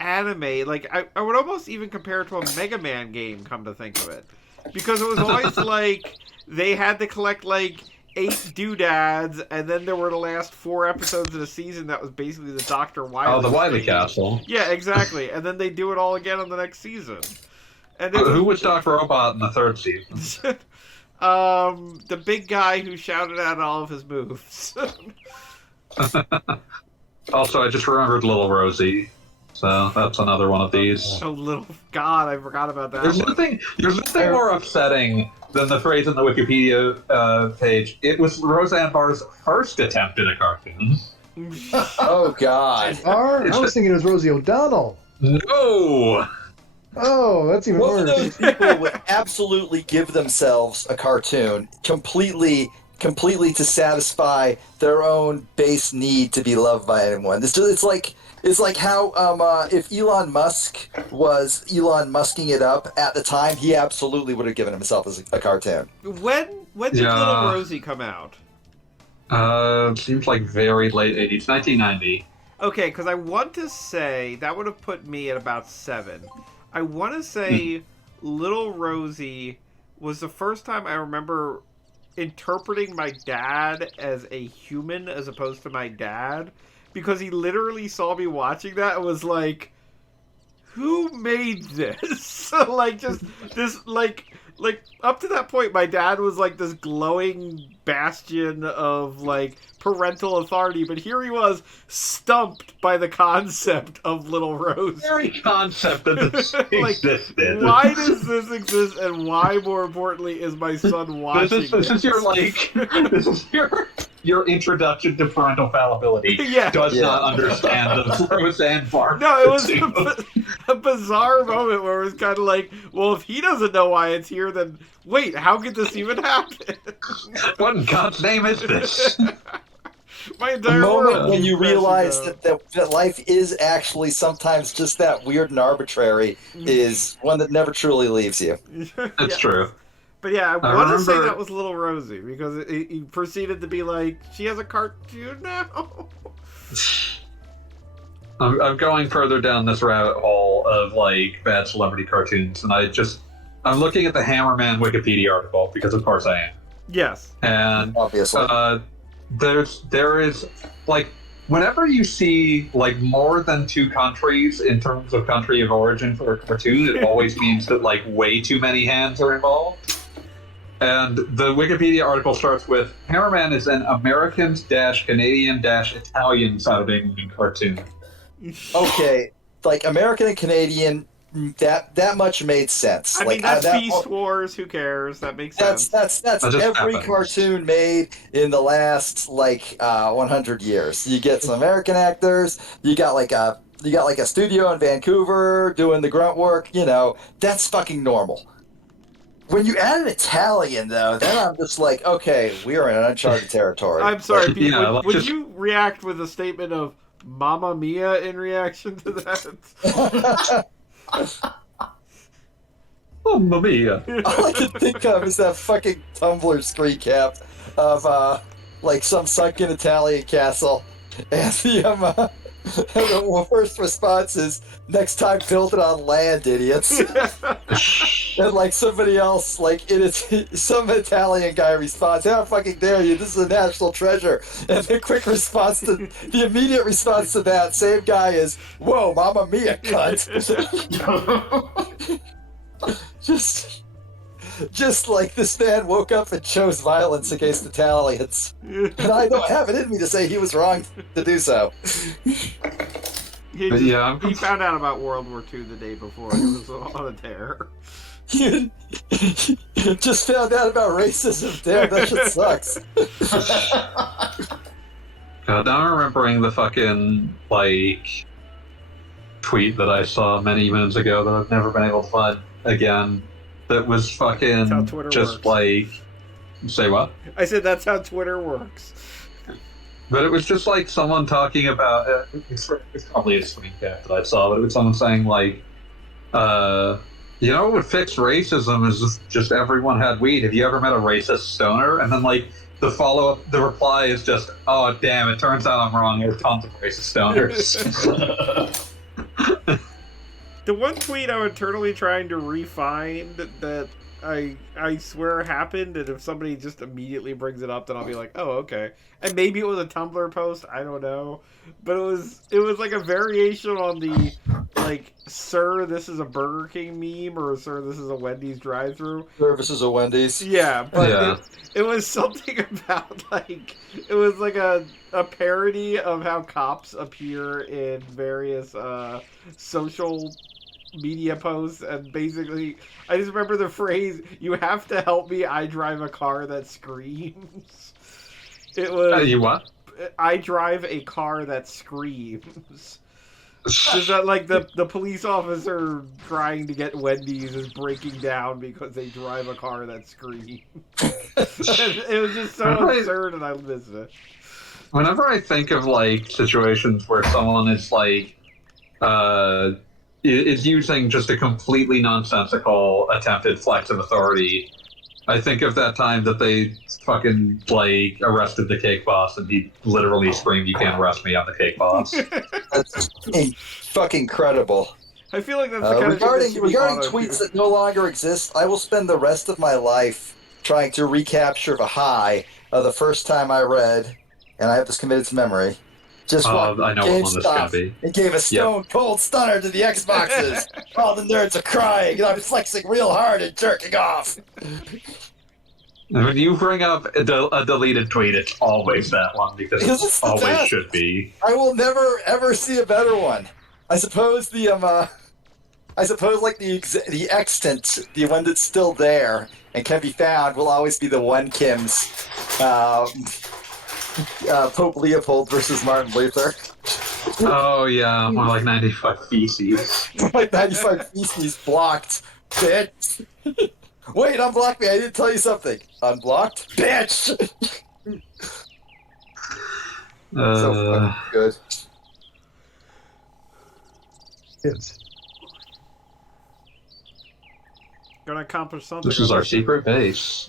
anime. I would almost even compare it to a Mega Man game, come to think of it. Because it was always, they had to collect, 8 doodads, and then there were the last 4 episodes of the season that was basically the Dr. Wily. Oh, the Wily Castle. Yeah, exactly. And then they do it all again on the next season. And who was Dr. Robot in the 3rd season? The big guy who shouted out all of his moves. Also, I just remembered Little Rosie. So that's another one of these. Oh, little God, I forgot about that. There's nothing more upsetting than the phrase on the Wikipedia page. It was Roseanne Barr's first attempt at a cartoon. Oh God! I was thinking it was Rosie O'Donnell. No. Oh, that's even Both of worse. those people would absolutely give themselves a cartoon completely to satisfy their own base need to be loved by anyone. It's like how if Elon Musk was Elon Musking it up at the time, he absolutely would have given himself as a cartoon. When did Little Rosie come out? Seems like very late 80s, 1990. Okay, because I want to say that would have put me at about 7. I want to say Little Rosie was the first time I remember interpreting my dad as a human as opposed to my dad, because he literally saw me watching that and was like, who made this? Just this, up to that point, my dad was like this glowing bastion of parental authority, but here he was stumped by the concept of Little Rose. Very concept that this existed. Why does this exist, and why, more importantly, is my son watching this is your introduction to parental fallibility. Yeah. Does not understand the Roseanne Barr. No, it was a bizarre moment where it was kind of like, well, if he doesn't know why it's here, then wait, how could this even happen? What in God's name is this? My The entire moment world when you crashes realize out. that life is actually sometimes just that weird and arbitrary is one that never truly leaves you. It's true. But yeah, I want to say remember- that was Little Rosie, because he proceeded to be like, she has a cartoon now? I'm going further down this rabbit hole of bad celebrity cartoons, and I'm looking at the Hammerman Wikipedia article because of course I am. Yes. And Obviously. there is whenever you see more than 2 countries in terms of country of origin for a cartoon, it always means that way too many hands are involved. And the Wikipedia article starts with, Hammerman is an American-Canadian-Italian Saturday morning cartoon. Okay, American and Canadian, that much made sense. I mean, that's Beast Wars, who cares? That makes sense. That's That just every happened. cartoon made in the last 100 years. You get some American actors. You got a studio in Vancouver doing the grunt work. That's fucking normal. When you add an Italian, though, then I'm just like, okay, we are in uncharted territory. I'm sorry, Pete, Yeah, would just- you react with a statement of Mamma Mia in reaction to that? Mamma mia. All I can think of is that fucking Tumblr screen cap of some sunken Italian castle, and And the first response is, "Next time, build it on land, idiots." And like somebody else, like some Italian guy responds, "How fucking dare you? This is a national treasure." And the immediate response to that same guy is, "Whoa, mamma mia, cunt!" just like this man woke up and chose violence against Italians, and I don't have it in me to say he was wrong to do so. He found out about World War II the day before. He was on a tear. Just found out about racism. Damn, that shit sucks. God, now I'm remembering the fucking, like, tweet that I saw many minutes ago that I've never been able to find again. That was fucking That's how Twitter just works. like... Say what? I said that's how Twitter works. But it was just like someone talking about... it's probably a screencast that I saw, but it was someone saying, like, you know what would fix racism is just everyone had weed. Have you ever met a racist stoner? And then, like, the follow-up, the reply is just, oh, damn, it turns out I'm wrong. There are tons of racist stoners. The one tweet I'm eternally trying to re-find that I swear happened, and if somebody just immediately brings it up, then I'll be like, oh, okay. And maybe it was a Tumblr post, I don't know. But it was like a variation on the, like, sir, this is a Burger King meme, or sir, this is a Wendy's drive-thru. Service is a Wendy's. Yeah, but Yeah. It was something about, like, it was like a parody of how cops appear in various social media posts, and basically I just remember the phrase, "You have to help me, I drive a car that screams." It was You what? I drive a car that screams. Is that like the police officer trying to get Wendy's is breaking down because they drive a car that screams. It was just so absurd, and I missed it. Whenever I think of, like, situations where someone is, like, is using just a completely nonsensical attempted flex of authority, I think of that time that they fucking, like, arrested the cake boss, and he literally screamed, "You can't arrest me, I'm the cake boss." That's fucking incredible. I feel like that's the kind of Regarding shit that should be tweets that no longer exist, I will spend the rest of my life trying to recapture the high of the first time I read, and I have this committed to memory. Just I know what one this is gonna be. It gave a stone cold stunner to the Xboxes. All the nerds are crying, and I'm flexing real hard and jerking off. When you bring up a deleted tweet, it's always that one, because Because it it's the always best. should be. I will never ever see a better one. I suppose the extant, the one that's still there and can be found, will always be the one Kim's Pope Leopold versus Martin Luther. Oh yeah, more like 95 feces. Like 95 feces blocked, bitch. Wait, unblock me. I didn't tell you something. Unblocked, bitch. So fucking good. Kids. Gonna accomplish something. This is our secret base.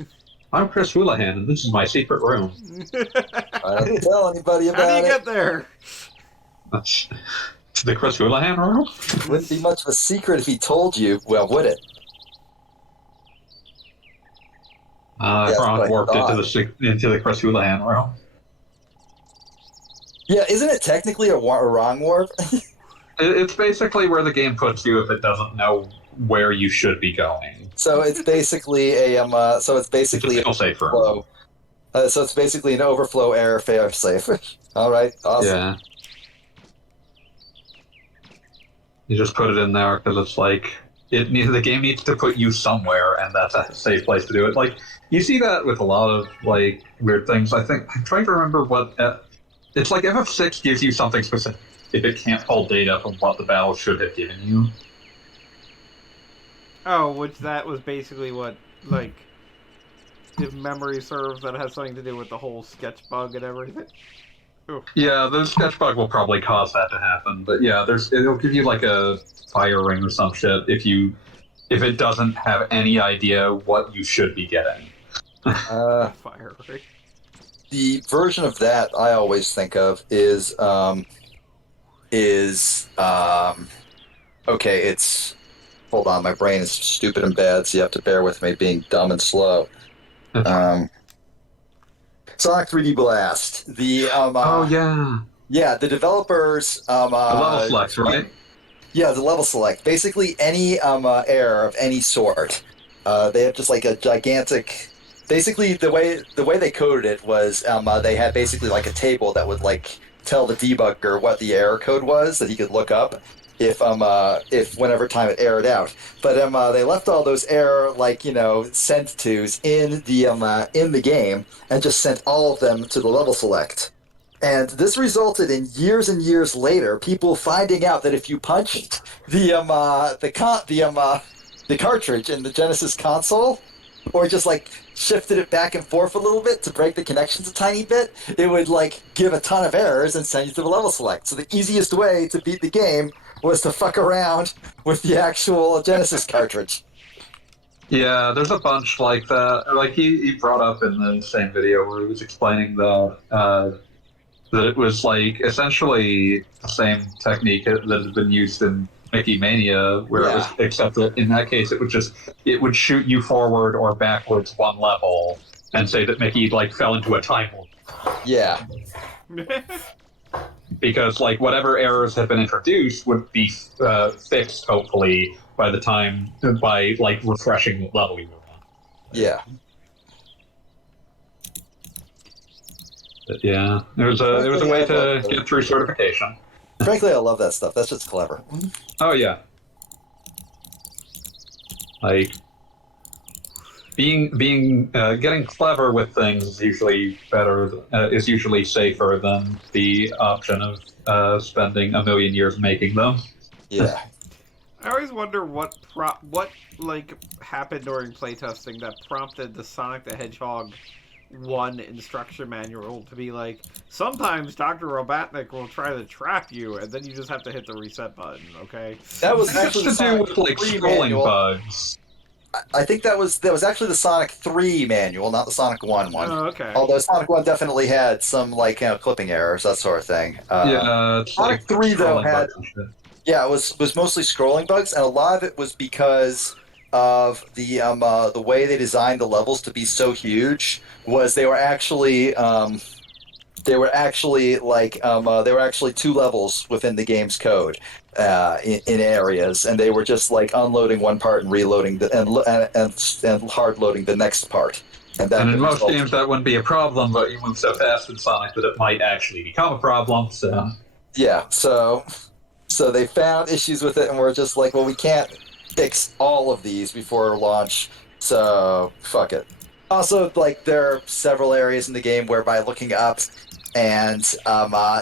I'm Chris Houlihan, and this is my secret room. I don't tell anybody How do about you it. get there? That's the Chris Houlihan room? Wouldn't be much of a secret if he told you. Well, would it? That's what Ron I warped thought. into the Chris Houlihan room. Yeah, isn't it technically a wrong warp? It's basically where the game puts you if it doesn't know where you should be going. So it's basically a It's a safe room. overflow. So it's basically an overflow error failsafe. All right, awesome. Yeah. You just put it in there because it's like the game needs to put you somewhere, and that's a safe place to do it. Like you see that with a lot of like weird things. I'm trying to remember what it's like. FF6 gives you something specific if it can't pull data from what the battle should have given you. Oh, which that was basically what, like, if memory serves, that has something to do with the whole sketch bug and everything. Ooh. Yeah, the sketch bug will probably cause that to happen, but yeah, it'll give you like a fire ring or some shit if it doesn't have any idea what you should be getting. Fire, right? is okay. It's hold on, my brain is stupid and bad, so you have to bear with me being dumb and slow. Sonic 3D Blast. The Oh yeah, yeah, the developers the level selects, right? yeah, the level select. Basically, any error of any sort. They have just like a gigantic. Basically, the way they coded it was they had basically like a table that would like tell the debugger what the error code was that he could look up if whenever time it errored out. But they left all those error sent tos in the game and just sent all of them to the level select. And this resulted in years and years later, people finding out that if you punched the cartridge in the Genesis console, or just like shifted it back and forth a little bit to break the connections a tiny bit, it would like give a ton of errors and send you to the level select. So the easiest way to beat the game was to fuck around with the actual Genesis cartridge. Yeah, there's a bunch like that. Like he brought up in the same video where he was explaining that it was like essentially the same technique that had been used in Mickey Mania, where it was, except that in that case it would shoot you forward or backwards one level and say that Mickey like fell into a time loop. Yeah. Because like whatever errors had been introduced would be fixed hopefully by like refreshing the level you were on. Yeah. But yeah, there was a way to get through certification. Frankly, I love that stuff. That's just clever. Oh yeah, like getting clever with things is usually better. Is usually safer than the option of spending a million years making them. Yeah. I always wonder what like happened during playtesting that prompted the Sonic the Hedgehog 1 instruction manual to be like, sometimes Dr. Robotnik will try to trap you, and then you just have to hit the reset button, okay? That was That's actually to the do Sonic with like 3 scrolling manual. bugs. I think that was actually the Sonic 3 manual, not the Sonic 1 one. Oh, okay. Although Sonic 1 definitely had some like clipping errors, that sort of thing. It's Sonic like 3 though scrolling had bugs and shit. yeah, it was mostly scrolling bugs, and a lot of it was because of the way they designed the levels to be so huge. Was they were actually two levels within the game's code in areas, and they were just like unloading one part and reloading and hard loading the next part. And in most games that wouldn't be a problem, but you move so fast in Sonic that it might actually become a problem. So yeah, so they found issues with it, and we're just like, well, we can't fix all of these before launch, so fuck it. Also, like, there are several areas in the game where by looking up and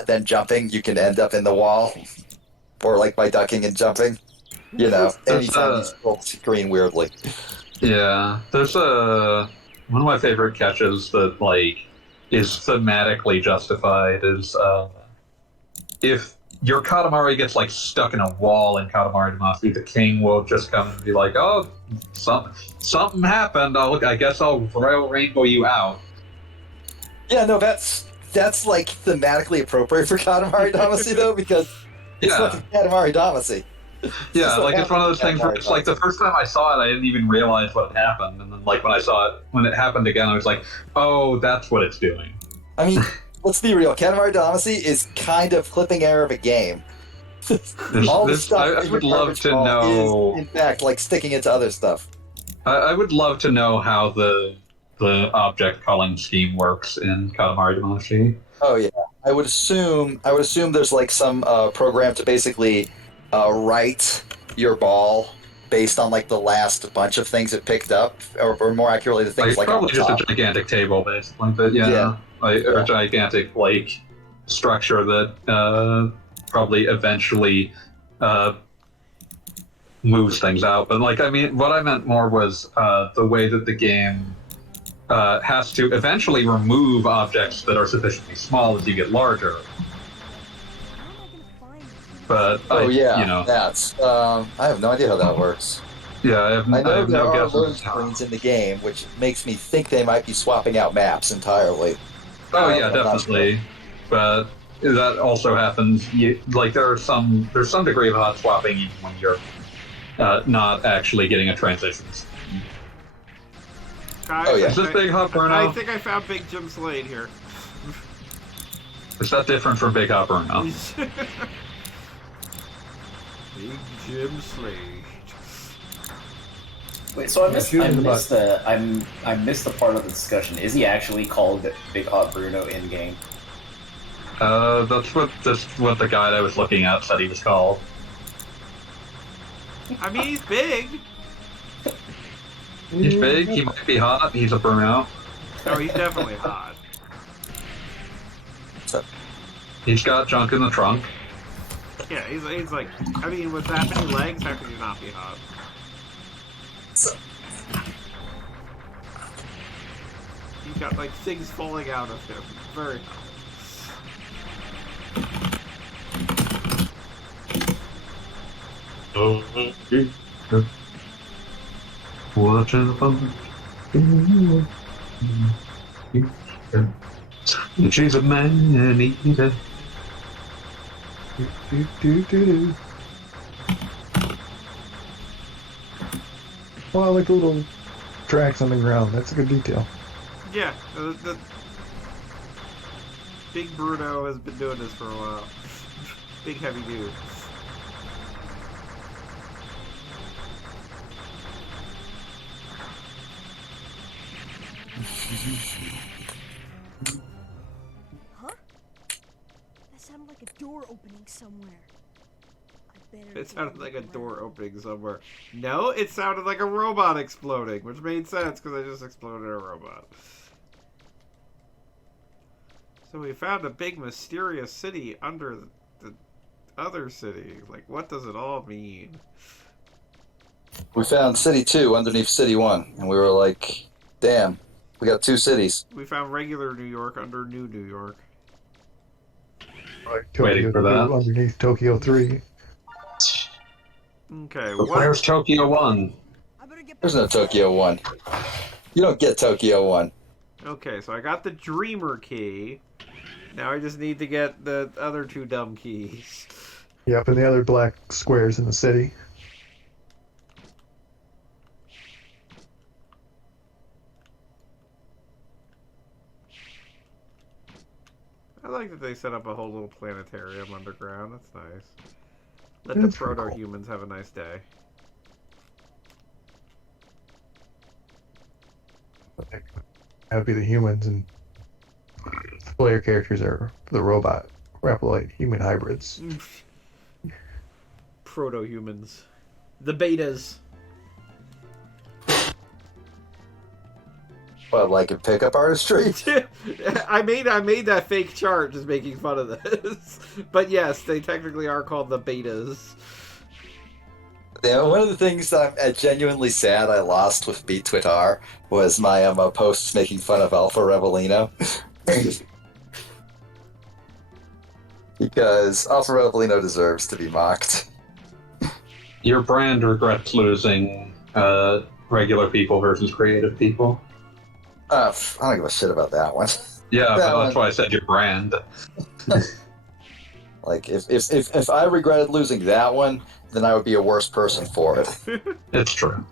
then jumping, you can end up in the wall, or like by ducking and jumping. You know, anytime you scroll the screen weirdly. yeah, there's one of my favorite catches that like is thematically justified is if your Katamari gets like stuck in a wall in Katamari Damacy, the king will just come and be like, "Oh, something happened. I guess I'll royal rainbow you out." Yeah, no, that's like thematically appropriate for Katamari Damacy though, because it's fucking Katamari Damacy. Yeah, like it's one of those things where it's like the first time I saw it, I didn't even realize what had happened, and then like when it happened again, I was like, "Oh, that's what it's doing." I mean, let's be real. Katamari Damacy is kind of clipping error of a game. All the stuff I would love to know. Is, in fact, like sticking into other stuff. I would love to know how the object calling scheme works in Katamari Damacy. Oh yeah, I would assume there's like some program to basically write your ball based on like the last bunch of things it picked up, or more accurately, the things like probably on the just top. a gigantic table, basically. But yeah. Or a gigantic like structure that probably eventually moves things out. But like, I mean, what I meant more was the way that the game has to eventually remove objects that are sufficiently small as you get larger. But that's I have no idea how that works. Yeah, I have there no are guess. loading screens in the game, which makes me think they might be swapping out maps entirely. Oh yeah, definitely. But that also happens. There's some degree of hot swapping even when you're not actually getting a transition. Guys, Oh, yeah. Is this Big Hot I Bruno? think I found Big Jim Slade here. Is that different from Big Hot Bruno? Big Jim Slade. Wait, so I missed shoot in the the I missed the part of the discussion. Is he actually called Big Hot Bruno in game? That's what the guy that I was looking at said he was called. I mean, he's big. He's big. He might be hot. He's a Bruno. Oh, he's definitely hot. He's got junk in the trunk. Yeah, he's like, I mean, with that many legs, how could he not be hot? He's got like things falling out of him. Very hot. Watching the fun. She's a man eater. Do. Oh, I like the little tracks on the ground. That's a good detail. Yeah, the Big Bruno has been doing this for a while. Big heavy dude. Huh? That sounded like a door opening somewhere. I better It take sounded like a look door around. opening somewhere. No, it sounded like a robot exploding, which made sense because I just exploded a robot. So we found a big mysterious city under the other city. Like, what does it all mean? We found City 2 underneath City 1, and we were like, damn, we got 2 cities. We found regular New York under New New York. Like Waiting Tokyo for that. 2 underneath Tokyo 3. Okay, But what? where's Tokyo 1? I better get There's no Tokyo 1. You don't get Tokyo 1. Okay, so I got the Dreamer key. Now I just need to get the other 2 dumb keys. Yep, and the other black squares in the city. I like that they set up a whole little planetarium underground. That's nice. Let That's the pretty cool. proto-humans have a nice day. That would be the humans, and the player characters are the robot replite human hybrids. Proto-humans. The betas. But like in pickup artistry. I made that fake chart just making fun of this. But yes, they technically are called the betas. Yeah, one of the things that I'm genuinely sad I lost with Beat Twitter was my posts making fun of Alpha Revelino. Because Alpha Revelino deserves to be mocked. Your brand regrets losing regular people versus creative people. I don't give a shit about that one. Yeah, That but one. that's why I said your brand. Like, if I regretted losing that one, then I would be a worse person for it. It's true.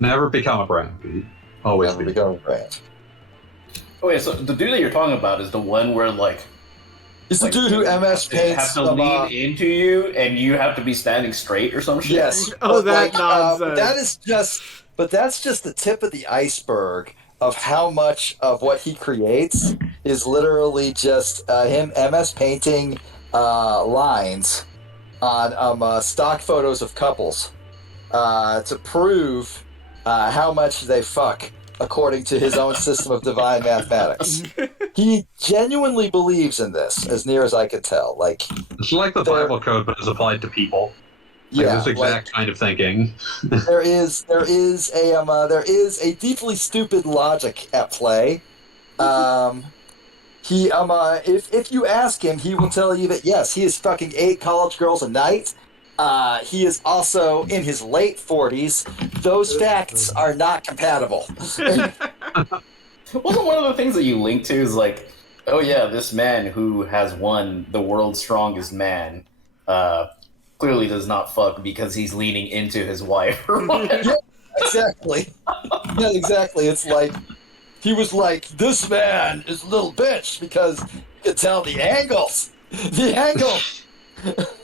Never become a brand, Pete. Always Never be. become a brand. Oh yeah, so the dude that you're talking about is the one where like It's the like, dude who MS they have paints to lean into you and you have to be standing straight or some shit. Yes. Oh, but, that nonsense. That's just the tip of the iceberg of how much of what he creates is literally just him MS painting lines on stock photos of couples to prove how much they fuck according to his own system of divine mathematics. He genuinely believes in this, as near as I could tell. Like, It's like the There- Bible code, but it's applied to people. Like yeah, this exact kind of thinking. there is a deeply stupid logic at play. If you ask him, he will tell you that yes, he is fucking 8 college girls a night. He is also in his late 40s. Those facts are not compatible. Wasn't one of the things that you linked to is like Oh yeah, this man who has won the world's strongest man clearly does not fuck because he's leaning into his wife or whatever. Yeah, exactly. Yeah, exactly. It's like he was like, "This man is a little bitch," because you could tell the angles. The angle.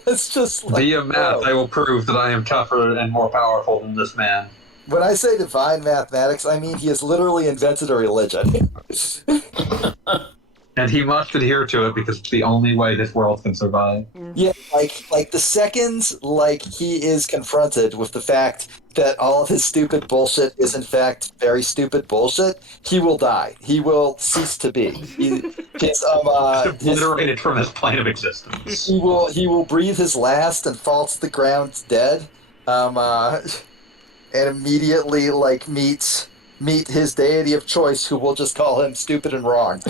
It's just like, Via math, whoa. I will prove that I am tougher and more powerful than this man. When I say divine mathematics, I mean he has literally invented a religion. And he must adhere to it because it's the only way this world can survive. Yeah, like the second like he is confronted with the fact that all of his stupid bullshit is in fact very stupid bullshit, he will die. He will cease to be. Obliterated from his plane of existence. He will breathe his last and fall to the ground dead. And immediately like meet his deity of choice, who will just call him stupid and wrong.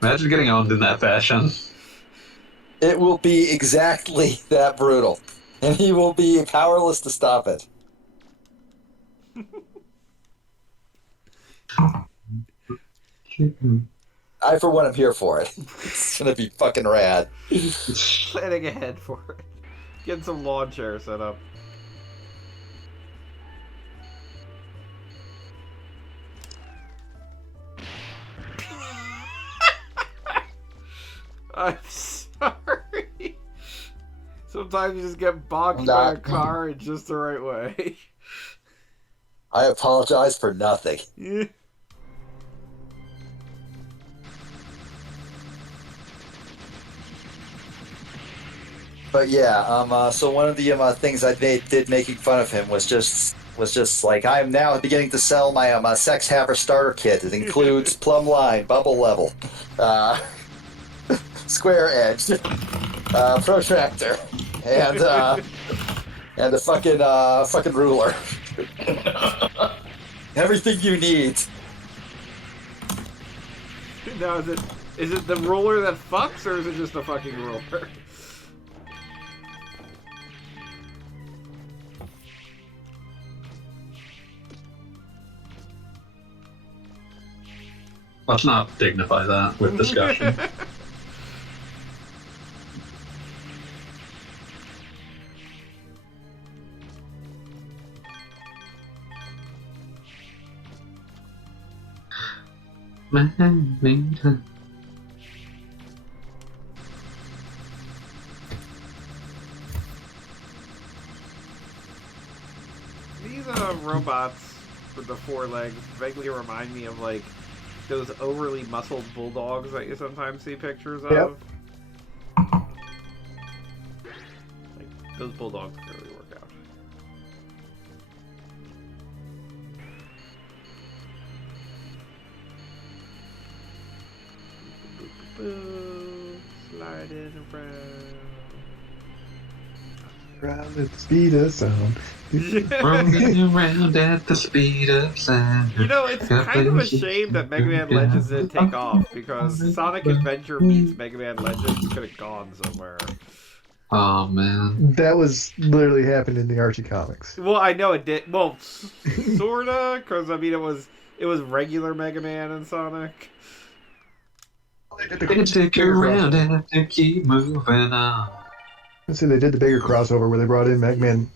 Imagine getting owned in that fashion. It will be exactly that brutal, and he will be powerless to stop it. I, for one, am here for it. It's gonna be fucking rad. Planning ahead for it. Getting some lawn chairs set up. I'm sorry. Sometimes you just get boxed by a car in just the right way. I apologize for nothing. Yeah. But yeah, so one of the things I did making fun of him was just like, I am now beginning to sell my sex haver starter kit. It includes plumb line, bubble level, square edge, protractor, and a fucking ruler. Everything you need. Now, is it the ruler that fucks, or is it just a fucking ruler? Let's not dignify that with discussion. These robots with the 4 legs vaguely remind me of like those overly muscled bulldogs that you sometimes see pictures of. Yep. Like, those bulldogs really work out. Sliding around. Around at the speed of sound. Rolling around at the speed of sound. You know, it's kind of a shame that Mega Man Legends didn't take off, because Sonic Adventure meets Mega Man Legends could have gone somewhere. Oh man. That was literally happened in the Archie comics. Well, I know it did. Well, sorta, because I mean, it was regular Mega Man and Sonic. They did Stick around and keep moving on. Let's see, they did the bigger crossover where they brought in Mega Man,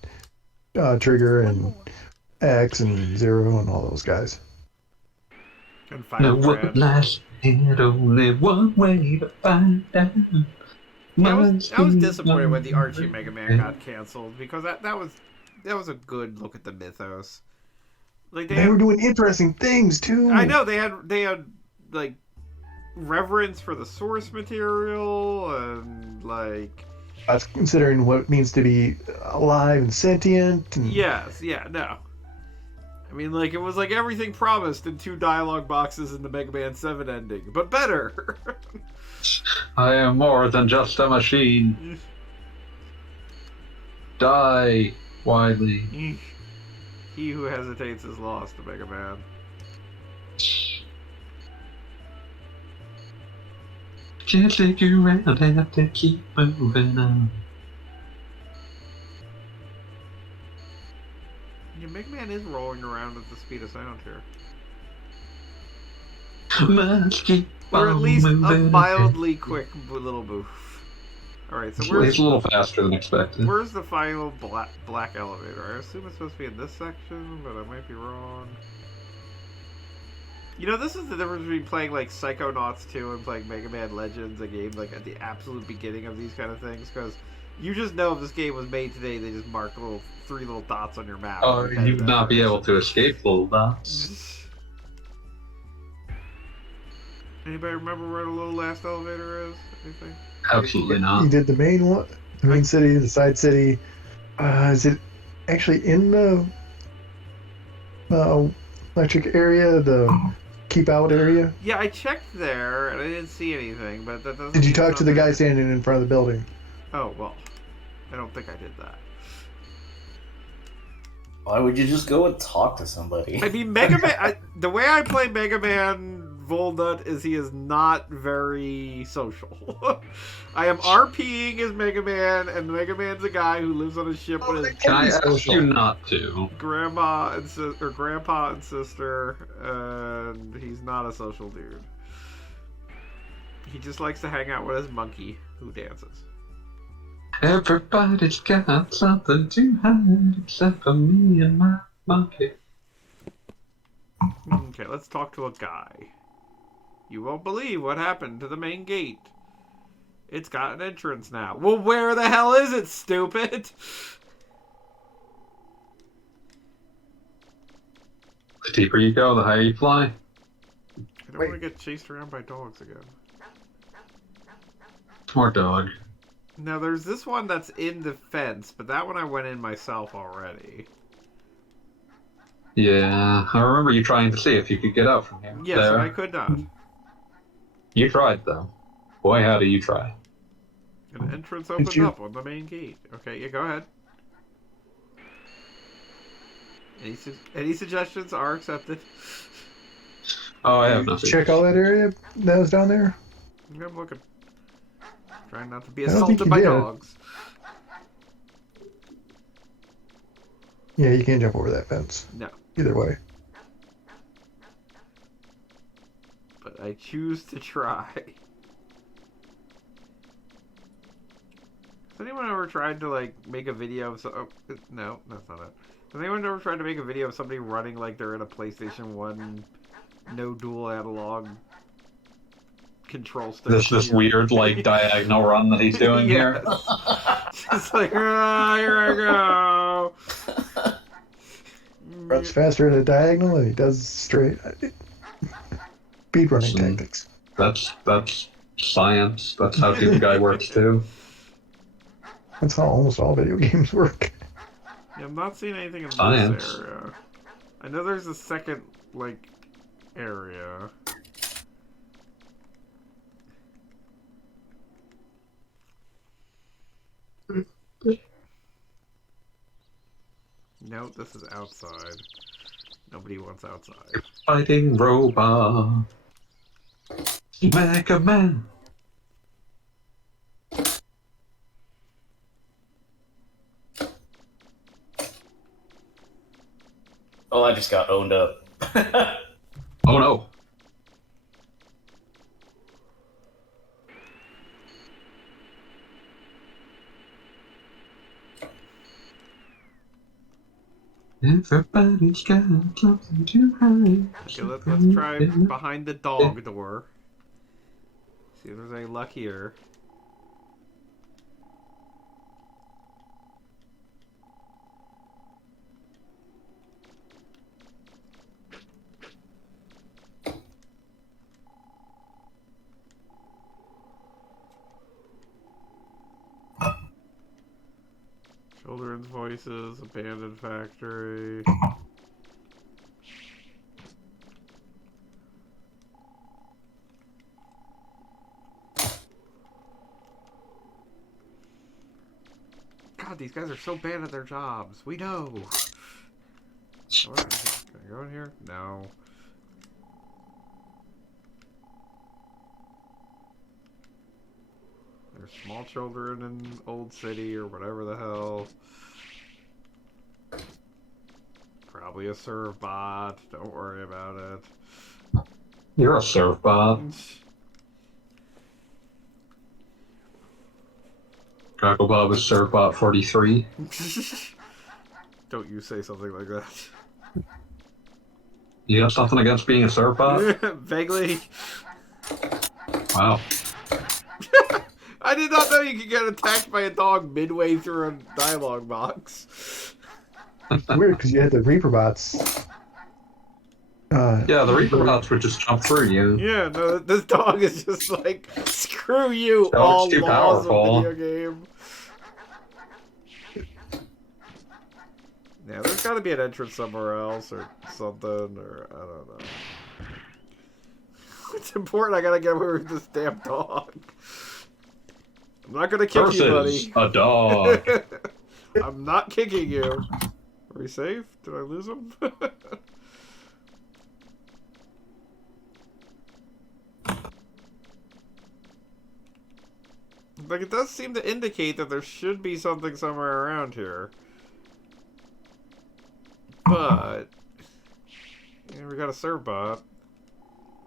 Trigger, and X, and Zero, and all those guys. And No Final one Brand. lies had only one way to find out. I was disappointed when the Archie Mega Man got canceled, because that was a good look at the mythos. Like They were doing interesting things too. I know they had like reverence for the source material, and like That's considering what it means to be alive and sentient. And yes, yeah, no. I mean, like, it was like everything promised in 2 dialogue boxes in the Mega Man 7 ending, but better. I am more than just a machine. Die, Wily. He who hesitates is lost to Mega Man. Can't stick around, have to keep moving on. Yeah, Mega Man is rolling around at the speed of sound here. Must keep Or at on least a moving mildly ahead. quick little move. Alright, so He's where's a little faster than expected. where's the final black elevator? I assume it's supposed to be in this section, but I might be wrong. You know, this is the difference between playing like Psychonauts 2 and playing Mega Man Legends, a game like at the absolute beginning of these kind of things, because you just know if this game was made today, they just mark three little dots on your map. Oh, and head you'd that not be able direction. to escape little dots. Anybody remember where the little last elevator is? Anything? Absolutely You not. did the main one, the main city, the side city. Is it actually in the uh, electric area, the keep out area? Yeah, I checked there and I didn't see anything, but that doesn't. Did you mean talk it's to not the guy there. standing in front of the building? Oh well, I don't think I did that. Why would you just go and talk to somebody? I mean, Mega Man. The way I play Mega Man Volnut is he is not very social. I am RPing as Mega Man, and Mega Man's a guy who lives on a ship with his Can I ask social. you not to? grandma and grandpa and sister, and he's not a social dude. He just likes to hang out with his monkey who dances. Everybody's got something to hide except for me and my monkey. Okay, let's talk to a guy. You won't believe what happened to the main gate. It's got an entrance now. Well, where the hell is it, stupid? The deeper you go, the higher you fly. I don't want to get chased around by dogs again. More dog. Now, there's this one that's in the fence, but that one I went in myself already. Yeah, I remember you trying to see if you could get out from here. Yes, There. and I could not. You tried, though. Boy, how do you try. An entrance opened up on the main gate. Okay, yeah, go ahead. Any suggestions are accepted. Oh, I have nothing. Check all that area that was down there. I'm looking. Trying not to be I don't think assaulted you by did. dogs. Yeah, you can't jump over that fence. No, Either way. but I choose to try. Has anyone ever tried to like make a video of no, that's not it. Has anyone ever tried to make a video of somebody running like they're in a PlayStation 1 no dual analog control stick? This weird, like, diagonal run that he's doing here. Just like, here I go. Runs faster at a diagonal than he does straight. Speed running Hmm. tactics. That's science. That's how the guy works, too. That's how almost all video games work. Yeah, I'm not seeing anything in Science. this area. I know there's a second, like, area. Nope, this is outside. Nobody wants outside. Fighting robot. Mega Man. Oh, I just got owned up. Oh no. Everybody's got something to hide. Okay, let's try behind the dog door. See if there's any luck here. Children's voices, abandoned factory. God, these guys are so bad at their jobs. We know. Alright, can I go in here? No. There's small children in Old City or whatever the hell. Probably a serve bot. Don't worry about it. You're a surf bot. Draco Bob is surf bot 43. Don't you say something like that. You got something against being a surf bot? Vaguely. Wow. I did not know you could get attacked by a dog midway through a dialogue box. It's weird because you had the Reaper bots. Yeah, the Reaper bots would just jump through you. Yeah, no, this dog is just like, screw you, Dog's all too laws powerful. of video game. Yeah, there's gotta be an entrance somewhere else or something, or I don't know. It's important, I gotta get away with this damn dog. I'm not gonna kick you, buddy. A dog. I'm not kicking you. Are we safe? Did I lose him? Like, it does seem to indicate that there should be something somewhere around here. But... yeah, we got a serve bot.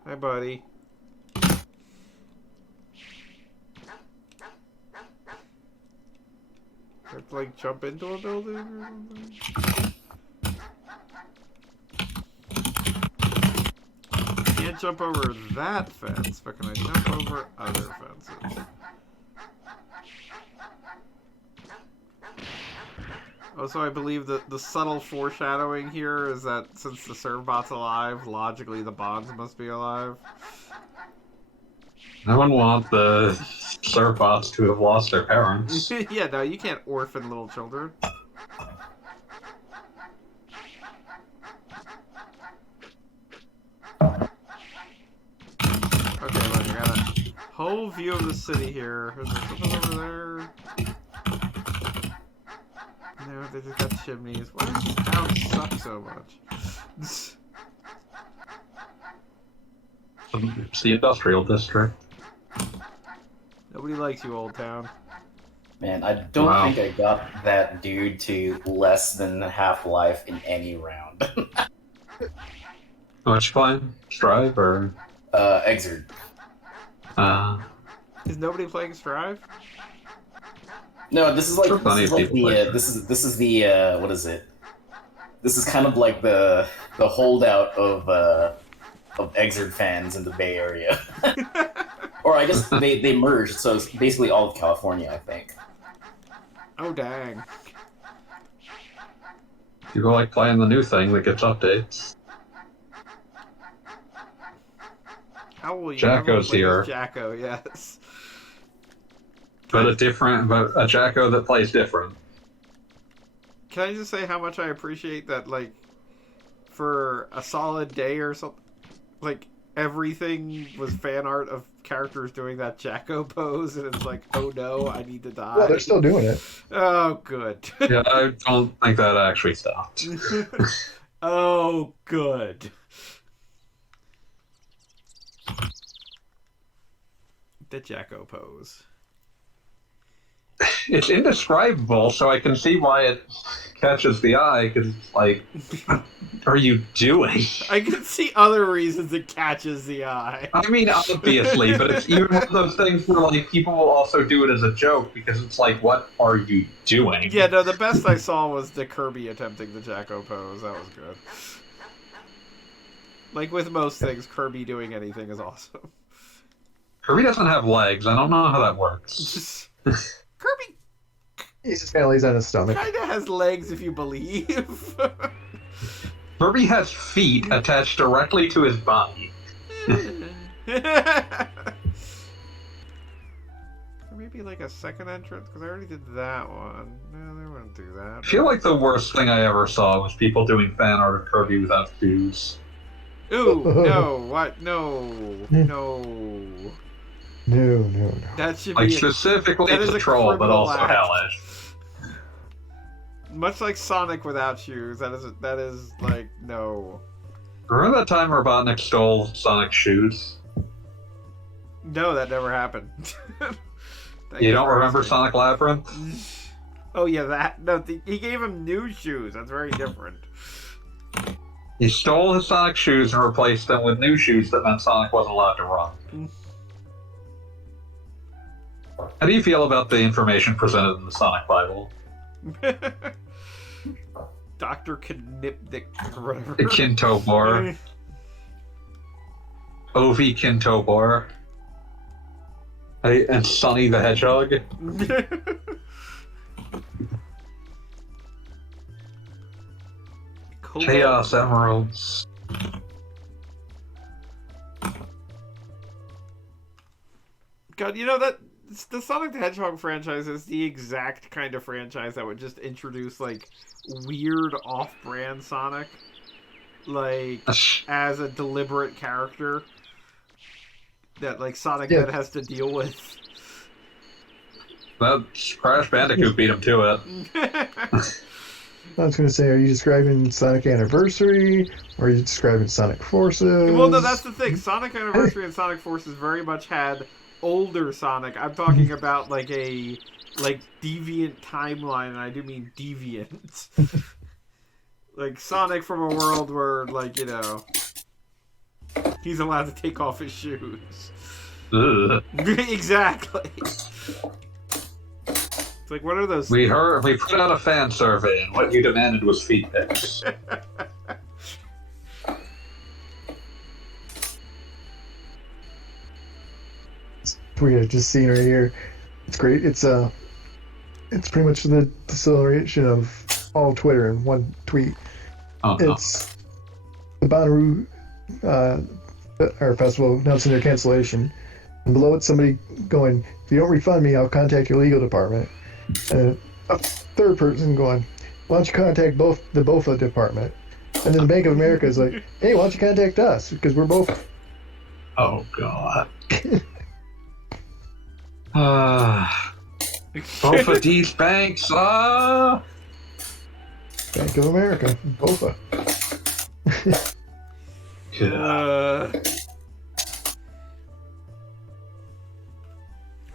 Hi, buddy. Have to, like, jump into a building or something? Can't jump over that fence, but can I jump over other fences? Also, I believe that the subtle foreshadowing here is that since the serve bot's alive, logically the bonds must be alive. I wouldn't want the surf bots to have lost their parents. Yeah, no, you can't orphan little children. Okay, look, I got a whole view of the city here. Is there something over there? No, they just got chimneys. Why does this town suck so much? It's the industrial district. Nobody likes you, old town. Man, I don't Wow. think I got that dude to less than half-life in any round. Which fine? Strive or Exerd. Is nobody playing Strive? No, this is like Sure, plenty this is of like people play the this is the what is it? This is kind of like the holdout of Exerd fans in the Bay Area. Or I guess they merged, so it's basically all of California, I think. Oh, dang. People like playing the new thing that gets updates. How will you Jacko's here. Jacko, yes. But a Jacko that plays different. Can I just say how much I appreciate that, like, for a solid day or something, like, everything was fan art of characters doing that Jacko pose, and it's like, oh no, I need to die. Well, they're still doing it. Oh, good. Yeah, I don't think that actually stopped. Oh, good. The Jacko pose. It's indescribable, so I can see why it catches the eye, because it's like, what are you doing? I can see other reasons it catches the eye. I mean, obviously, but it's even one of those things where, like, people will also do it as a joke, because it's like, what are you doing? Yeah, no, the best I saw was the Kirby attempting the Jacko pose. That was good. Like with most things, Kirby doing anything is awesome. Kirby doesn't have legs. I don't know how that works. Kirby He's just kind of lays on his stomach. kinda has legs if you believe. Kirby has feet attached directly to his body. Maybe like a second entrance, because I already did that one. No, they wouldn't do that. I feel like the worst thing I ever saw was people doing fan art of Kirby without shoes. Ooh, no, what? No, no. No. That should Like, be specifically that is to a troll, but criminal also act. hellish. much like Sonic without shoes. That is like no. Remember that time Robotnik stole Sonic's shoes? No, that never happened. You don't remember Sonic Labyrinth? Oh yeah, that no. He gave him new shoes. That's very different. He stole his Sonic shoes and replaced them with new shoes that meant Sonic wasn't allowed to run. How do you feel about the information presented in the Sonic Bible? Dr. Knipnick or whatever. Kintobor. Ovi Kintobor. And Sonny the Hedgehog. Chaos Emeralds. God, you know that the Sonic the Hedgehog franchise is the exact kind of franchise that would just introduce like weird off-brand Sonic, like as a deliberate character that like Sonic then has to deal with. That Crash Bandicoot beat him to it. I was going to say, are you describing Sonic Anniversary, or are you describing Sonic Forces? Well, no, that's the thing. Sonic Anniversary and Sonic Forces very much had older Sonic. I'm talking about like a deviant timeline, and I do mean deviant. Like Sonic from a world where, like, you know, he's allowed to take off his shoes. Exactly. It's like, what are those? We put out a fan survey, and what you demanded was feet pics. We have just seen right here. It's great. It's pretty much the deceleration of all Twitter in one tweet. Oh, no. It's the Bonnaroo our festival announcing their cancellation. And below it, somebody going, "If you don't refund me, I'll contact your legal department." And a third person going, "Why don't you contact the BOFA department?" And then Bank of America is like, "Hey, why don't you contact us? Because we're both." Oh, God. Both of these banks, Bank of America, BOFA.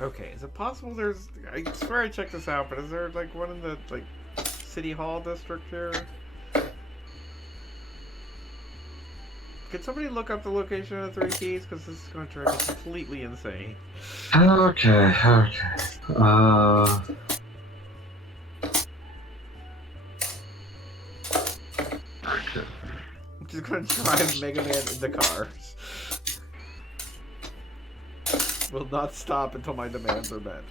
Okay, is it possible there's... I swear I checked this out, but is there, like, one in the, like, City Hall district here? Could somebody look up the location of the 3 keys? Because this is going to drive me completely insane. Okay. I'm just going to drive Mega Man into cars. Will not stop until my demands are met.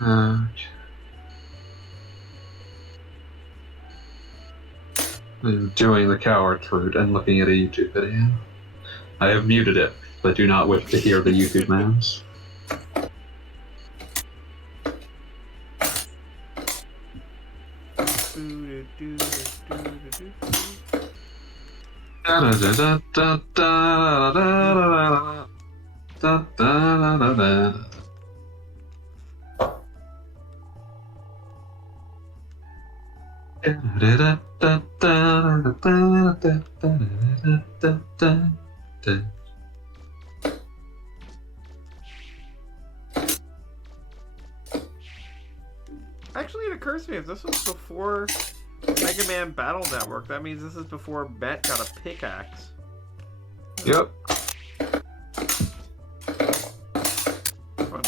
I'm doing the coward's route and looking at a YouTube video. I have muted it, but do not wish to hear the YouTube mouse. Actually, it occurs to me, if this was before Mega Man Battle Network, that means this is before Bet got a pickaxe. Yep. Fun.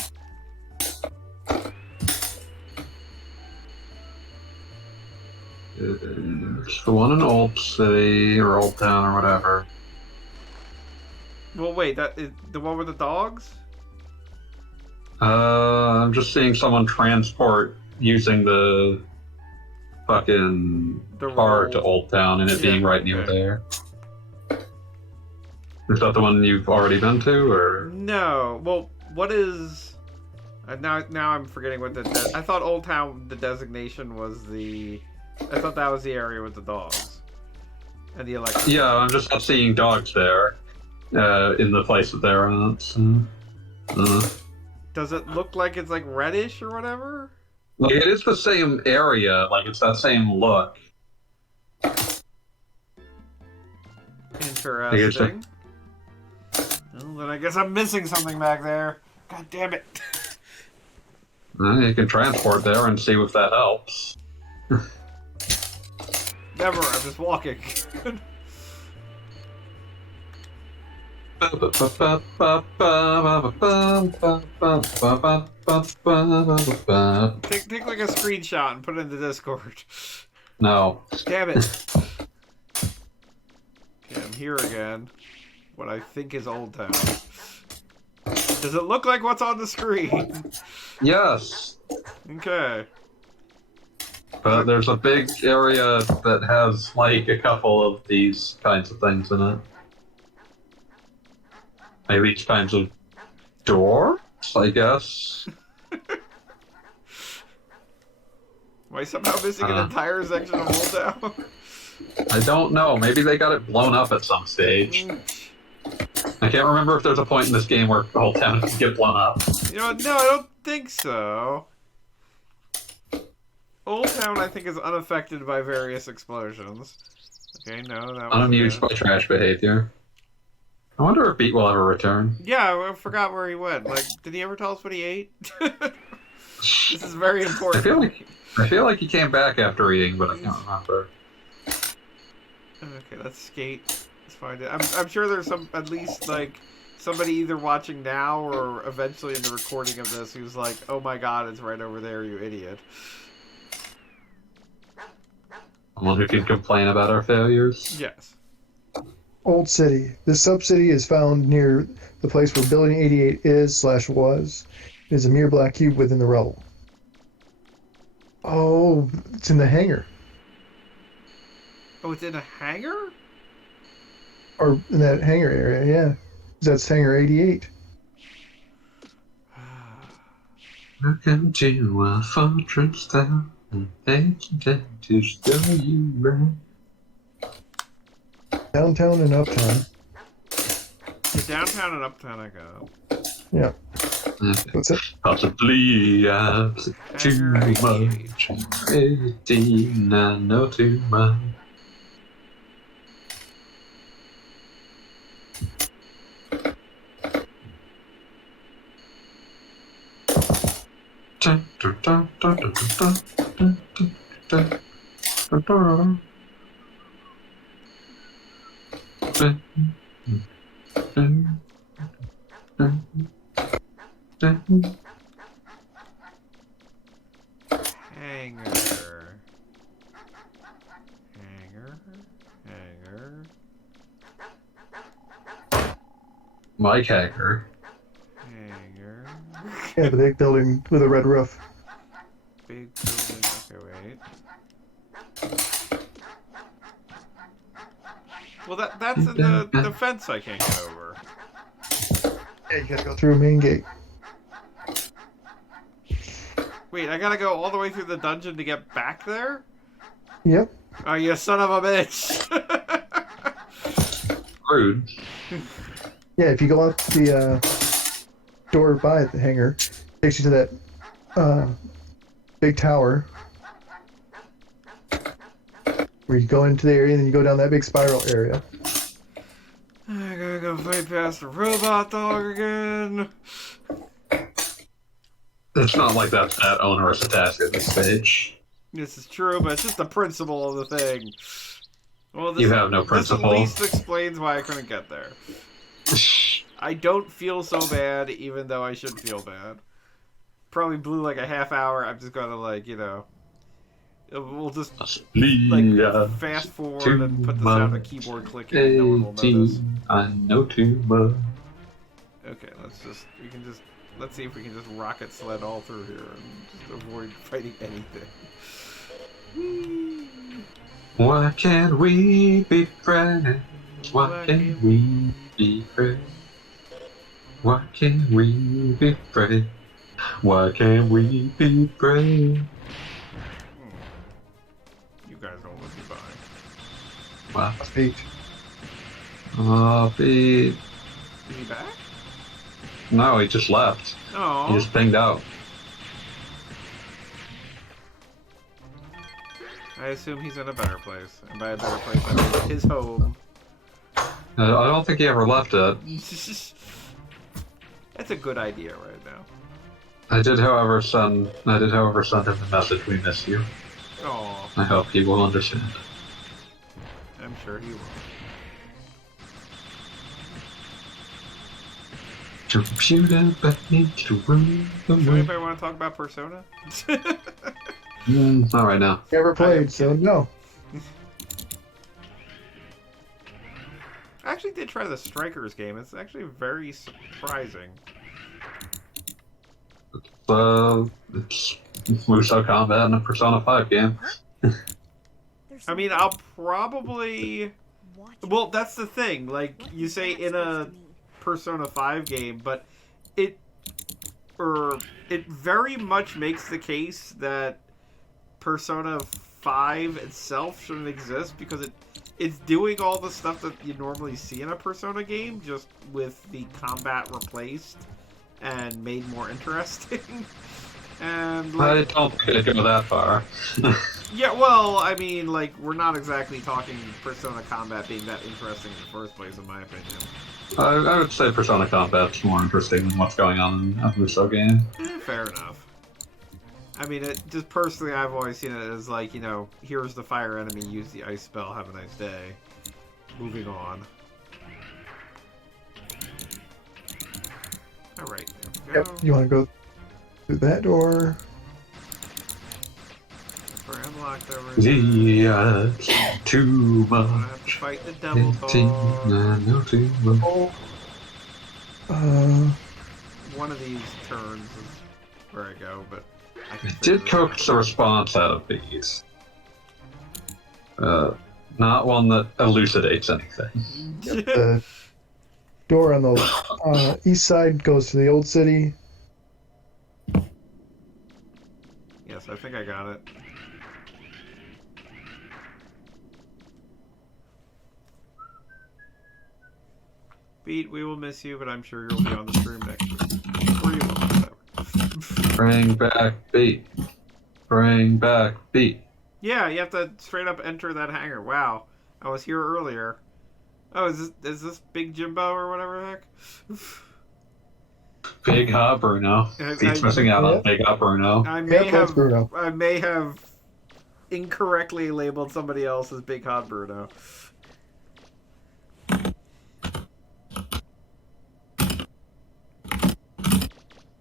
It's the one in Old City or Old Town or whatever. Well, wait, that is the one with the dogs? I'm just seeing someone transport using the fucking car to Old Town and it being right near there. Is that the one you've already been to, or? No. Well, what is... now I'm forgetting what the... I thought Old Town, the designation was the... I thought that was the area with the dogs. And the electric... Yeah, I'm just not seeing dogs there. In the place that they're at, so... Does it look like it's like reddish or whatever? Like, it is the same area, like it's that same look. Interesting. Well, then I guess I'm missing something back there. God damn it. You can transport there and see if that helps. Never, I'm just walking. Take like a screenshot and put it in the Discord. No. Damn it. Okay, I'm here again. What I think is Old Town. Does it look like what's on the screen? Yes. Okay. But there's a big area that has like a couple of these kinds of things in it. Maybe each kinds of doors, I guess. Am I somehow missing an entire section of Old Town? I don't know. Maybe they got it blown up at some stage. I can't remember if there's a point in this game where the whole town can get blown up. You know, no, I don't think so. Old Town, I think, is unaffected by various explosions. Okay, no, that was Unamused by trash behavior. I wonder if Beat will ever return. Yeah, I forgot where he went. Like, did he ever tell us what he ate? This is very important. I feel like he came back after eating, but I can't remember. Okay, let's skate. Let's find it. I'm sure there's at least like somebody either watching now or eventually in the recording of this who's like, "Oh my God, it's right over there, you idiot." Someone who can complain about our failures. Yes. Old City. This sub-city is found near the place where Building 88 is/was. It is a mere black cube within the rubble. Oh, it's in the hangar. Oh, it's in a hangar? Or in that hangar area, yeah. That's hangar 88. Welcome to our fortress town, and thank you to show you around. Downtown and uptown. The downtown and uptown I go. Yeah. What's it? Possibly I've said too much. 18, I know too much. Hangar. Hangar. Mike Hacker. Hangar. Yeah, the big building with a red roof. Big building. Okay, wait. Well, that's in the fence I can't get over. Yeah, you gotta go through a main gate. Wait, I gotta go all the way through the dungeon to get back there? Yep. Oh, you son of a bitch! Rude. Yeah, if you go out the door by the hangar, it takes you to that big tower. Where you go into the area and then you go down that big spiral area. I gotta go fight past the robot dog again. It's not like that's that onerous a task at this stage. This is true, but it's just the principle of the thing. Well, this, You have no principle. This at least explains why I couldn't get there. I don't feel so bad, even though I should feel bad. Probably blew like a half hour. I'm just gonna like, you know, we'll just like fast forward and put the sound of keyboard clicking. And no one will notice. I know too much. Okay, let's see if we can just rocket sled all through here and just avoid fighting anything. Whee! Why can't we be friends? Why can't we be friends? Why can't we be friends? Why can't we be friends? You guys don't look me by. Wow. Speak. Oh, Pete. Is he back? No, he just left. Oh. He just pinged out. I assume he's in a better place. And by a better place, I mean his home. I don't think he ever left it. That's a good idea right now. I did, however, send him the message. We miss you. Oh, I hope he will understand. I'm sure he will. Computer back into the room. Does anybody want to talk about Persona? Not right now. Never I am played, so kidding. no. I actually did try the Strikers game. It's actually very surprising. It's Muso Combat in a Persona 5 game. I mean, I'll probably... Well, that's the thing. Like, you say in a Persona 5 game, but it very much makes the case that Persona 5 itself shouldn't exist because it's doing all the stuff that you normally see in a Persona game, just with the combat replaced and made more interesting. And like, I don't think I'd go that far. yeah, well, I mean, like, we're not exactly talking Persona combat being that interesting in the first place, in my opinion. I would say Persona Combat's more interesting than what's going on in a Muso game. Fair enough. I mean, just personally, I've always seen it as like, here's the fire enemy, use the ice spell, have a nice day. Moving on. Alright, there we go. Yep. You want to go through that door? We're unlocked over here. Yeah, too I much. have to fight the double boss. I know too much. Oh. One of these turns is where I go, but I can I figure did this coax the response out of these. Not one that elucidates anything. out. The door on the east side goes to the old city. Yes, I think I got it. Beat, we will miss you, but I'm sure you'll be on the stream next week. Or you will, whatever. Bring back beat. Bring back beat. Yeah, you have to straight up enter that hangar. Wow, I was here earlier. Oh, is this Big Jimbo or whatever the heck? Big Hot Bruno. Beat's missing out on Big Hot Bruno. I may Yeah, that's Bruno. I may have incorrectly labeled somebody else as Big Hot Bruno.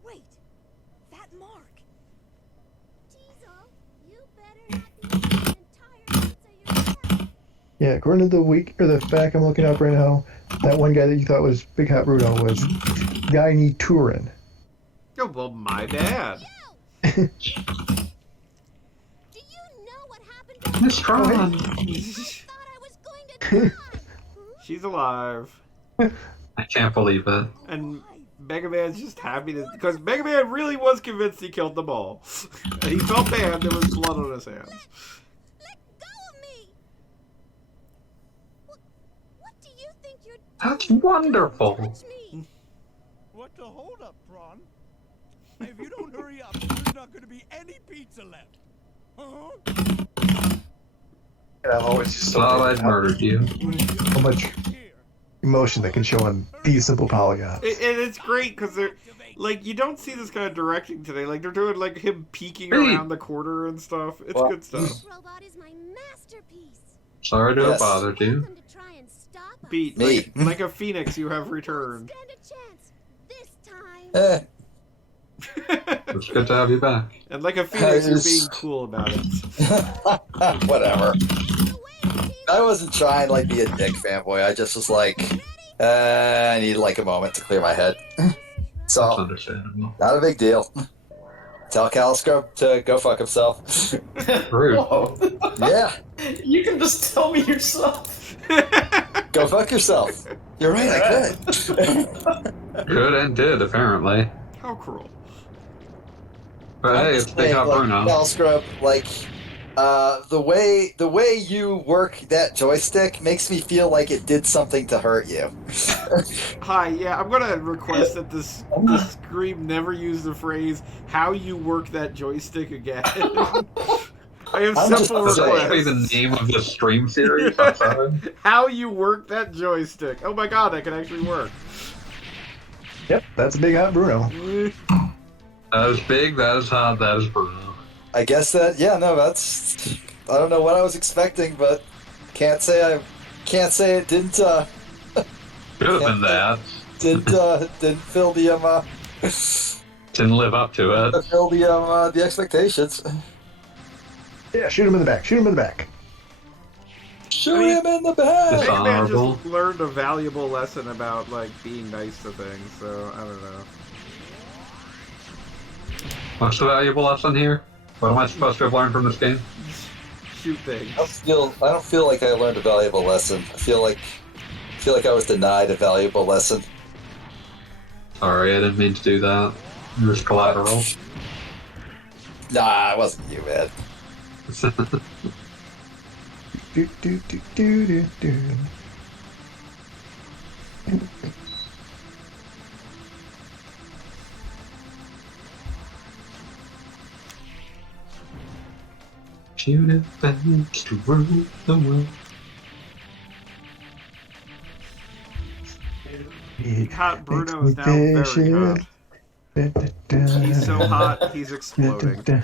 Wait, that mark. Diesel, you better not be eating an entire pizza yourself. Yeah, according to the fact I'm looking up right now, that one guy that you thought was Big Hot Bruno was Guy Turin. Oh, well, my bad. Do you know what happened to Miss Tron. I thought I was going to die. She's alive. I can't believe it. And Mega Man's just happy to... Because Mega Man really was convinced he killed them all. And he felt bad there was blood on his hands. Let go of me. What do you think you're doing? That's wonderful. Touch me. What the hold up, Prawn? If you don't hurry up, there's not going to be any pizza left. Huh? Yeah, I'm always just Thought so I'd murdered you. how much emotion they can show on these simple polygons. And it's great because they're... Like, you don't see this kind of directing today. Like, they're doing, like, him peeking Hey. around the corner and stuff. It's Well, good stuff. This robot is my masterpiece. Sorry to have Yes. bothered you. Welcome to try and stop us. Beat, Me. like a phoenix, you have returned. Stand a chance. This time. Eh, It's good to have you back. And like a phoenix, you're Yes. being cool about it. whatever. Away, I wasn't trying to like be a dick fanboy. I just was like, I need like a moment to clear my head. That's So, understandable. not a big deal. Tell Calisco to go fuck himself. Rude. Whoa. Yeah, You can just tell me yourself. go fuck yourself. You're right, I could. Good and did, apparently. How cruel. But hey, it's Big Hot Bruno. Calisco, like, the way you work that joystick makes me feel like it did something to hurt you. Hi, yeah, I'm gonna request that this stream never use the phrase "how you work that joystick" again. I have I'm just simple Does that saying. be requests. the name of the stream series? I'm sorry. How you work that joystick? Oh my god, that can actually work. Yep, that's Big Hot Bruno. That is big, that is hot, that is Bruno. I guess that, yeah, no, that's. I don't know what I was expecting, but can't say it didn't. Could have been that. Didn't fill the Didn't live up to it. fill the expectations. Yeah, shoot him in the back. Shoot him in the back. Shoot him in the back. Big Man Honorable. just learned a valuable lesson about like being nice to things. So I don't know. What's the valuable lesson here? What am I supposed to have learned from this game? Shoot things. I don't feel like I learned a valuable lesson. I feel like I was denied a valuable lesson. Sorry, I didn't mean to do that. It was collateral. Nah, it wasn't you, man. Do, do, do, do, do, do. Shoot it back to rule the world. Hot Bruno is now very hot. He's so hot, he's exploding.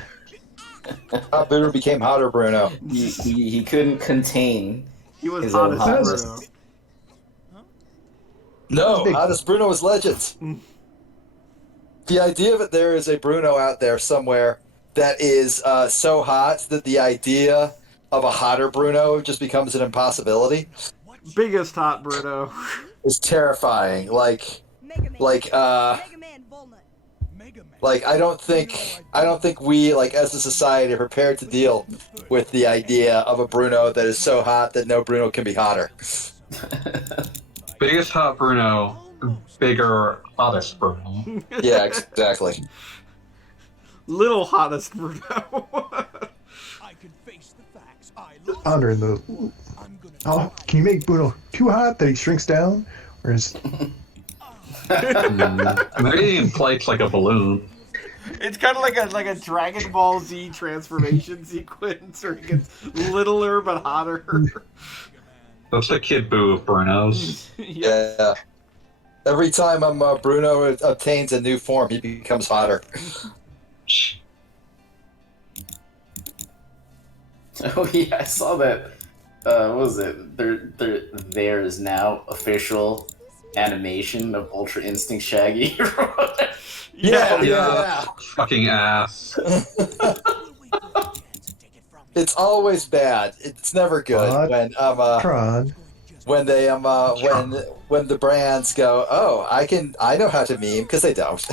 Hot Bruno became hotter Bruno. He couldn't contain. He was His hot own as hotness. Bruno. No, hottest Bruno is Legends. The idea that there is a Bruno out there somewhere that is so hot that the idea of a hotter Bruno just becomes an impossibility Biggest hot Bruno. is terrifying. Mega Man. Mega Man Volnut. Mega Man. Like I don't think we like as a society are prepared to deal with the idea of a Bruno that is so hot that no Bruno can be hotter. Biggest hot Bruno, bigger, hottest Bruno. Yeah, exactly. Little hottest Bruno. I can face the facts. I love Honor in the. I'm gonna Oh, can you make Bruno too hot that he shrinks down? Or is. Maybe he inflates like a balloon. It's kind of like a Dragon Ball Z transformation sequence where he gets littler but hotter. That's the Kid Buu of Brunos. Yeah. Every time Bruno obtains a new form, he becomes hotter. Oh yeah, I saw that. What was it? There is now official animation of Ultra Instinct Shaggy. Yeah. Fucking ass. It's always bad. It's never good What? Tron. when they when the brands go, oh, I know how to meme, because they don't.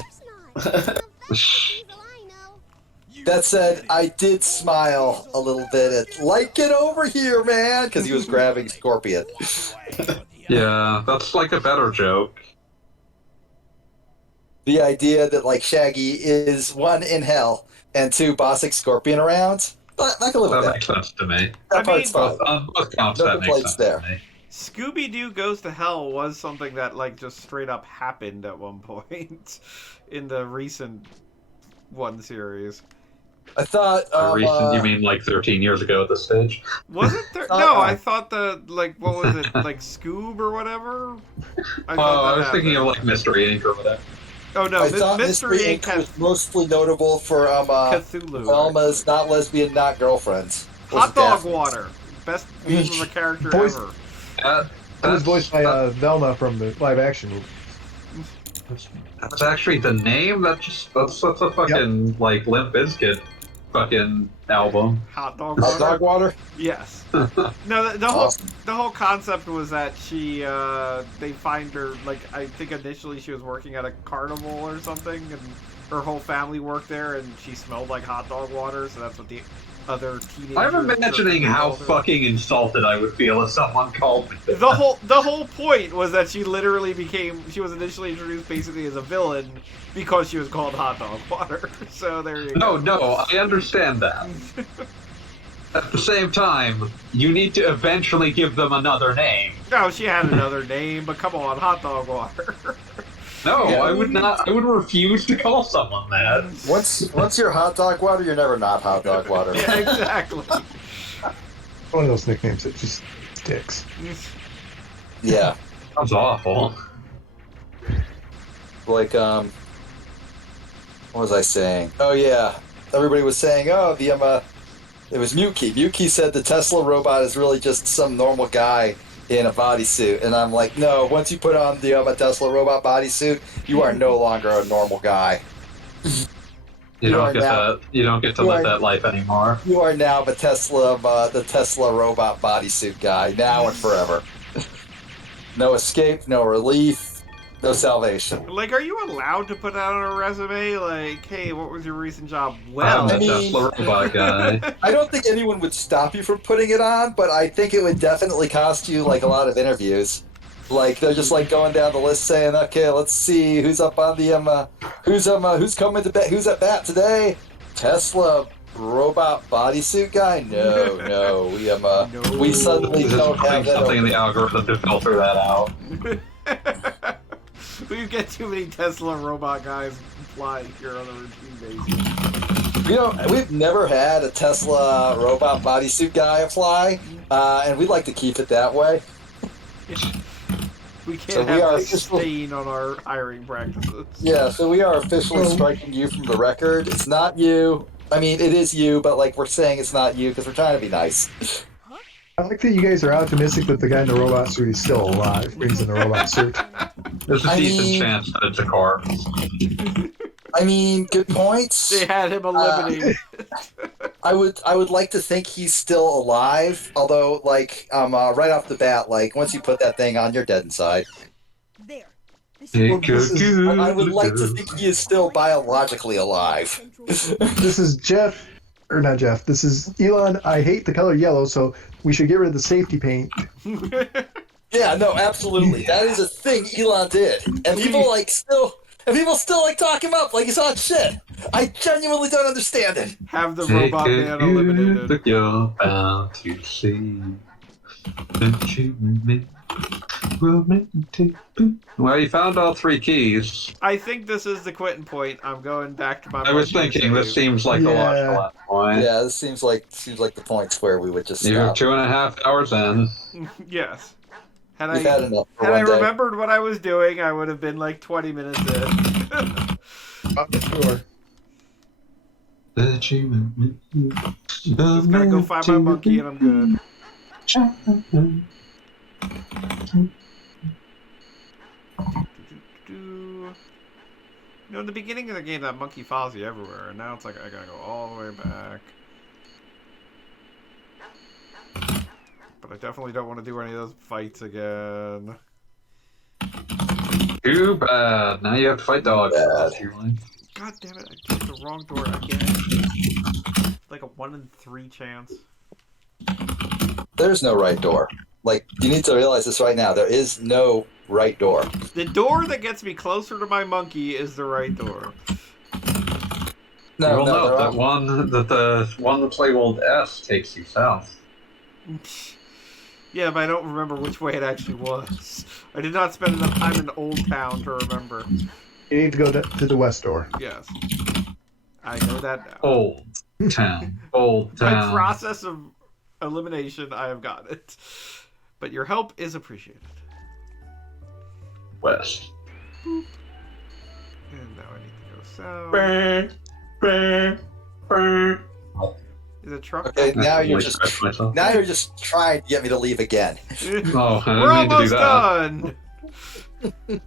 That said, I did smile a little bit at like, get over here, man, because he was grabbing Scorpion. Yeah, that's like a better joke. The idea that like Shaggy is one in hell and two bossing Scorpion around, but I can live with That that. makes sense to me. That part's fine. Both counts, No that makes complaints sense there. to me. Scooby-Doo Goes to Hell was something that like just straight up happened at one point in the recent one series. I thought Recent, you mean like 13 years ago at this stage? Was it? No, I thought the like what was it like Scoob or whatever? I was thinking of like Mystery Inc. or whatever. Oh no, I thought Mystery Mystery Inc. Inc. has was mostly notable for Cthulhu. Velma's not lesbian, not girlfriends. Hot dog Daphne. water, best name of a character Voice- ever. That was voiced by Velma from the live action movie. That's actually the name. That's a fucking like Limp Bizkit fucking album. Hot dog Hot water. dog water? Yes. No, the whole Awesome. the whole concept was that she they find her like I think initially she was working at a carnival or something, and her whole family worked there, and she smelled like hot dog water, so that's what the other teenagers. I'm imagining how called her. fucking insulted I would feel if someone called me that. The whole point was that she literally she was initially introduced basically as a villain because she was called hot dog water. So there you go. No, I understand that. At the same time, you need to eventually give them another name. No, she had another name, but come on, hot dog water. No, Yeah. I would not. I would refuse to call someone that. Once you're hot dog water, you're never not hot dog water. Yeah, exactly. One of those nicknames that just sticks. Yeah. Sounds awful. Like What was I saying? Oh yeah, everybody was saying, oh it was Mewtwo. Mewtwo said the Tesla robot is really just some normal guy in a bodysuit, and I'm like, no. Once you put on the Tesla robot bodysuit, you are no longer a normal guy. You don't get now, that. You don't get to you live are- that life anymore. You are now the Tesla robot bodysuit guy, now and forever. No escape, no relief, no salvation. Like, are you allowed to put that on a resume? Like, hey, what was your recent job? I'm Well, the I mean- Tesla robot guy. I don't think anyone would stop you from putting it on, but I think it would definitely cost you like a lot of interviews. Like they're just like going down the list saying, okay, let's see who's up on the who's coming to bat, who's at bat today? Tesla robot bodysuit guy? No, we suddenly Just don't putting have that. something in the open. algorithm to filter that out. we get too many Tesla robot guys flying here on a routine basis. We've never had a Tesla robot bodysuit guy apply, and we'd like to keep it that way. We can't So we have are a stain on our hiring practices. Yeah, so we are officially striking you from the record. It's not you. I mean, it is you, but like we're saying it's not you because we're trying to be nice. I like that you guys are optimistic that the guy in the robot suit is still alive when he's in the robot suit. There's a I decent mean- chance that it's a corpse. I mean, good points. They had him eliminated. I would like to think he's still alive. Although, like, right off the bat, like once you put that thing on, you're dead inside. There. This It this could is- go I would like to good. think he is still biologically alive. central. This is Jeff, or not Jeff. This is Elon. I hate the color yellow, so we should get rid of the safety paint. Yeah, no, absolutely. That is a thing Elon did, and people still like talk him up like he's hot shit. I genuinely don't understand it. have the Take robot a man view eliminated. that you're bound to see. Don't you make romantic? Well, you found all 3 keys. I think this is the quitting point. I'm going back to my. I was monkey thinking this save. seems like the Yeah. logical point. Yeah, this seems like the points where we would just You're stop. 2.5 hours in. Yes. Had We've had enough for Had I one day. remembered what I was doing, I would have been like 20 minutes in. Sure. That you Just gotta go find my monkey and I'm good. You know, in the beginning of the game, that monkey follows you everywhere, and now it's like I gotta go all the way back. But I definitely don't want to do any of those fights again. Too bad. Now you have to fight dogs. Bad. God damn it, I did the wrong door again. Like a 1 in 3 chance. There's no right door. Like, you need to realize this right now. There is no right door. The door that gets me closer to my monkey is the right door. No, Well, no, no, there that are- one that the one that's labeled S takes you south. Yeah, but I don't remember which way it actually was. I did not spend enough time in Old Town to remember. You need to go to the west door. Yes. I know that now. Old town. Old By town. process of elimination, I have got it. But your help is appreciated. West. And now I need to go south. Brr, brr, brr. Is it truck? Okay, now you're Like, just scratch myself. now you're just trying to get me to leave again. Oh, I We're didn't mean to do almost that. done!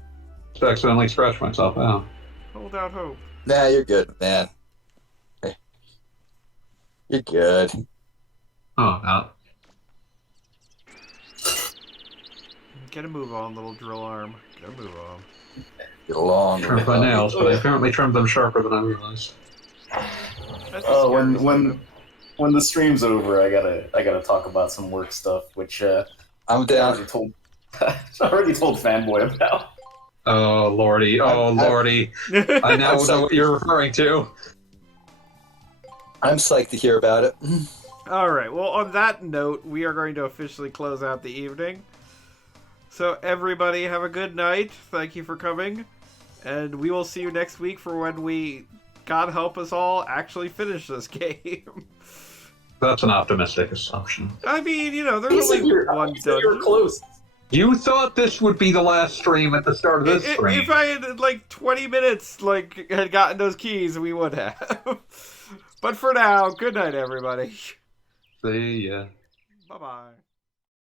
Just accidentally scratched myself out. Hold out hope. Nah, you're good, man. Hey. You're good. Oh, no. Get a move on, little drill arm. Get a move on. Get along. Trimmed my nails, but I apparently trimmed them sharper than I realized. That's Oh, the when scariest when item. when the stream's over, I gotta talk about some work stuff, which I'm I down. already told I already told Fanboy about. Oh, lordy. Oh, lordy. I now know what you're referring to. I'm psyched to hear about it. Alright, well, on that note, we are going to officially close out the evening. So, everybody, have a good night. Thank you for coming. And we will see you next week for when we, God help us all, actually finish this game. That's an optimistic assumption. I mean, you know, there's You said only you one were dungeon. close. You thought this would be the last stream at the start of this stream. If I had like 20 minutes, like had gotten those keys, we would have. But for now, good night, everybody. See ya. Bye bye.